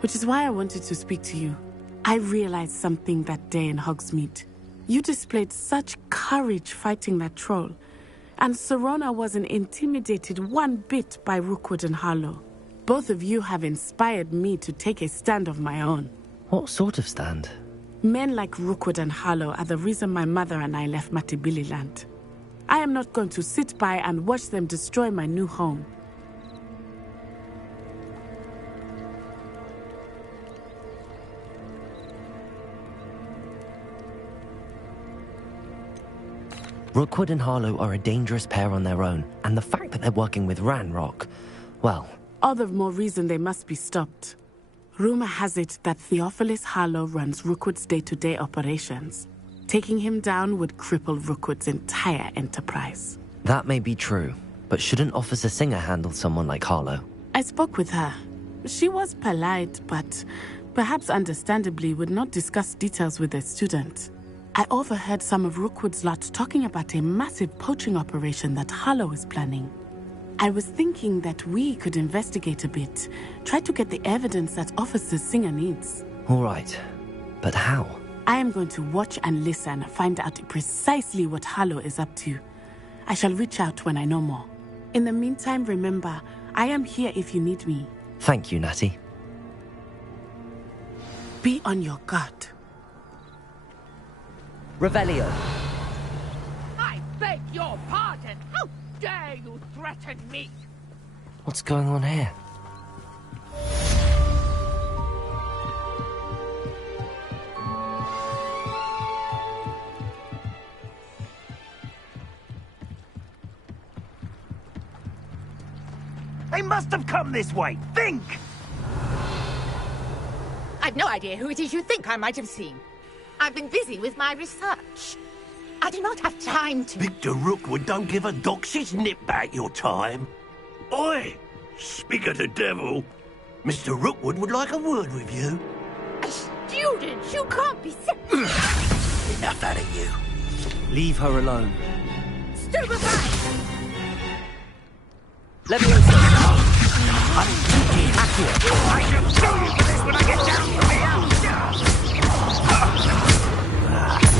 Which is why I wanted to speak to you. I realized something that day in Hogsmeade. You displayed such courage fighting that troll, and Serona wasn't intimidated one bit by Rookwood and Harlow. Both of you have inspired me to take a stand of my own. What sort of stand? Men like Rookwood and Harlow are the reason my mother and I left Matibili land. I am not going to sit by and watch them destroy my new home. Rookwood and Harlow are a dangerous pair on their own, and the fact that they're working with Ranrock, well... All the more reason they must be stopped. Rumor has it that Theophilus Harlow runs Rookwood's day-to-day operations. Taking him down would cripple Rookwood's entire enterprise. That may be true, but shouldn't Officer Singer handle someone like Harlow? I spoke with her. She was polite, but perhaps understandably would not discuss details with a student. I overheard some of Rookwood's lot talking about a massive poaching operation that Harlow is planning. I was thinking that we could investigate a bit, try to get the evidence that Officer Singer needs. All right, but how? I am going to watch and listen, find out precisely what Harlow is up to. I shall reach out when I know more. In the meantime, remember, I am here if you need me. Thank you, Natty. Be on your guard. Revelio. I beg your pardon. How dare you threaten me? What's going on here? They must have come this way. Think! I've no idea who it is you think I might have seen. I've been busy with my research. I do not have time to... Victor Rookwood don't give a doxy's nip back your time. Oi! Speak of the devil. Mr. Rookwood would like a word with you. A student? You can't be... Enough out of you. Leave her alone. Stupefy! Let me answer. I shall show you for this when I get down from here.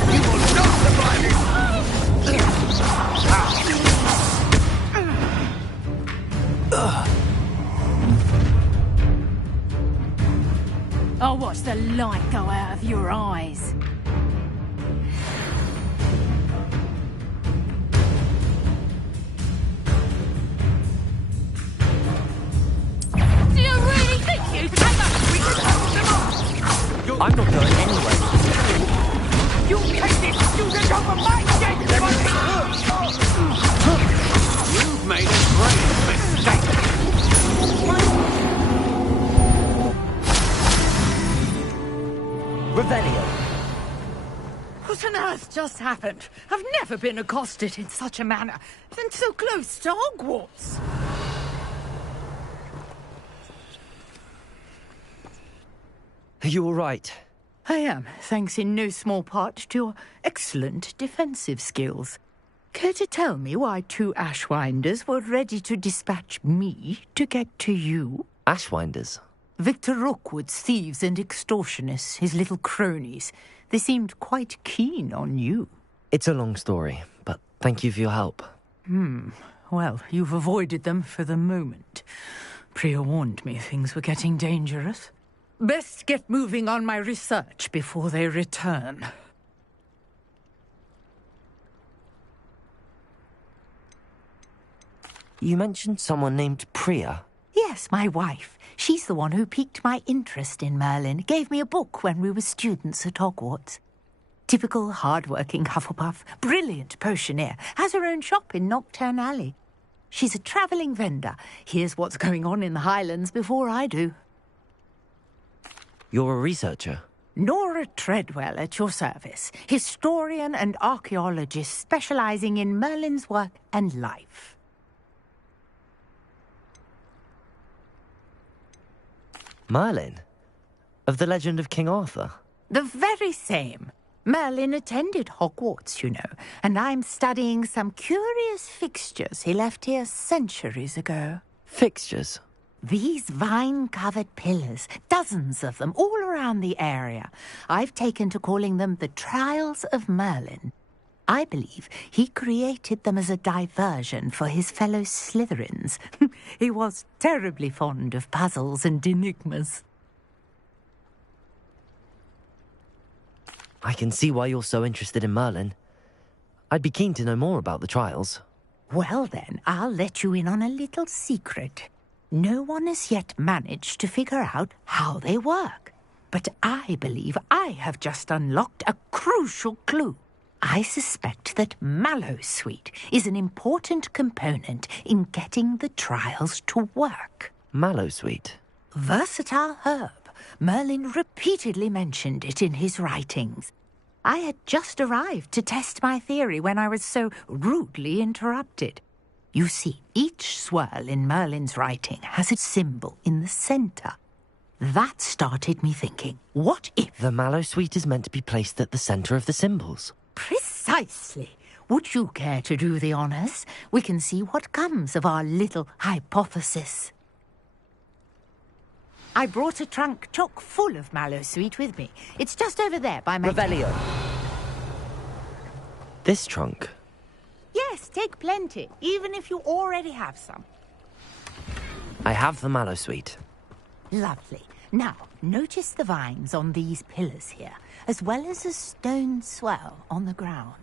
You will not survive it. I'll watch the light go out of your eyes. Do you really think you came up? We can hold them off. I'm not going anywhere. You take this student over my dead body! You've made a great mistake. Revelio. What on earth just happened? I've never been accosted in such a manner, and so close to Hogwarts. Are you all right? I am, thanks in no small part to your excellent defensive skills. Care to tell me why two Ashwinders were ready to dispatch me to get to you? Ashwinders? Victor Rookwood's thieves and extortionists, his little cronies. They seemed quite keen on you. It's a long story, but thank you for your help. Well, you've avoided them for the moment. Priya warned me things were getting dangerous. Best get moving on my research before they return. You mentioned someone named Priya. Yes, my wife. She's the one who piqued my interest in Merlin, gave me a book when we were students at Hogwarts. Typical hard-working Hufflepuff, brilliant potioneer, has her own shop in Nocturne Alley. She's a travelling vendor. Hears what's going on in the Highlands before I do. You're a researcher? Nora Treadwell at your service, historian and archaeologist specialising in Merlin's work and life. Merlin? Of the legend of King Arthur? The very same. Merlin attended Hogwarts, you know, and I'm studying some curious fixtures he left here centuries ago. Fixtures? These vine-covered pillars, dozens of them, all around the area. I've taken to calling them the Trials of Merlin. I believe he created them as a diversion for his fellow Slytherins. He was terribly fond of puzzles and enigmas. I can see why you're so interested in Merlin. I'd be keen to know more about the trials. Well then, I'll let you in on a little secret. No one has yet managed to figure out how they work. But I believe I have just unlocked a crucial clue. I suspect that Mallowsweet is an important component in getting the trials to work. Mallowsweet? Versatile herb. Merlin repeatedly mentioned it in his writings. I had just arrived to test my theory when I was so rudely interrupted. You see, each swirl in Merlin's writing has a symbol in the centre. That started me thinking, what if... The Mallowsweet is meant to be placed at the centre of the symbols. Precisely. Would you care to do the honours? We can see what comes of our little hypothesis. I brought a trunk chock full of Mallowsweet with me. It's just over there by my... Revelio. This trunk? Yes, take plenty, even if you already have some. I have the Mallowsweet. Lovely. Now, notice the vines on these pillars here, as well as a stone swell on the ground.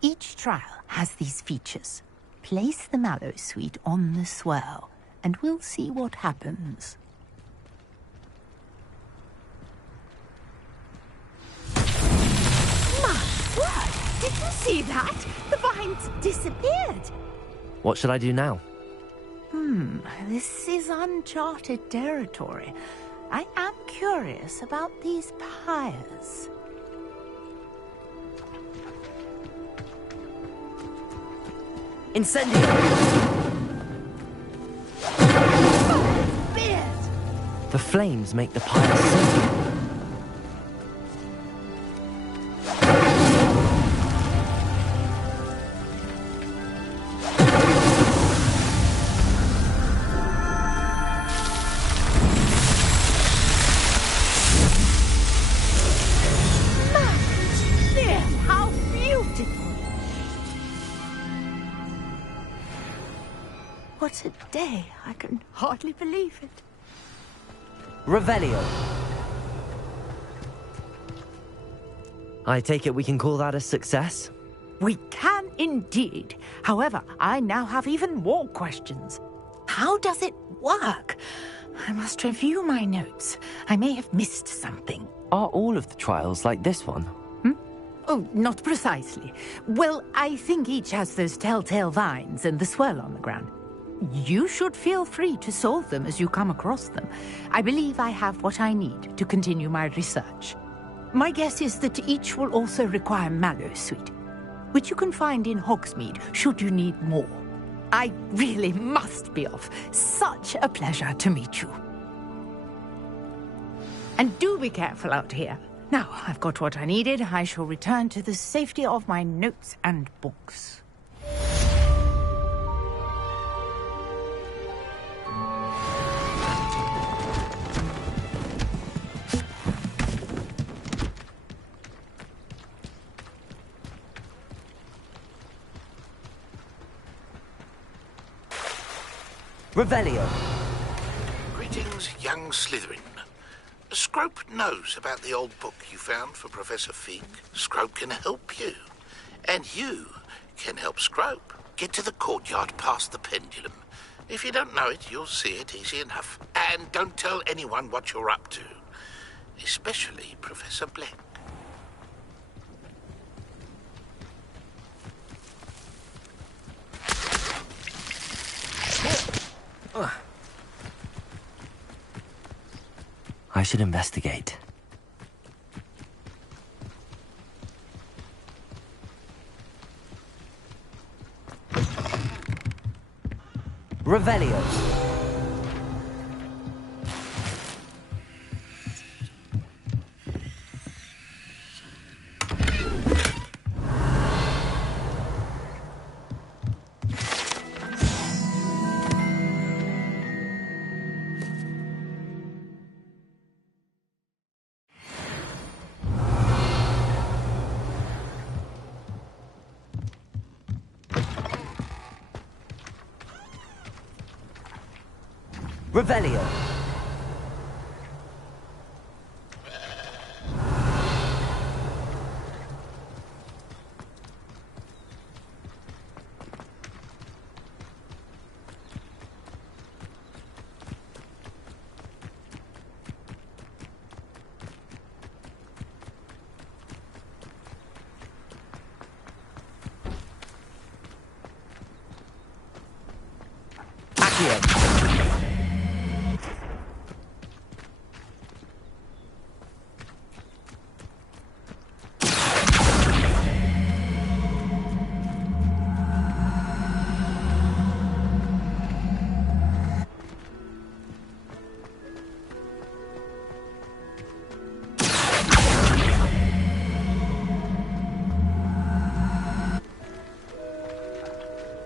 Each trial has these features. Place the Mallowsweet on the swell, and we'll see what happens. My word! Did you see that? The vines disappeared. What should I do now? This is uncharted territory. I am curious about these pyres. Incendio! The flames make the pyre sink. What a day. I can hardly believe it. Revelio. I take it we can call that a success? We can indeed. However, I now have even more questions. How does it work? I must review my notes. I may have missed something. Are all of the trials like this one? Oh, not precisely. Well, I think each has those telltale vines and the swirl on the ground. You should feel free to solve them as you come across them. I believe I have what I need to continue my research. My guess is that each will also require Mallowsweet, which you can find in Hogsmeade should you need more. I really must be off. Such a pleasure to meet you. And do be careful out here. Now, I've got what I needed. I shall return to the safety of my notes and books. Revelio. Greetings, young Slytherin. Scrope knows about the old book you found for Professor Fig. Scrope can help you. And you can help Scrope. Get to the courtyard past the pendulum. If you don't know it, you'll see it easy enough. And don't tell anyone what you're up to. Especially Professor Black. I should investigate. Revelio. Revelio.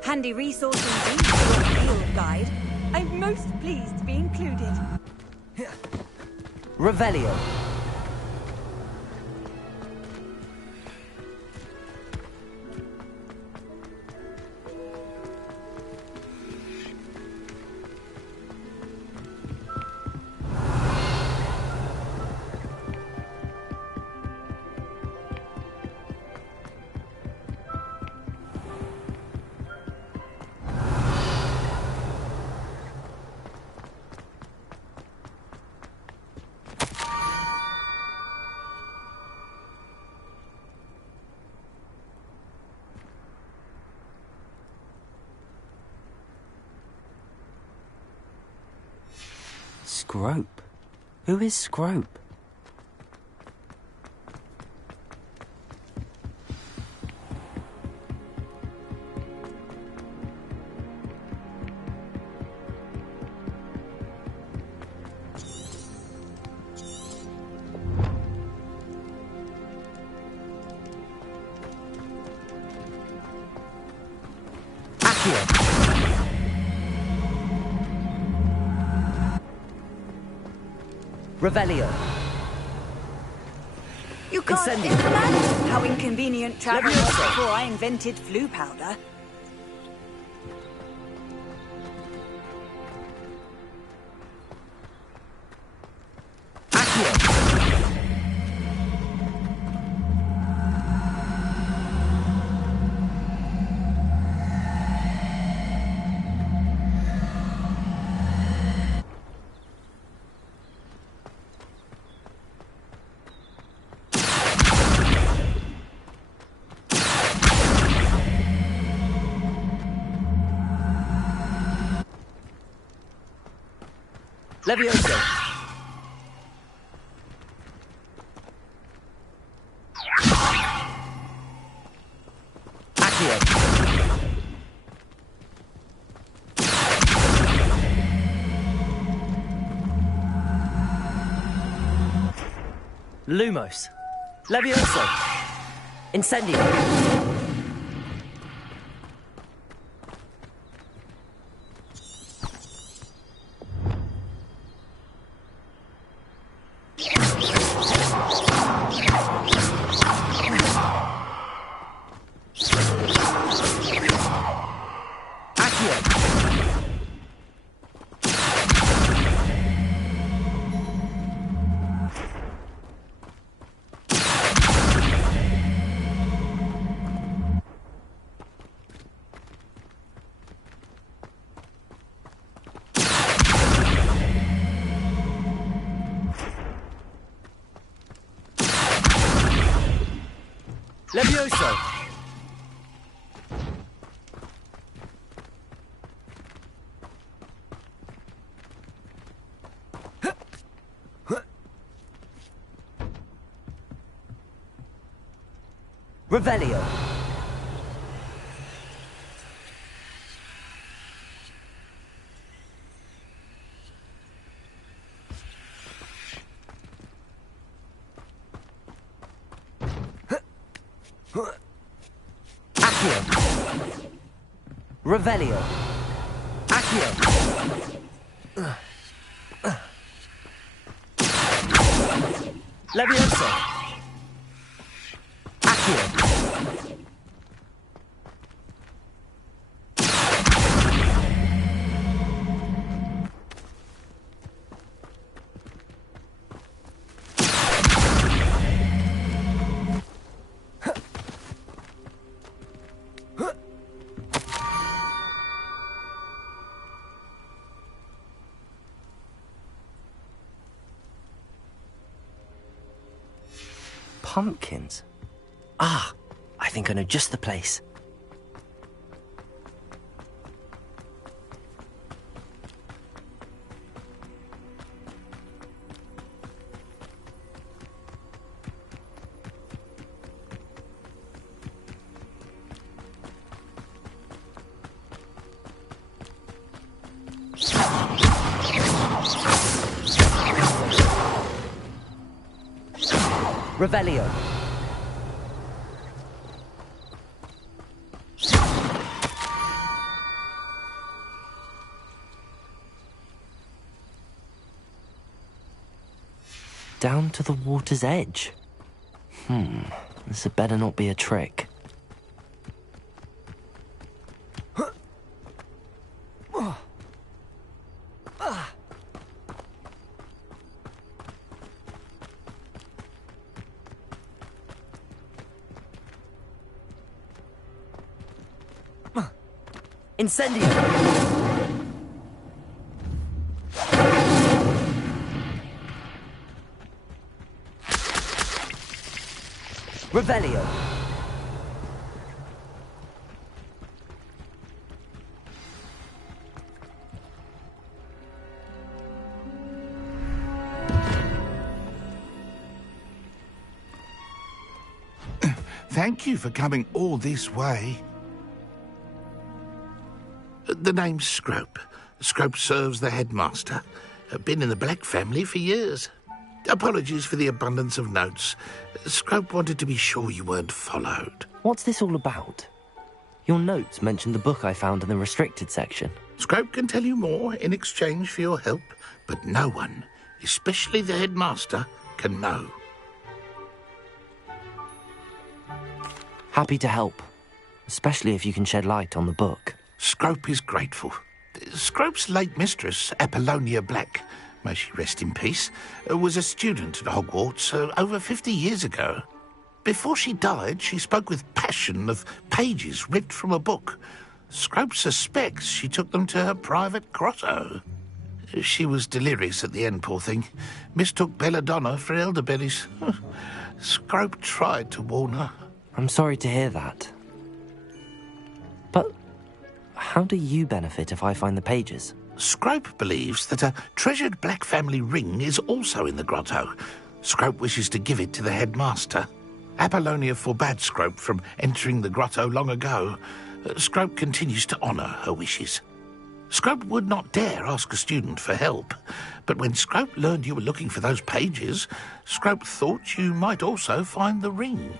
Handy resource indeed for your field guide. I'm most pleased to be included. Revelio. Scrope? Who is Scrope? Revelio. You can't imagine how inconvenient travel was before I invented flu powder. Levioso. Accio. Lumos. Levioso. Incendio. Levioso. Revelio. Accio. Revelio. Accio. Levioso. Accio. pumpkins. Ah, I think I know just the place. Revelio. Down to the water's edge. This had better not be a trick. Incendio! Revelio! Thank you for coming all this way. The name's Scrope. Scrope serves the headmaster. Been in the Black family for years. Apologies for the abundance of notes. Scrope wanted to be sure you weren't followed. What's this all about? Your notes mentioned the book I found in the restricted section. Scrope can tell you more in exchange for your help, but no one, especially the headmaster, can know. Happy to help, especially if you can shed light on the book. Scrope is grateful. Scrope's late mistress, Apollonia Black, may she rest in peace, was a student at Hogwarts over 50 years ago. Before she died, she spoke with passion of pages ripped from a book. Scrope suspects she took them to her private grotto. She was delirious at the end, poor thing. Mistook belladonna for elderberries. Scrope tried to warn her. I'm sorry to hear that. But how do you benefit if I find the pages? Scrope believes that a treasured Black family ring is also in the grotto. Scrope wishes to give it to the headmaster. Apollonia forbade Scrope from entering the grotto long ago. Scrope continues to honour her wishes. Scrope would not dare ask a student for help, but when Scrope learned you were looking for those pages, Scrope thought you might also find the ring.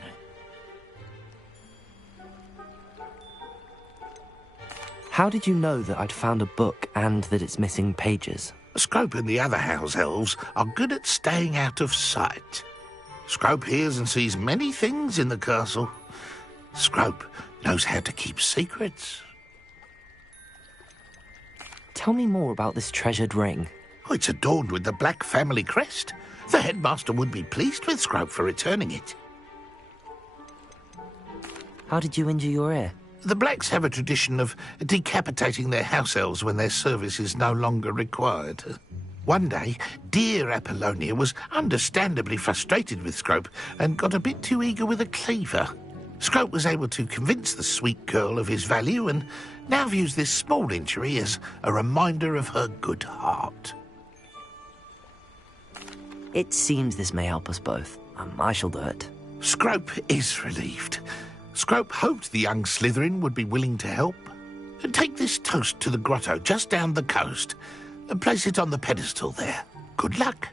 How did you know that I'd found a book and that it's missing pages? Scrope and the other house elves are good at staying out of sight. Scrope hears and sees many things in the castle. Scrope knows how to keep secrets. Tell me more about this treasured ring. Oh, it's adorned with the Black family crest. The headmaster would be pleased with Scrope for returning it. How did you injure your ear? The Blacks have a tradition of decapitating their house elves when their service is no longer required. One day, dear Apollonia was understandably frustrated with Scrope and got a bit too eager with a cleaver. Scrope was able to convince the sweet girl of his value and now views this small injury as a reminder of her good heart. It seems this may help us both. I shall do it. Scrope is relieved. Scrope hoped the young Slytherin would be willing to help. Take this toast to the grotto just down the coast and place it on the pedestal there. Good luck.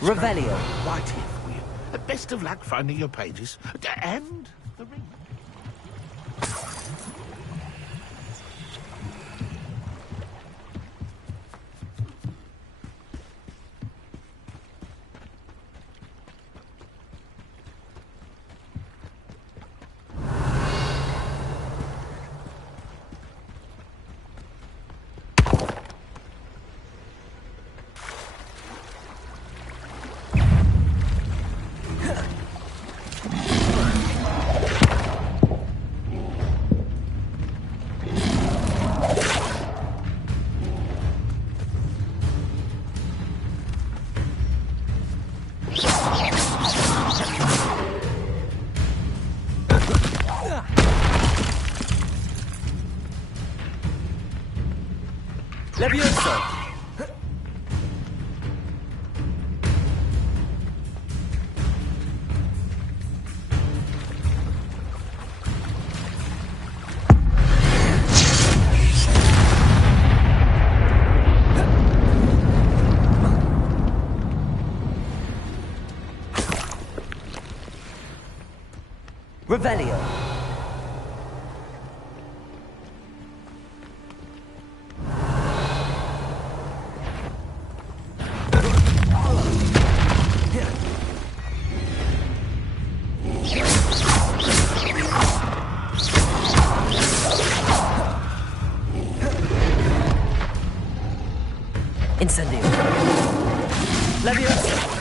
Revelio. Right here for you. Best of luck finding your pages. And the ring. Levioso! Revelio. Incendio. Levioso.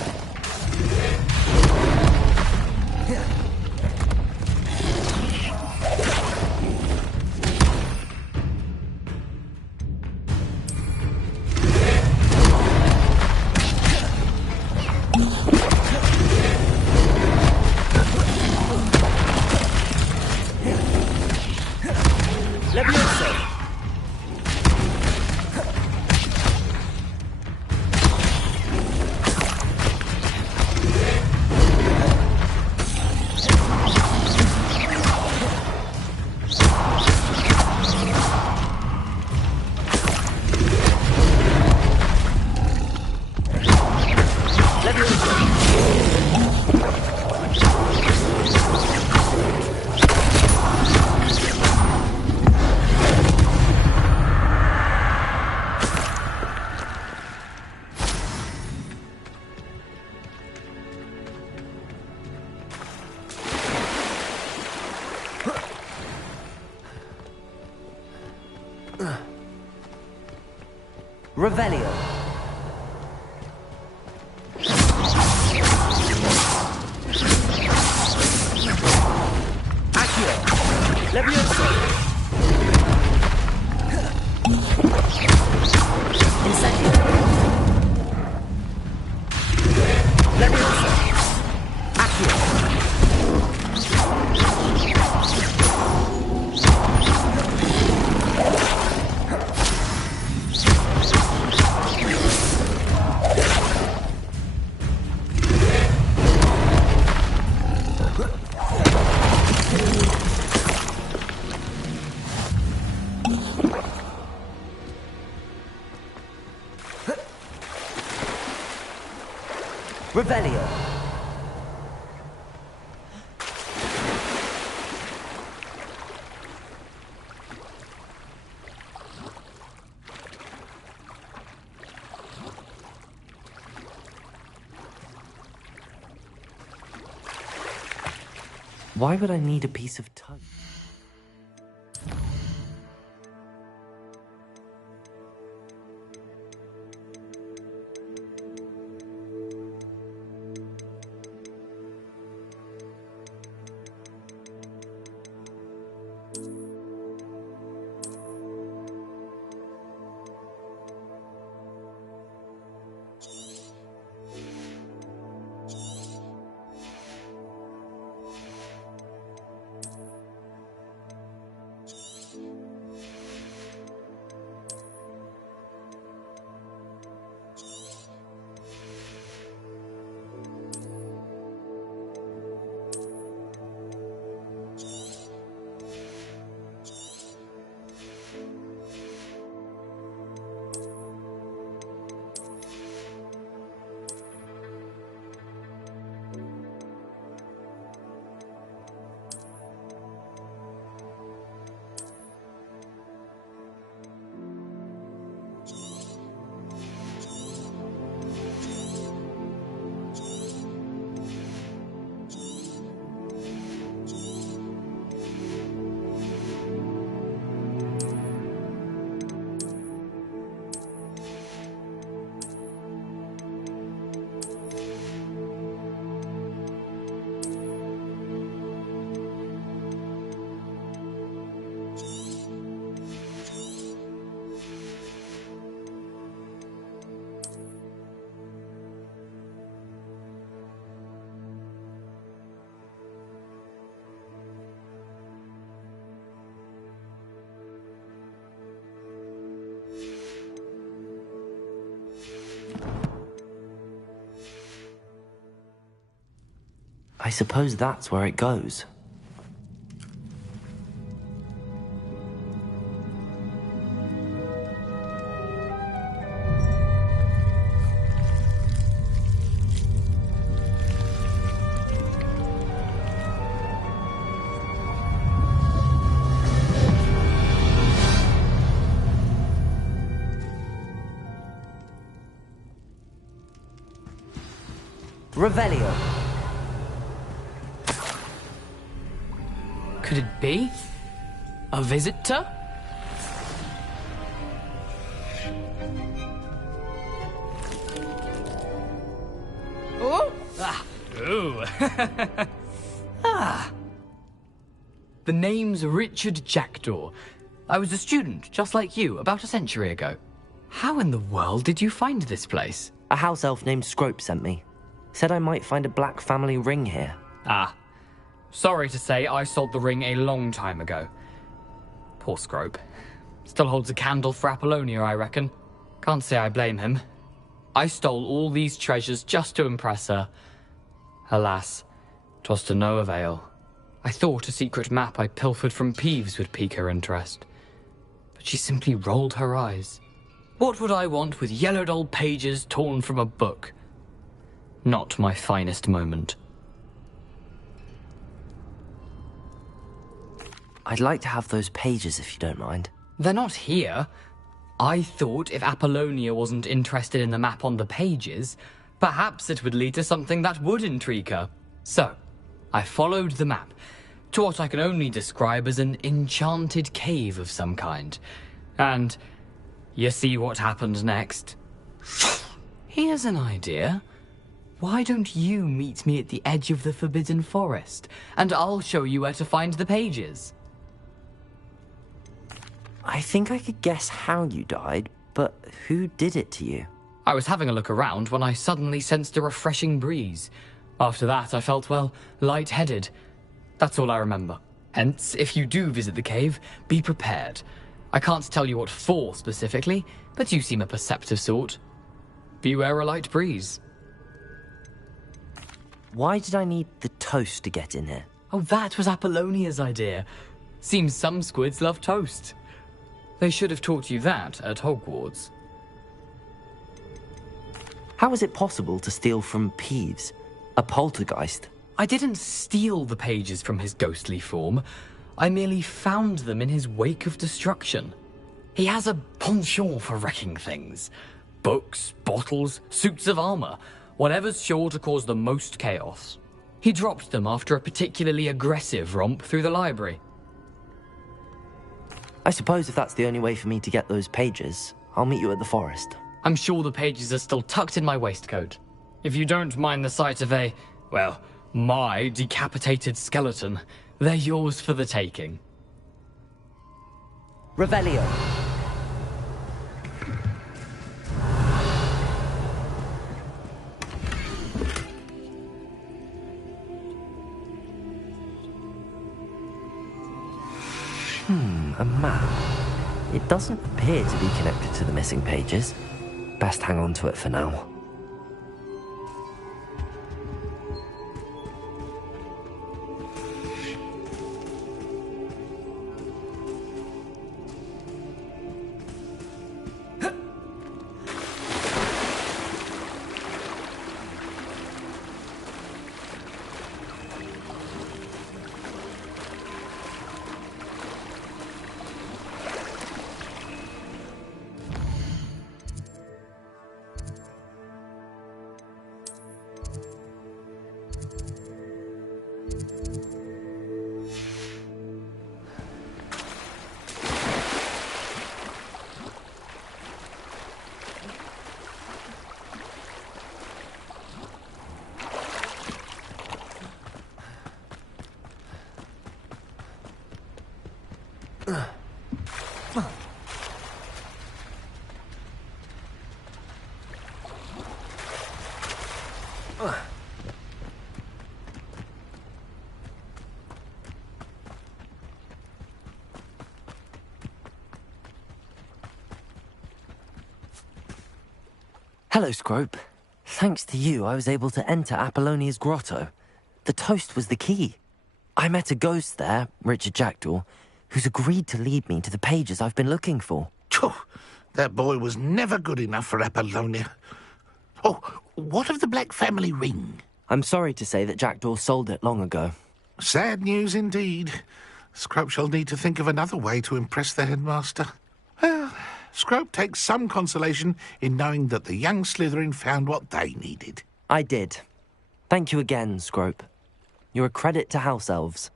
Revelio. Accio. Levioso. Incendio. Levioso. Accio. Revelio. Why would I need a piece of toast? suppose that's where it goes. Revelio. Could it be? A visitor? Oh! Ah! Ooh! Ah! The name's Richard Jackdaw. I was a student, just like you, about a century ago. How in the world did you find this place? A house elf named Scrope sent me. Said I might find a black family ring here. Ah. Sorry to say, I sold the ring a long time ago. Poor Scrope. Still holds a candle for Apollonia, I reckon. Can't say I blame him. I stole all these treasures just to impress her. Alas, 'twas to no avail. I thought a secret map I pilfered from Peeves would pique her interest. But she simply rolled her eyes. What would I want with yellowed old pages torn from a book? Not my finest moment. I'd like to have those pages if you don't mind. They're not here. I thought if Apollonia wasn't interested in the map on the pages, perhaps it would lead to something that would intrigue her. So, I followed the map to what I can only describe as an enchanted cave of some kind. And you see what happened next? Here's an idea. Why don't you meet me at the edge of the Forbidden Forest, and I'll show you where to find the pages? I think I could guess how you died, but who did it to you? I was having a look around when I suddenly sensed a refreshing breeze. After that, I felt, well, lightheaded. That's all I remember. Hence, if you do visit the cave, be prepared. I can't tell you what for specifically, but you seem a perceptive sort. Beware a light breeze. Why did I need the toast to get in here? Oh, that was Apollonia's idea. Seems some squids love toast. They should have taught you that at Hogwarts. How is it possible to steal from Peeves, a poltergeist? I didn't steal the pages from his ghostly form. I merely found them in his wake of destruction. He has a penchant for wrecking things. Books, bottles, suits of armor, whatever's sure to cause the most chaos. He dropped them after a particularly aggressive romp through the library. I suppose if that's the only way for me to get those pages, I'll meet you at the forest. I'm sure the pages are still tucked in my waistcoat. If you don't mind the sight of a, well, my decapitated skeleton, they're yours for the taking. Revelio. A map. It doesn't appear to be connected to the missing pages. Best hang on to it for now. Hello, Scrope. Thanks to you, I was able to enter Apollonia's grotto. The toast was the key. I met a ghost there, Richard Jackdaw, who's agreed to lead me to the pages I've been looking for. Phew, that boy was never good enough for Apollonia. Oh, what of the Black family ring? I'm sorry to say that Jackdaw sold it long ago. Sad news indeed. Scrope shall need to think of another way to impress the headmaster. Well, Scrope takes some consolation in knowing that the young Slytherin found what they needed. I did. Thank you again, Scrope. You're a credit to House Elves.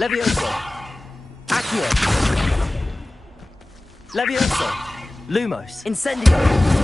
Levioso! Accio! Levioso! Lumos! Incendio!